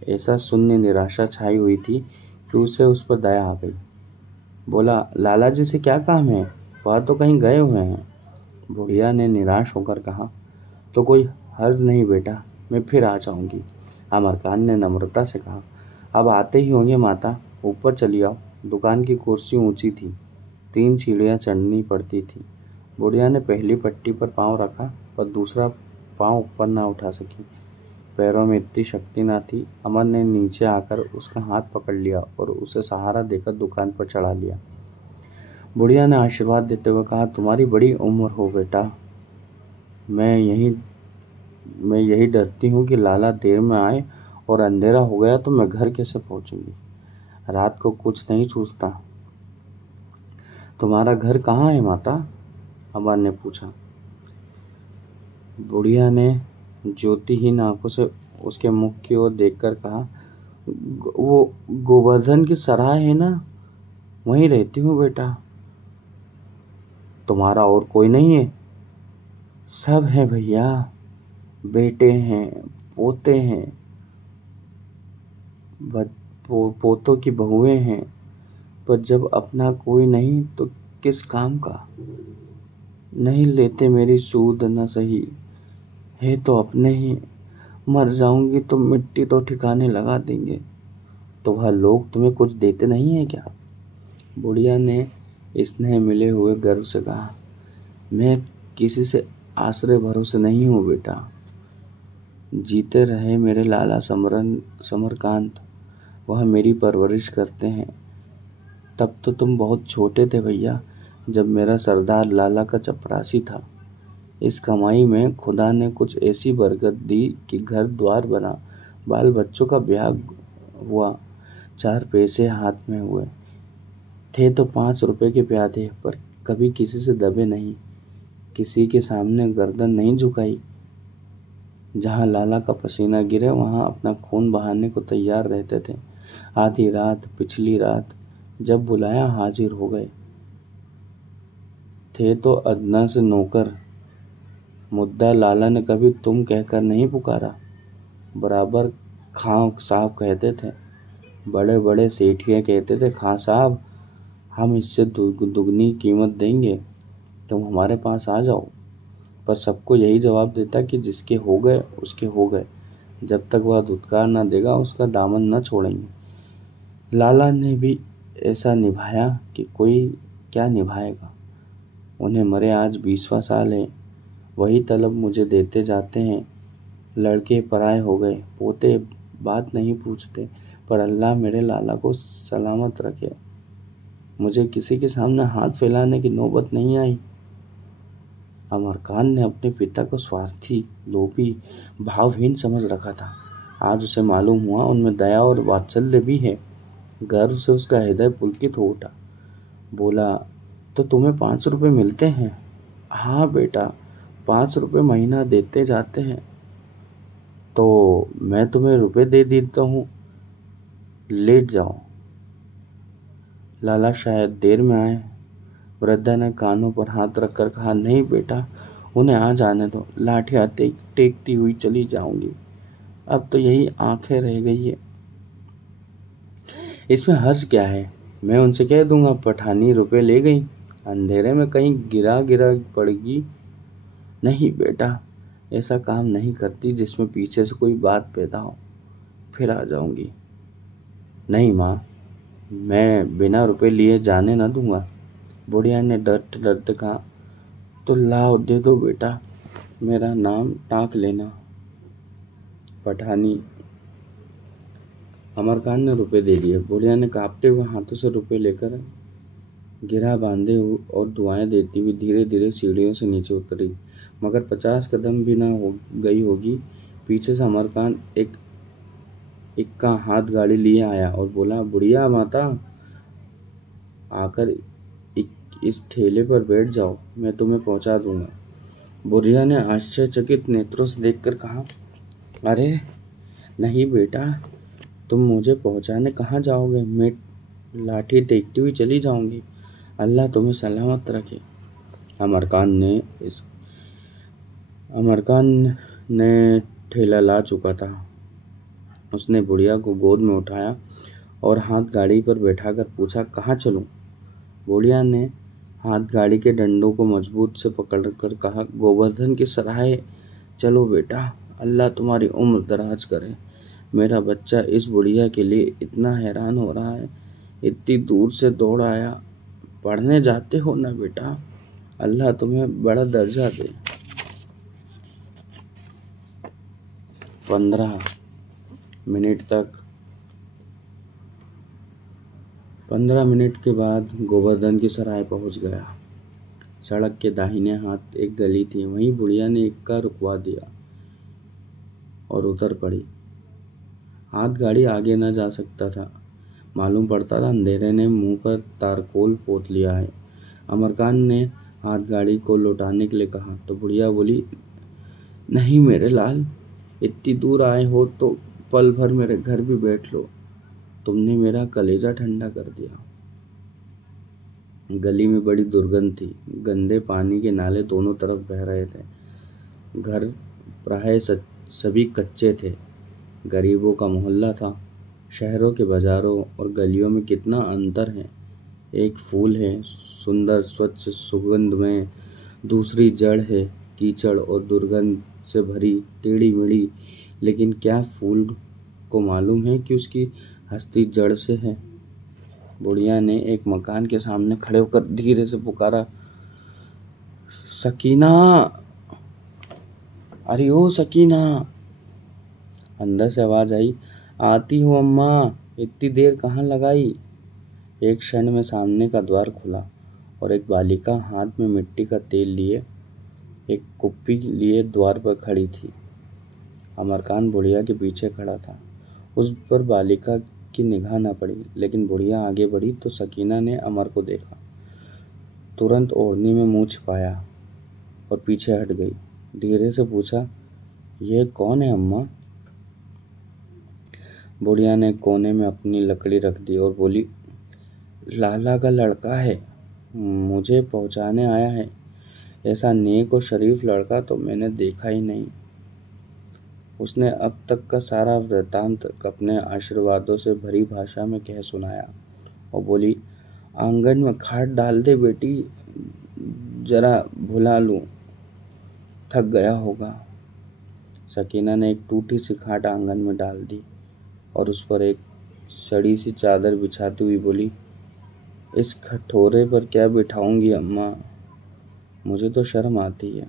ऐसा शून्य निराशा छाई हुई थी कि उसे उस पर दया आ गई। बोला, लाला जी से क्या काम है? वह तो कहीं गए हुए हैं। बुढ़िया ने निराश होकर कहा, तो कोई हर्ज नहीं बेटा, मैं फिर आ जाऊंगी। अमरकांत ने नम्रता से कहा, अब आते ही होंगे माता, ऊपर चली आओ। दुकान की कुर्सी ऊंची थी, 3 सीढ़ियां चढ़नी पड़ती थी। बुढ़िया ने पहली पट्टी पर पांव रखा पर दूसरा पांव ऊपर न उठा सकी, पैरों में इतनी शक्ति न थी। अमर ने नीचे आकर उसका हाथ पकड़ लिया और उसे सहारा देकर दुकान पर चढ़ा लिया। बुढ़िया ने आशीर्वाद देते हुए कहा, तुम्हारी बड़ी उम्र हो बेटा, मैं यही डरती हूँ कि लाला देर में आए और अंधेरा हो गया तो मैं घर कैसे पहुंचूंगी। रात को कुछ नहीं सूझता। तुम्हारा घर कहाँ है माता? अमर ने पूछा। बुढ़िया ने ज्योतिहीन आंखों से उसके मुख की ओर देखकर कहा, वो गोवर्धन की सराय है ना, वहीं रहती हूँ बेटा। तुम्हारा और कोई नहीं है? सब है भैया, बेटे हैं, पोते हैं, पोतों की बहुएं हैं, पर जब अपना कोई नहीं तो किस काम का। नहीं लेते मेरी सूद न सही, है तो अपने ही, मर जाऊंगी तो मिट्टी तो ठिकाने लगा देंगे। तो वह लोग तुम्हें कुछ देते नहीं है क्या? बुढ़िया ने स्नेह मिले हुए गर्व से कहा, मैं किसी से आश्रय भरोसे नहीं हूँ बेटा। जीते रहे मेरे लाला समरकांत, वह मेरी परवरिश करते हैं। तब तो तुम बहुत छोटे थे भैया, जब मेरा सरदार लाला का चपरासी था। इस कमाई में खुदा ने कुछ ऐसी बरकत दी कि घर द्वार बना, बाल बच्चों का ब्याह हुआ, 4 पैसे हाथ में हुए। थे तो 5 रुपए के प्यादे, पर कभी किसी से दबे नहीं, किसी के सामने गर्दन नहीं झुकाई। जहाँ लाला का पसीना गिरे वहाँ अपना खून बहाने को तैयार रहते थे। आधी रात, पिछली रात, जब बुलाया हाजिर हो गए। थे तो अदना से नौकर। मुद्दा लाला ने कभी तुम कहकर नहीं पुकारा, बराबर खां साहब कहते थे। बड़े बड़े सेठिया कहते थे, खां साहब हम इससे दुगनी कीमत देंगे, तुम हमारे पास आ जाओ। पर सबको यही जवाब देता कि जिसके हो गए उसके हो गए, जब तक वह धुतकार न देगा उसका दामन न छोड़ेंगे। लाला ने भी ऐसा निभाया कि कोई क्या निभाएगा। उन्हें मरे आज 20वां साल है, वही तलब मुझे देते जाते हैं। लड़के पराए हो गए, पोते बात नहीं पूछते, पर अल्लाह मेरे लाला को सलामत रखे। मुझे किसी के सामने हाथ फैलाने की नौबत नहीं आई। अमरकांत ने अपने पिता को स्वार्थी, लोभी, भावहीन समझ रखा था। आज उसे मालूम हुआ उनमें दया और वात्सल्य भी है। गर्व से उसका हृदय पुलकित हो उठा। बोला, तो तुम्हें 5 रुपए मिलते हैं? हाँ बेटा, 5 रुपए महीना देते जाते हैं। तो मैं तुम्हें रुपए दे देता हूँ, लेट जाओ। लाला शायद देर में आए। वृद्धा ने कानों पर हाथ रखकर कहा, नहीं बेटा, उन्हें आ जाने दो, लाठियां टेकती हुई चली जाऊंगी। अब तो यही आंखें रह गई है, इसमें हर्ज क्या है? मैं उनसे कह दूंगा पठानी रुपए ले गई, अंधेरे में कहीं गिरा पड़ेगी। नहीं बेटा, ऐसा काम नहीं करती जिसमें पीछे से कोई बात पैदा हो, फिर आ जाऊंगी। नहीं माँ, मैं बिना रुपए लिए जाने न दूंगा। बुढ़िया ने डरते डरते कहा, तो लाओ दे दो बेटा, मेरा नाम टाँक लेना। पठानी अमरकांत ने रुपए दे दिए। बुढ़िया ने कांपते हुए हाथों से रुपए लेकर गिरा बांधे हुए और दुआएं देती हुई धीरे धीरे सीढ़ियों से नीचे उतरी, मगर 50 कदम भी ना हो गई होगी, पीछे से अमरकांत एक इक्का हाथ गाड़ी लिए आया और बोला, बुढ़िया माता, आकर इस ठेले पर बैठ जाओ, मैं तुम्हें पहुंचा दूंगा। बुढ़िया ने आश्चर्यचकित नेत्रों से देखकर कहा, अरे नहीं बेटा, तुम मुझे पहुंचाने कहाँ जाओगे? मैं लाठी टेकती हुई चली जाऊंगी। अल्लाह तुम्हें सलामत रखे। अमरकांत ने ठेला ला चुका था। उसने बुढ़िया को गोद में उठाया और हाथ गाड़ी पर बैठाकर पूछा, कहाँ चलूं? बुढ़िया ने हाथ गाड़ी के डंडों को मजबूत से पकड़कर कहा, गोवर्धन की सराय चलो बेटा, अल्लाह तुम्हारी उम्र दराज करे। मेरा बच्चा इस बुढ़िया के लिए इतना हैरान हो रहा है, इतनी दूर से दौड़ आया। पढ़ने जाते हो ना बेटा, अल्लाह तुम्हें बड़ा दर्जा दे। 15 मिनट के बाद गोवर्धन की सराय पहुंच गया। सड़क के दाहिने हाथ एक गली थी, वहीं बुढ़िया ने इक्का रुकवा दिया और उतर पड़ी। हाथ गाड़ी आगे न जा सकता था। मालूम पड़ता था अंधेरे ने मुंह पर तारकोल पोत लिया है। अमरकांत ने हाथ गाड़ी को लौटाने के लिए कहा तो बुढ़िया बोली, नहीं मेरे लाल, इतनी दूर आए हो तो पल भर मेरे घर भी बैठ लो, तुमने मेरा कलेजा ठंडा कर दिया। गली में बड़ी दुर्गंध थी। गंदे पानी के नाले दोनों तरफ बह रहे थे। घर प्राय सभी कच्चे थे। गरीबों का मोहल्ला था। शहरों के बाजारों और गलियों में कितना अंतर है। एक फूल है सुंदर स्वच्छ सुगंध में, दूसरी जड़ है कीचड़ और दुर्गंध से भरी टेढ़ी मेढ़ी। लेकिन क्या फूल को मालूम है कि उसकी हस्ती जड़ से है? बुढ़िया ने एक मकान के सामने खड़े होकर धीरे से पुकारा, सकीना, अरे ओ सकीना। अंदर से आवाज आई, आती हूँ अम्मा, इतनी देर कहाँ लगाई? एक क्षण में सामने का द्वार खुला और एक बालिका हाथ में मिट्टी का तेल लिए एक कुप्पी लिए द्वार पर खड़ी थी। अमरकांत बुढ़िया के पीछे खड़ा था। उस पर बालिका की निगाह न पड़ी, लेकिन बुढ़िया आगे बढ़ी तो सकीना ने अमर को देखा। तुरंत ओढ़नी में मुंह छिपाया और पीछे हट गई। धीरे से पूछा, यह कौन है अम्मा? बुढ़िया ने कोने में अपनी लकड़ी रख दी और बोली, लाला का लड़का है, मुझे पहुंचाने आया है। ऐसा नेक और शरीफ लड़का तो मैंने देखा ही नहीं। उसने अब तक का सारा वृत्तांत अपने आशीर्वादों से भरी भाषा में कह सुनाया और बोली, आंगन में खाट डाल दे बेटी, जरा भुला लूं, थक गया होगा। सकीना ने एक टूटी सी खाट आंगन में डाल दी और उस पर एक सड़ी सी चादर बिछाती हुई बोली, इस खटोरे पर क्या बिठाऊंगी अम्मा, मुझे तो शर्म आती है।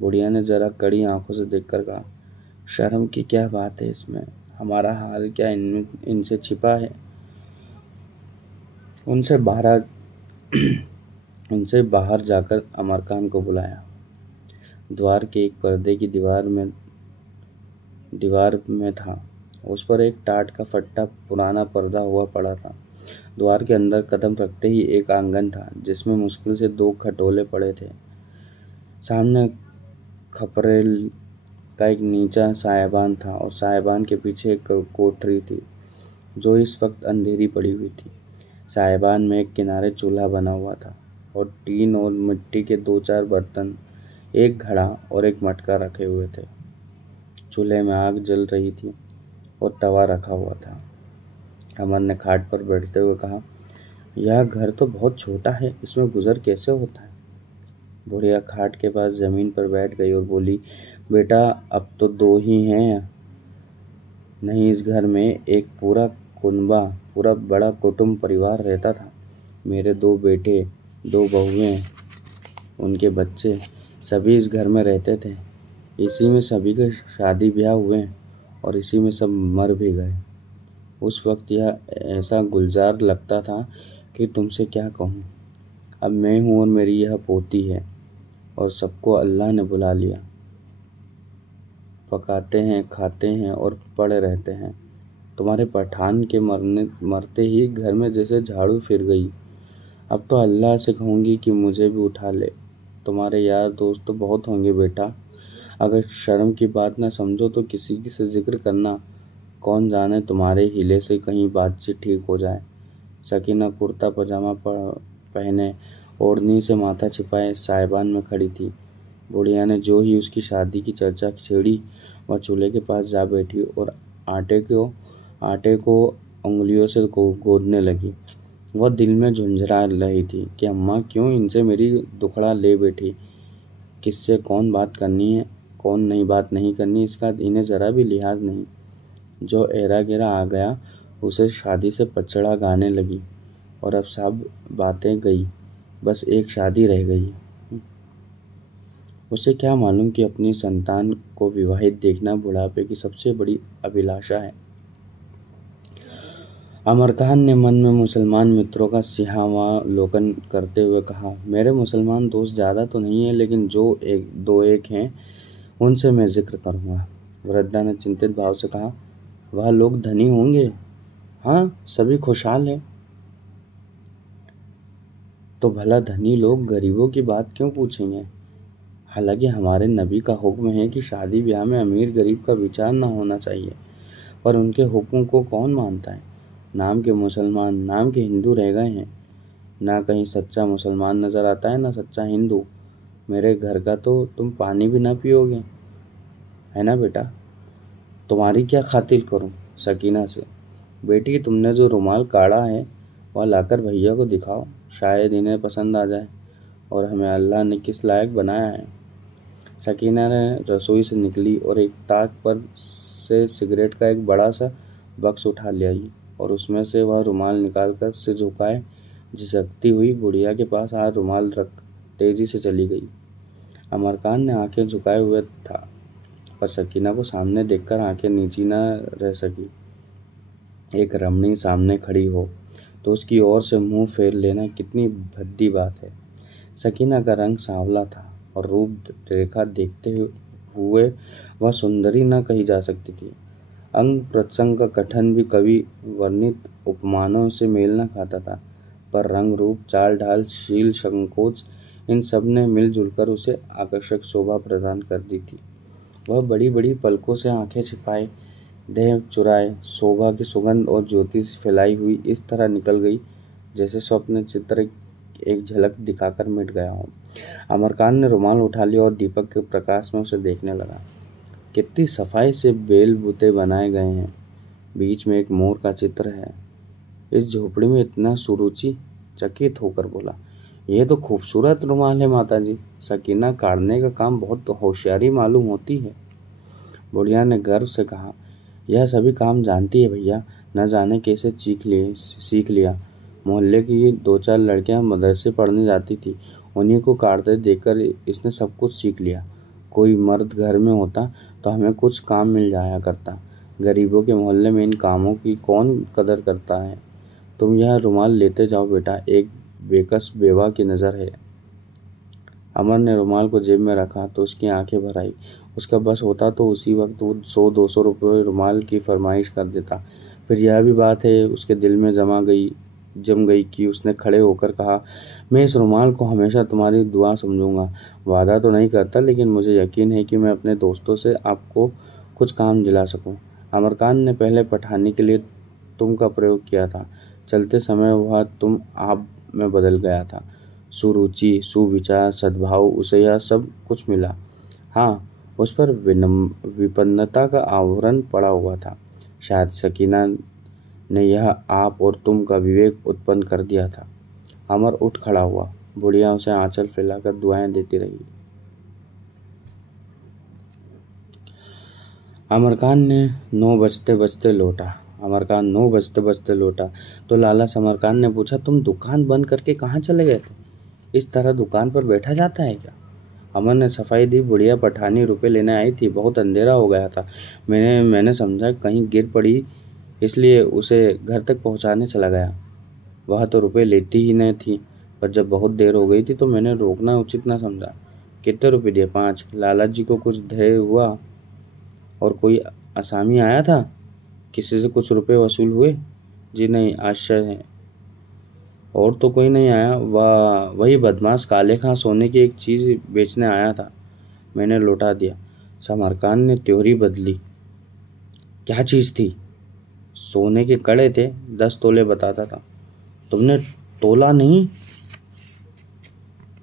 बुढ़िया ने जरा कड़ी आंखों से देखकर कहा, शर्म की क्या बात है इसमें, हमारा हाल क्या इनसे छिपा है? उनसे बाहर जाकर अमरकांत को बुलाया। द्वार के एक पर्दे की दीवार में था। उस पर एक टाट का फट्टा पुराना पर्दा हुआ पड़ा था। द्वार के अंदर कदम रखते ही एक आंगन था जिसमें मुश्किल से 2 खटोले पड़े थे। सामने खपरेल का एक नीचा सायाबान था और सायाबान के पीछे एक कोठरी थी जो इस वक्त अंधेरी पड़ी हुई थी। सायाबान में एक किनारे चूल्हा बना हुआ था और टीन और मिट्टी के 2-4 बर्तन, एक घड़ा और एक मटका रखे हुए थे। चूल्हे में आग जल रही थी और तवा रखा हुआ था। अमर ने खाट पर बैठते हुए कहा, यह घर तो बहुत छोटा है, इसमें गुजर कैसे होता है? बुढ़िया खाट के पास जमीन पर बैठ गई और बोली, बेटा अब तो 2 ही हैं, नहीं इस घर में एक पूरा बड़ा कुटुंब परिवार रहता था। मेरे 2 बेटे, 2 बहुएं, उनके बच्चे, सभी इस घर में रहते थे। इसी में सभी के शादी ब्याह हुए और इसी में सब मर भी गए। उस वक्त यह ऐसा गुलजार लगता था कि तुमसे क्या कहूँ। अब मैं हूँ और मेरी यह पोती है और सबको अल्लाह ने बुला लिया। पकाते हैं, खाते हैं और पड़े रहते हैं। तुम्हारे पठान के मरते ही घर में जैसे झाड़ू फिर गई। अब तो अल्लाह से कहूँगी कि मुझे भी उठा ले। तुम्हारे यार दोस्त तो बहुत होंगे बेटा, अगर शर्म की बात ना समझो तो किसी की से जिक्र करना। कौन जाने तुम्हारे हीले से कहीं बातचीत ठीक हो जाए। सकीना कुर्ता पजामा पहने, ओढ़नी से माथा छिपाए साइबान में खड़ी थी। बुढ़िया ने जो ही उसकी शादी की चर्चा छेड़ी, वह चूल्हे के पास जा बैठी और आटे को उंगलियों से गोदने लगी। वह दिल में झुंझला रही थी कि अम्मा क्यों इनसे मेरी दुखड़ा ले बैठी। किससे कौन बात करनी है, कौन नहीं बात नहीं करनी, इसका इन्हें ज़रा भी लिहाज नहीं। जो एरा गेरा आ गया उसे शादी से पचड़ा गाने लगी और अब सब बातें गई, बस एक शादी रह गई। उसे क्या मालूम कि अपनी संतान को विवाहित देखना बुढ़ापे की सबसे बड़ी अभिलाषा है। अमर खान ने मन में मुसलमान मित्रों का सिंहावलोकन करते हुए कहा, मेरे मुसलमान दोस्त ज़्यादा तो नहीं है, लेकिन जो एक हैं उनसे मैं जिक्र करूँगा। वृद्धा ने चिंतित भाव से कहा, वह लोग धनी होंगे? हाँ, सभी खुशहाल है। तो भला धनी लोग गरीबों की बात क्यों पूछेंगे? हालांकि हमारे नबी का हुक्म है कि शादी ब्याह में अमीर गरीब का विचार न होना चाहिए, पर उनके हुक्म को कौन मानता है। नाम के मुसलमान, नाम के हिंदू रह गए हैं। ना कहीं सच्चा मुसलमान नज़र आता है, ना सच्चा हिंदू। मेरे घर का तो तुम पानी भी ना पियोगे, है ना बेटा? तुम्हारी क्या खातिर करूं? सकीना से, बेटी तुमने जो रुमाल काढ़ा है वह लाकर भैया को दिखाओ, शायद इन्हें पसंद आ जाए, और हमें अल्लाह ने किस लायक बनाया है। सकीना ने रसोई से निकली और एक ताक पर से सिगरेट का एक बड़ा सा बक्स उठा लिया और उसमें से वह रुमाल निकालकर सिर झुकाए झिझकती हुई बुढ़िया के पास आ रुमाल रख तेजी से चली गई। अमर खान ने आंखें झुकाए हुए था, पर सकीना को सामने देखकर आंखें नीची न रह सकी। एक रमणी सामने खड़ी हो तो उसकी ओर से मुंह फेर लेना कितनी भद्दी बात है। सकीना का रंग सांवला था और रूप रेखा देखते हुए वह सुंदरी न कही जा सकती थी। अंग प्रत्यंग का गठन भी कवि वर्णित उपमानों से मेल न खाता था, पर रंग रूप, चाल ढाल, शील संकोच, इन सब ने मिलजुल कर उसे आकर्षक शोभा प्रदान कर दी थी। वह बड़ी बड़ी पलकों से आंखें छिपाए, देह चुराए, शोभा की सुगंध और ज्योति फैलाई हुई इस तरह निकल गई जैसे स्वप्न चित्र एक झलक दिखाकर मिट गया हो। अमर खान ने रुमाल उठा लिया और दीपक के प्रकाश में उसे देखने लगा। कितनी सफाई से बेल बूते बनाए गए हैं, बीच में एक मोर का चित्र है। इस झोपड़ी में इतना सुरुचि? चकित होकर बोला, यह तो खूबसूरत रुमाल है माताजी। सकीना काटने का काम बहुत होशियारी मालूम होती है। बुढ़िया ने गर्व से कहा, यह सभी काम जानती है भैया, न जाने कैसे सीख लिया। मोहल्ले की 2-4 लड़कियां मदरसे पढ़ने जाती थी, उन्हीं को काटते देखकर इसने सब कुछ सीख लिया। कोई मर्द घर में होता तो हमें कुछ काम मिल जाया करता। गरीबों के मोहल्ले में इन कामों की कौन कदर करता है। तुम यह रुमाल लेते जाओ बेटा, एक बेकस बेवा की नज़र है। अमर ने रुमाल को जेब में रखा तो उसकी आंखें भर आई। उसका बस होता तो उसी वक्त वो 100-200 रुपये रुमाल की फरमाइश कर देता। फिर यह भी बात है उसके दिल में जम गई कि उसने खड़े होकर कहा, मैं इस रुमाल को हमेशा तुम्हारी दुआ समझूंगा। वादा तो नहीं करता, लेकिन मुझे यकीन है कि मैं अपने दोस्तों से आपको कुछ काम दिला सकूं। अमर खान ने पहले पठानी के लिए तुम का प्रयोग किया था, चलते समय वह तुम आप में बदल गया था। सुरुचि, सुविचार, सद्भाव, उसे यह सब कुछ मिला। हाँ, उस पर विपन्नता का आवरण पड़ा हुआ था। शायद सकीना ने यह आप और तुम का विवेक उत्पन्न कर दिया था। अमर उठ खड़ा हुआ। बुढ़िया उसे आंचल फैलाकर दुआएं देती रही। अमर खान ने 9 बजते बजते लौटा तो लाला समर खान ने पूछा, तुम दुकान बंद करके कहाँ चले गए थे? इस तरह दुकान पर बैठा जाता है क्या? अमर ने सफाई दी, बुढ़िया पठानी रुपए लेने आई थी, बहुत अंधेरा हो गया था। मैंने समझा कहीं गिर पड़ी इसलिए उसे घर तक पहुंचाने चला गया। वह तो रुपए लेती ही न थी, पर जब बहुत देर हो गई थी तो मैंने रोकना उचित न समझा। कितने रुपए दिए? 5। लाला जी को कुछ धैर्य हुआ? और कोई आसामी आया था? किसी से कुछ रुपए वसूल हुए? जी नहीं, आश्चर्य है। और तो कोई नहीं आया। वही बदमाश काले खां सोने की एक चीज बेचने आया था, मैंने लौटा दिया। समरकान ने त्योरी बदली। क्या चीज थी? सोने के कड़े थे, 10 तोले बताता था। तुमने तोला नहीं?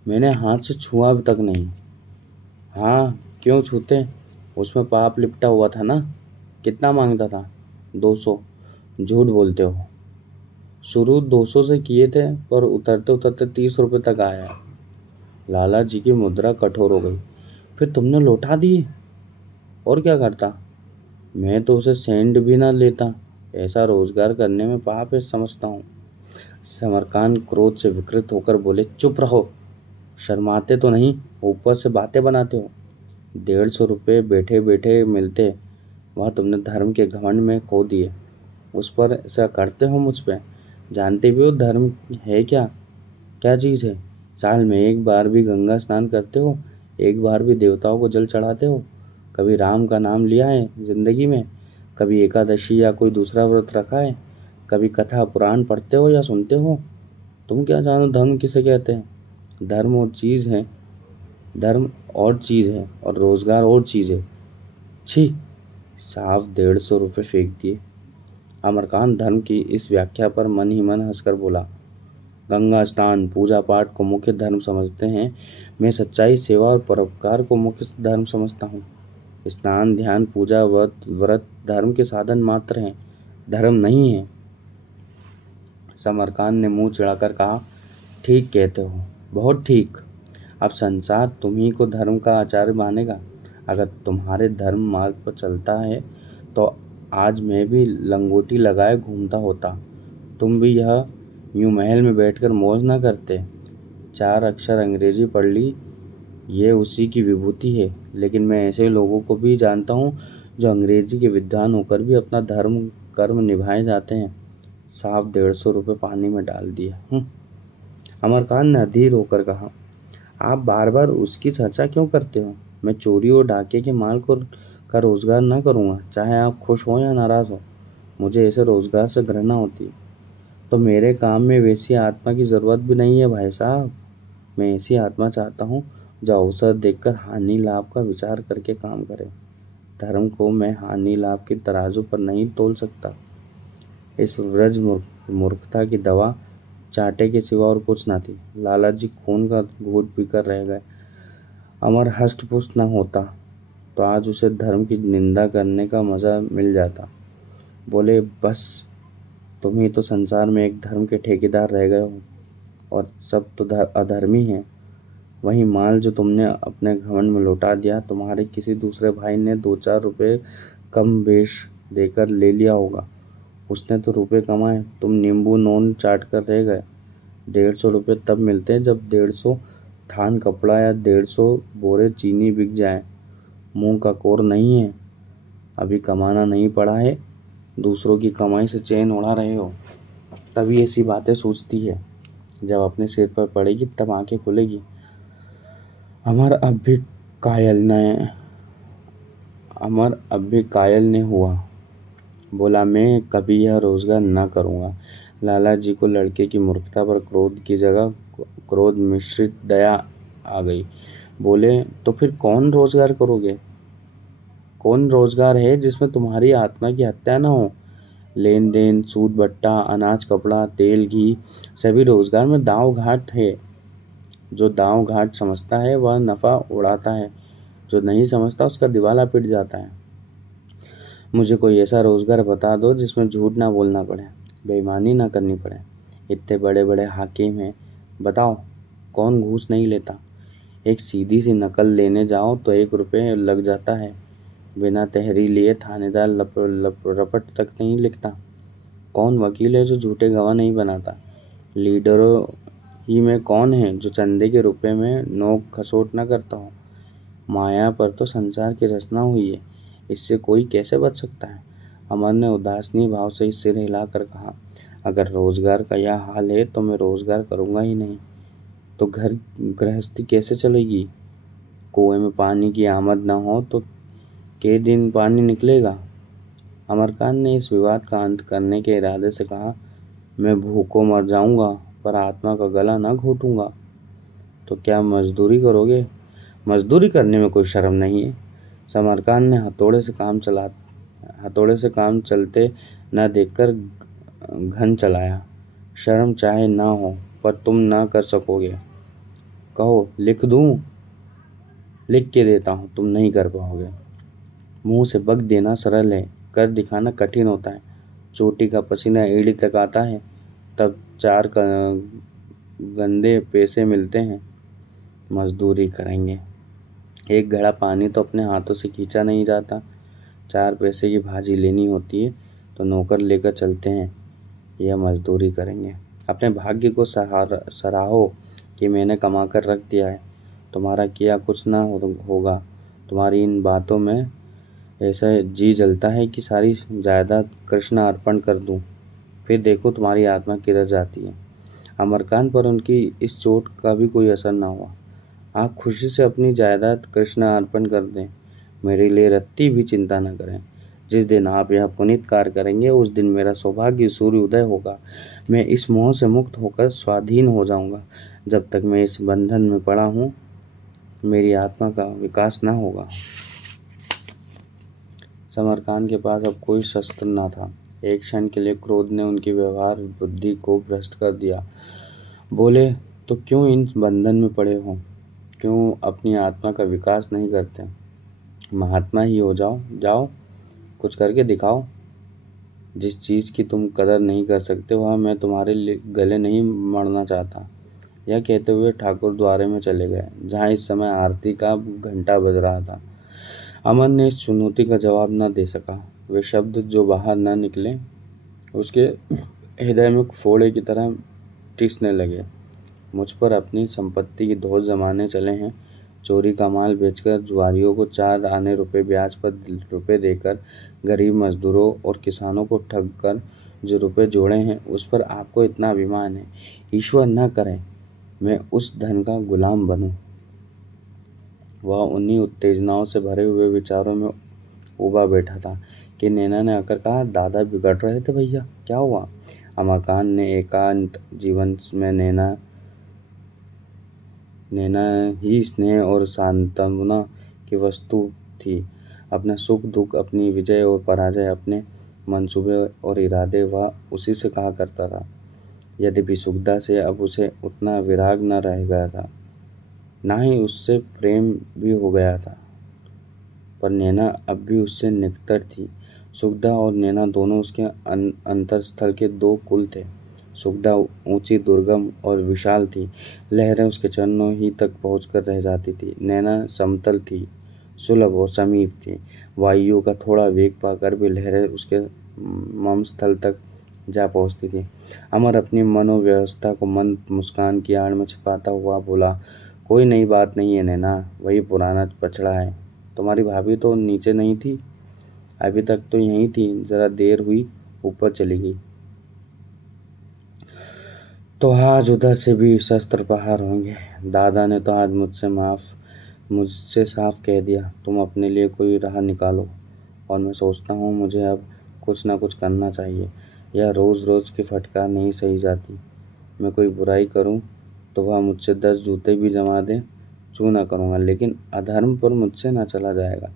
मैंने हाथ से छुआ तक नहीं। हाँ, क्यों छूते? उसमें पाप लिपटा हुआ था ना। कितना मांगता था? 200। झूठ बोलते हो। शुरू 200 से किए थे, पर उतरते उतरते 30 रुपए तक आया। लाला जी की मुद्रा कठोर हो गई। फिर तुमने लौटा दिए? और क्या करता? मैं तो उसे सेंड भी ना लेता। ऐसा रोजगार करने में पाप है समझता हूँ। समरकान क्रोध से विकृत होकर बोले, चुप रहो, शर्माते तो नहीं, ऊपर से बातें बनाते हो। 150 रुपये बैठे बैठे मिलते, वह तुमने धर्म के घमंड में खो दिए। उस पर ऐसा करते हो मुझ पे? जानते भी हो धर्म है क्या? क्या चीज़ है? साल में एक बार भी गंगा स्नान करते हो? एक बार भी देवताओं को जल चढ़ाते हो? कभी राम का नाम लिया है जिंदगी में? कभी एकादशी या कोई दूसरा व्रत रखा है? कभी कथा पुराण पढ़ते हो या सुनते हो? तुम क्या जानो धर्म किसे कहते हैं? धर्म और चीज़ है, धर्म और चीज़ है और रोजगार और चीज़ है। छी! साफ 150 रुपये फेंक दिए। अमरकांत धर्म की इस व्याख्या पर मन ही मन हंसकर बोला, गंगा स्नान पूजा पाठ को मुख्य धर्म समझते हैं, मैं सच्चाई सेवा और परोपकार को मुख्य धर्म समझता हूँ। स्नान ध्यान पूजा व्रत धर्म के साधन मात्र हैं, धर्म नहीं है। समरकांत ने मुंह चिढ़ाकर कहा, ठीक कहते हो, बहुत ठीक। अब संसार तुम्ही को धर्म का आचार्य मानेगा। अगर तुम्हारे धर्म मार्ग पर चलता है तो आज मैं भी लंगोटी लगाए घूमता होता। तुम भी यह यूं महल में बैठकर मौज ना करते। 4 अक्षर अंग्रेजी पढ़ ली, ये उसी की विभूति है। लेकिन मैं ऐसे लोगों को भी जानता हूँ जो अंग्रेजी के विद्वान होकर भी अपना धर्म कर्म निभाए जाते हैं। साफ 150 रुपये पानी में डाल दिया। अमरकांत ने अधीर होकर कहा, आप बार बार उसकी चर्चा क्यों करते हो? मैं चोरी और डाके के माल का रोजगार ना करूँगा, चाहे आप खुश हो या नाराज हो। मुझे ऐसे रोजगार से घृणा होती है। तो मेरे काम में वैसी आत्मा की जरूरत भी नहीं है भाई साहब। मैं ऐसी आत्मा चाहता हूँ जो अवसर देखकर हानि लाभ का विचार करके काम करे। धर्म को मैं हानि लाभ के तराजू पर नहीं तोल सकता। इस व्रज मूर्खता की दवा चाटे के सिवा और कुछ ना थी। लाला जी खून का घूंट पीकर रह गए। अमर हष्ट पुष्ट न होता तो आज उसे धर्म की निंदा करने का मजा मिल जाता। बोले, बस तुम ही तो संसार में एक धर्म के ठेकेदार रह गए हो और सब तो अधर्मी हैं। वही माल जो तुमने अपने घमंड में लौटा दिया, तुम्हारे किसी दूसरे भाई ने 2-4 रुपये कम बेश देकर ले लिया होगा। उसने तो रुपए कमाए, तुम नींबू नोन चाट कर रह गए। 150 रुपये तब मिलते हैं जब 150 थान कपड़ा या 150 बोरे चीनी बिक जाए। मुंह का कोर नहीं है, अभी कमाना नहीं पड़ा है, दूसरों की कमाई से चैन उड़ा रहे हो। तभी ऐसी बातें सोचती है, जब अपने सिर पर पड़ेगी तब आंखें खुलेगी। अमर अब भी कायल ने हुआ। बोला, मैं कभी यह रोजगार न करूँगा। लाला जी को लड़के की मूर्खता पर क्रोध की जगह क्रोध मिश्रित दया आ गई। बोले, तो फिर कौन रोजगार करोगे? कौन रोजगार है जिसमें तुम्हारी आत्मा की हत्या न हो? लेन देन, सूद बट्टा, अनाज कपड़ा, तेल घी, सभी रोजगार में दाव घाट है। जो दाव घाट समझता है वह नफा उड़ाता है, जो नहीं समझता उसका दिवाला पिट जाता है। मुझे कोई ऐसा रोजगार बता दो जिसमें झूठ ना बोलना पड़े, बेईमानी ना करनी पड़े। इतने बड़े बड़े हाकिम हैं, बताओ कौन घूस नहीं लेता? एक सीधी सी नकल लेने जाओ तो 1 रुपये लग जाता है। बिना तहरी लिए थानेदार रपट तक नहीं लिखता। कौन वकील है जो झूठे गवाह नहीं बनाता? लीडरों ही में कौन है जो चंदे के रुपए में नोक खसोट न करता हो? माया पर तो संसार की रचना हुई है, इससे कोई कैसे बच सकता है? अमर ने उदासीन भाव से सिर हिलाकर कहा, अगर रोजगार का यह हाल है तो मैं रोजगार करूंगा ही नहीं, तो घर गृहस्थी कैसे चलेगी? कुएं में पानी की आमद न हो तो के दिन पानी निकलेगा? अमरकांत ने इस विवाद का अंत करने के इरादे से कहा, मैं भूखों मर जाऊंगा पर आत्मा का गला न घोटूंगा। तो क्या मजदूरी करोगे? मजदूरी करने में कोई शर्म नहीं है। समरकांत ने हथौड़े से काम चलते न देखकर घन चलाया। शर्म चाहे ना हो पर तुम ना कर सकोगे। कहो लिख दूं? लिख के देता हूं, तुम नहीं कर पाओगे। मुंह से बक देना सरल है, कर दिखाना कठिन होता है। चोटी का पसीना एड़ी तक आता है, तब 4 गंदे पैसे मिलते हैं। मजदूरी करेंगे। एक घड़ा पानी तो अपने हाथों से खींचा नहीं जाता। 4 पैसे की भाजी लेनी होती है तो नौकर लेकर चलते हैं। यह मजदूरी करेंगे। अपने भाग्य को सराहो कि मैंने कमा कर रख दिया है। तुम्हारा किया कुछ ना होगा। तुम्हारी इन बातों में ऐसा जी जलता है कि सारी जायदाद कृष्ण अर्पण कर दूं। फिर देखो तुम्हारी आत्मा किधर जाती है। अमरकांत पर उनकी इस चोट का भी कोई असर न हुआ। आप खुशी से अपनी जायदाद कृष्ण अर्पण कर दें, मेरे लिए रत्ती भी चिंता न करें। जिस दिन आप यह पुनीत कार्य करेंगे उस दिन मेरा सौभाग्य सूर्य उदय होगा। मैं इस मोह से मुक्त होकर स्वाधीन हो जाऊंगा। जब तक मैं इस बंधन में पड़ा हूँ मेरी आत्मा का विकास न होगा। समरकांत के पास अब कोई शस्त्र न था। एक क्षण के लिए क्रोध ने उनकी व्यवहार बुद्धि को भ्रष्ट कर दिया। बोले, तो क्यों इन बंधन में पड़े हो? क्यों अपनी आत्मा का विकास नहीं करते? महात्मा ही हो जाओ। जाओ कुछ करके दिखाओ। जिस चीज़ की तुम कदर नहीं कर सकते वह मैं तुम्हारे गले नहीं मरना चाहता। यह कहते हुए ठाकुर द्वारे में चले गए, जहाँ इस समय आरती का घंटा बज रहा था। अमर ने इस चुनौती का जवाब न दे सका। वे शब्द जो बाहर न निकले उसके हृदय में फोड़े की तरह टिसने लगे। मुझ पर अपनी संपत्ति की धौंस जमाने चले हैं। चोरी का माल बेचकर जुआरियों को 4 आने रुपए ब्याज पर रुपए देकर गरीब मजदूरों और किसानों को ठग कर जो रुपए जोड़े हैं उस पर आपको इतना अभिमान है। ईश्वर न करे मैं उस धन का गुलाम बनूं। वह उन्हीं उत्तेजनाओं से भरे हुए विचारों में उबा बैठा था कि नैना ने आकर कहा, दादा बिगड़ रहे थे भैया, क्या हुआ? अमरकांत ने एकांत जीवन में नैना ही स्नेह और सांत्वना की वस्तु थी। अपना सुख दुख, अपनी विजय और पराजय, अपने मंसूबे और इरादे वह उसी से कहा करता था। यद्यपि सुखदा से अब उसे उतना विराग न रह गया था, ना ही उससे प्रेम भी हो गया था, पर नैना अब भी उससे निकटर थी। सुखदा और नैना दोनों उसके अंतरस्थल के 2 कुल थे। सुखदा ऊंची, दुर्गम और विशाल थी। लहरें उसके चरणों ही तक पहुंचकर रह जाती थी। नैना समतल थी, सुलभ और समीप थी। वायुओं का थोड़ा वेग पाकर भी लहरें उसके ममस्थल तक जा पहुंचती थी। अमर अपनी मनोव्यवस्था को मंद मुस्कान की आड़ में छिपाता हुआ बोला, कोई नई बात नहीं है नैना, वही पुराना पछड़ा है। तुम्हारी भाभी तो नीचे नहीं थी? अभी तक तो यहीं थी, जरा देर हुई ऊपर चली गई। तो आज उधर से भी शस्त्र प्रहार होंगे। दादा ने तो आज मुझसे साफ कह दिया, तुम अपने लिए कोई राह निकालो। और मैं सोचता हूँ मुझे अब कुछ ना कुछ करना चाहिए। यह रोज़ रोज़ की फटकार नहीं सही जाती। मैं कोई बुराई करूँ तो वह मुझसे 10 जूते भी जमा दें, चू ना करूँगा, लेकिन अधर्म पर मुझसे ना चला जाएगा।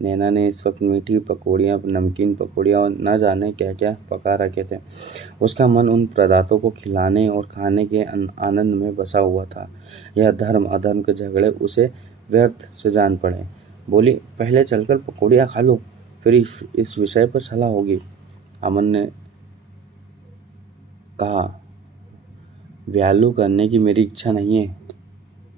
नैना ने इस वक्त मीठी पकौड़ियाँ, नमकीन पकौड़ियाँ और न जाने क्या क्या पका रखे थे। उसका मन उन पदार्थों को खिलाने और खाने के आनंद में बसा हुआ था। यह धर्म अधर्म के झगड़े उसे व्यर्थ से जान पड़े। बोली, पहले चलकर पकौड़ियाँ खा लो, फिर इस विषय पर सलाह होगी। अमन ने कहा, व्यालू करने की मेरी इच्छा नहीं है।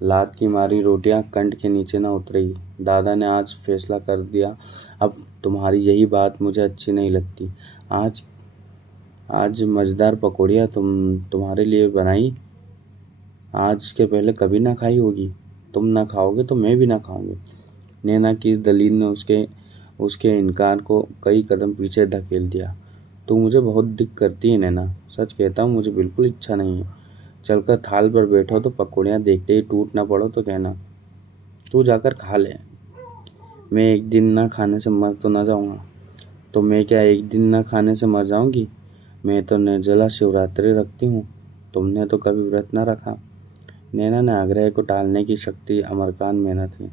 लात की मारी रोटियां कंठ के नीचे न उतरेगी। दादा ने आज फैसला कर दिया, अब तुम्हारी यही बात मुझे अच्छी नहीं लगती। आज मज़ेदार पकौड़ियाँ तुम्हारे लिए बनाई, आज के पहले कभी ना खाई होगी। तुम ना खाओगे तो मैं भी ना खाऊंगी। नैना की इस दलील ने उसके इनकार को कई कदम पीछे धकेल दिया। तू मुझे बहुत दिक्कत करती है नैना, सच कहता हूँ मुझे बिल्कुल इच्छा नहीं है। चलकर थाल पर बैठो तो पकौड़ियाँ देखते ही टूट ना पड़ो तो कहना। तू जाकर खा ले। मैं एक दिन ना खाने से मर तो ना जाऊँगा। तो मैं क्या एक दिन ना खाने से मर जाऊँगी? मैं तो निर्जला शिवरात्रि रखती हूँ, तुमने तो कभी व्रत ना रखा। नैना ने आग्रह को टालने की शक्ति अमरकान में न थी।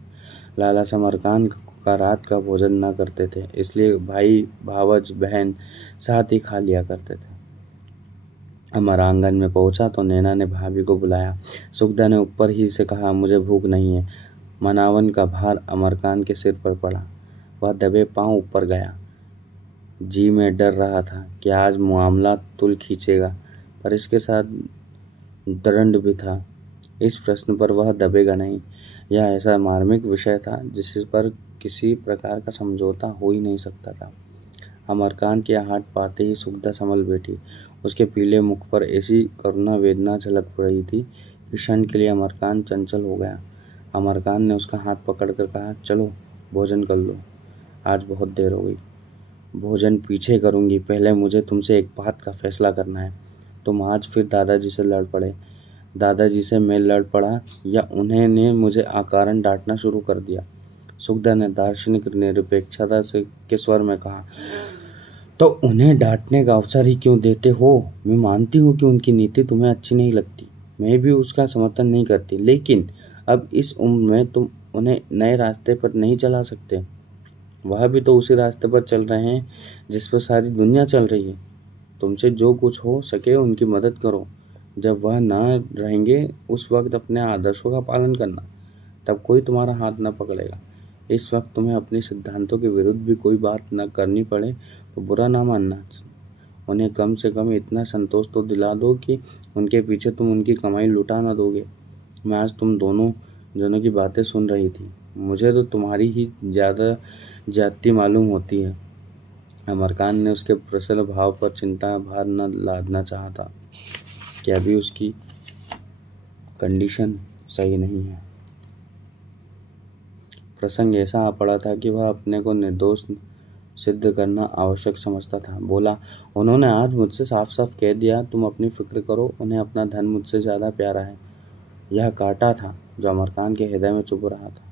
लाला अमरकान का रात का भोजन न करते थे, इसलिए भाई भावज बहन साथ ही खा लिया करते थे। अमर आंगन में पहुंचा तो नैना ने भाभी को बुलाया। सुखदा ने ऊपर ही से कहा, मुझे भूख नहीं है। मनावन का भार अमरकान के सिर पर पड़ा। वह दबे पांव ऊपर गया। जी में डर रहा था कि आज मामला तुल खींचेगा, पर इसके साथ दंड भी था। इस प्रश्न पर वह दबेगा नहीं। यह ऐसा मार्मिक विषय था जिस पर किसी प्रकार का समझौता हो ही नहीं सकता था। अमरकांत के हाथ पाते ही सुखदा संभल बैठी। उसके पीले मुख पर ऐसी करुणा वेदना झलक रही थी कि क्षण के लिए अमरकांत चंचल हो गया। अमरकांत ने उसका हाथ पकड़कर कहा, चलो भोजन कर लो, आज बहुत देर हो गई। भोजन पीछे करूंगी, पहले मुझे तुमसे एक बात का फैसला करना है। तुम आज फिर दादाजी से लड़ पड़े। दादाजी से मैं लड़ पड़ा या उन्होंने मुझे अकारण डांटना शुरू कर दिया? सुखदा ने दार्शनिक निरपेक्षता से के स्वर में कहा, तो उन्हें डांटने का अवसर ही क्यों देते हो? मैं मानती हूँ कि उनकी नीति तुम्हें अच्छी नहीं लगती, मैं भी उसका समर्थन नहीं करती, लेकिन अब इस उम्र में तुम उन्हें नए रास्ते पर नहीं चला सकते। वह भी तो उसी रास्ते पर चल रहे हैं जिस पर सारी दुनिया चल रही है। तुमसे जो कुछ हो सके उनकी मदद करो। जब वह ना रहेंगे उस वक्त अपने आदर्शों का पालन करना, तब कोई तुम्हारा हाथ न पकड़ेगा। इस वक्त तुम्हें अपने सिद्धांतों के विरुद्ध भी कोई बात न करनी पड़े तो बुरा ना मानना। उन्हें कम से कम इतना संतोष तो दिला दो कि उनके पीछे तुम उनकी कमाई लुटा ना दोगे। मैं आज तुम दोनों जनों की बातें सुन रही थी, मुझे तो तुम्हारी ही ज़्यादा ज्यादती मालूम होती है। अमरकांत ने उसके प्रसन्न भाव पर चिंता भार न लादना चाहा था कि अभी उसकी कंडीशन सही नहीं है। प्रसंग ऐसा आ पड़ा था कि वह अपने को निर्दोष सिद्ध करना आवश्यक समझता था। बोला, उन्होंने आज मुझसे साफ साफ कह दिया, तुम अपनी फिक्र करो, उन्हें अपना धन मुझसे ज़्यादा प्यारा है। यह कांटा था जो अमरकांत के हृदय में चुभ रहा था।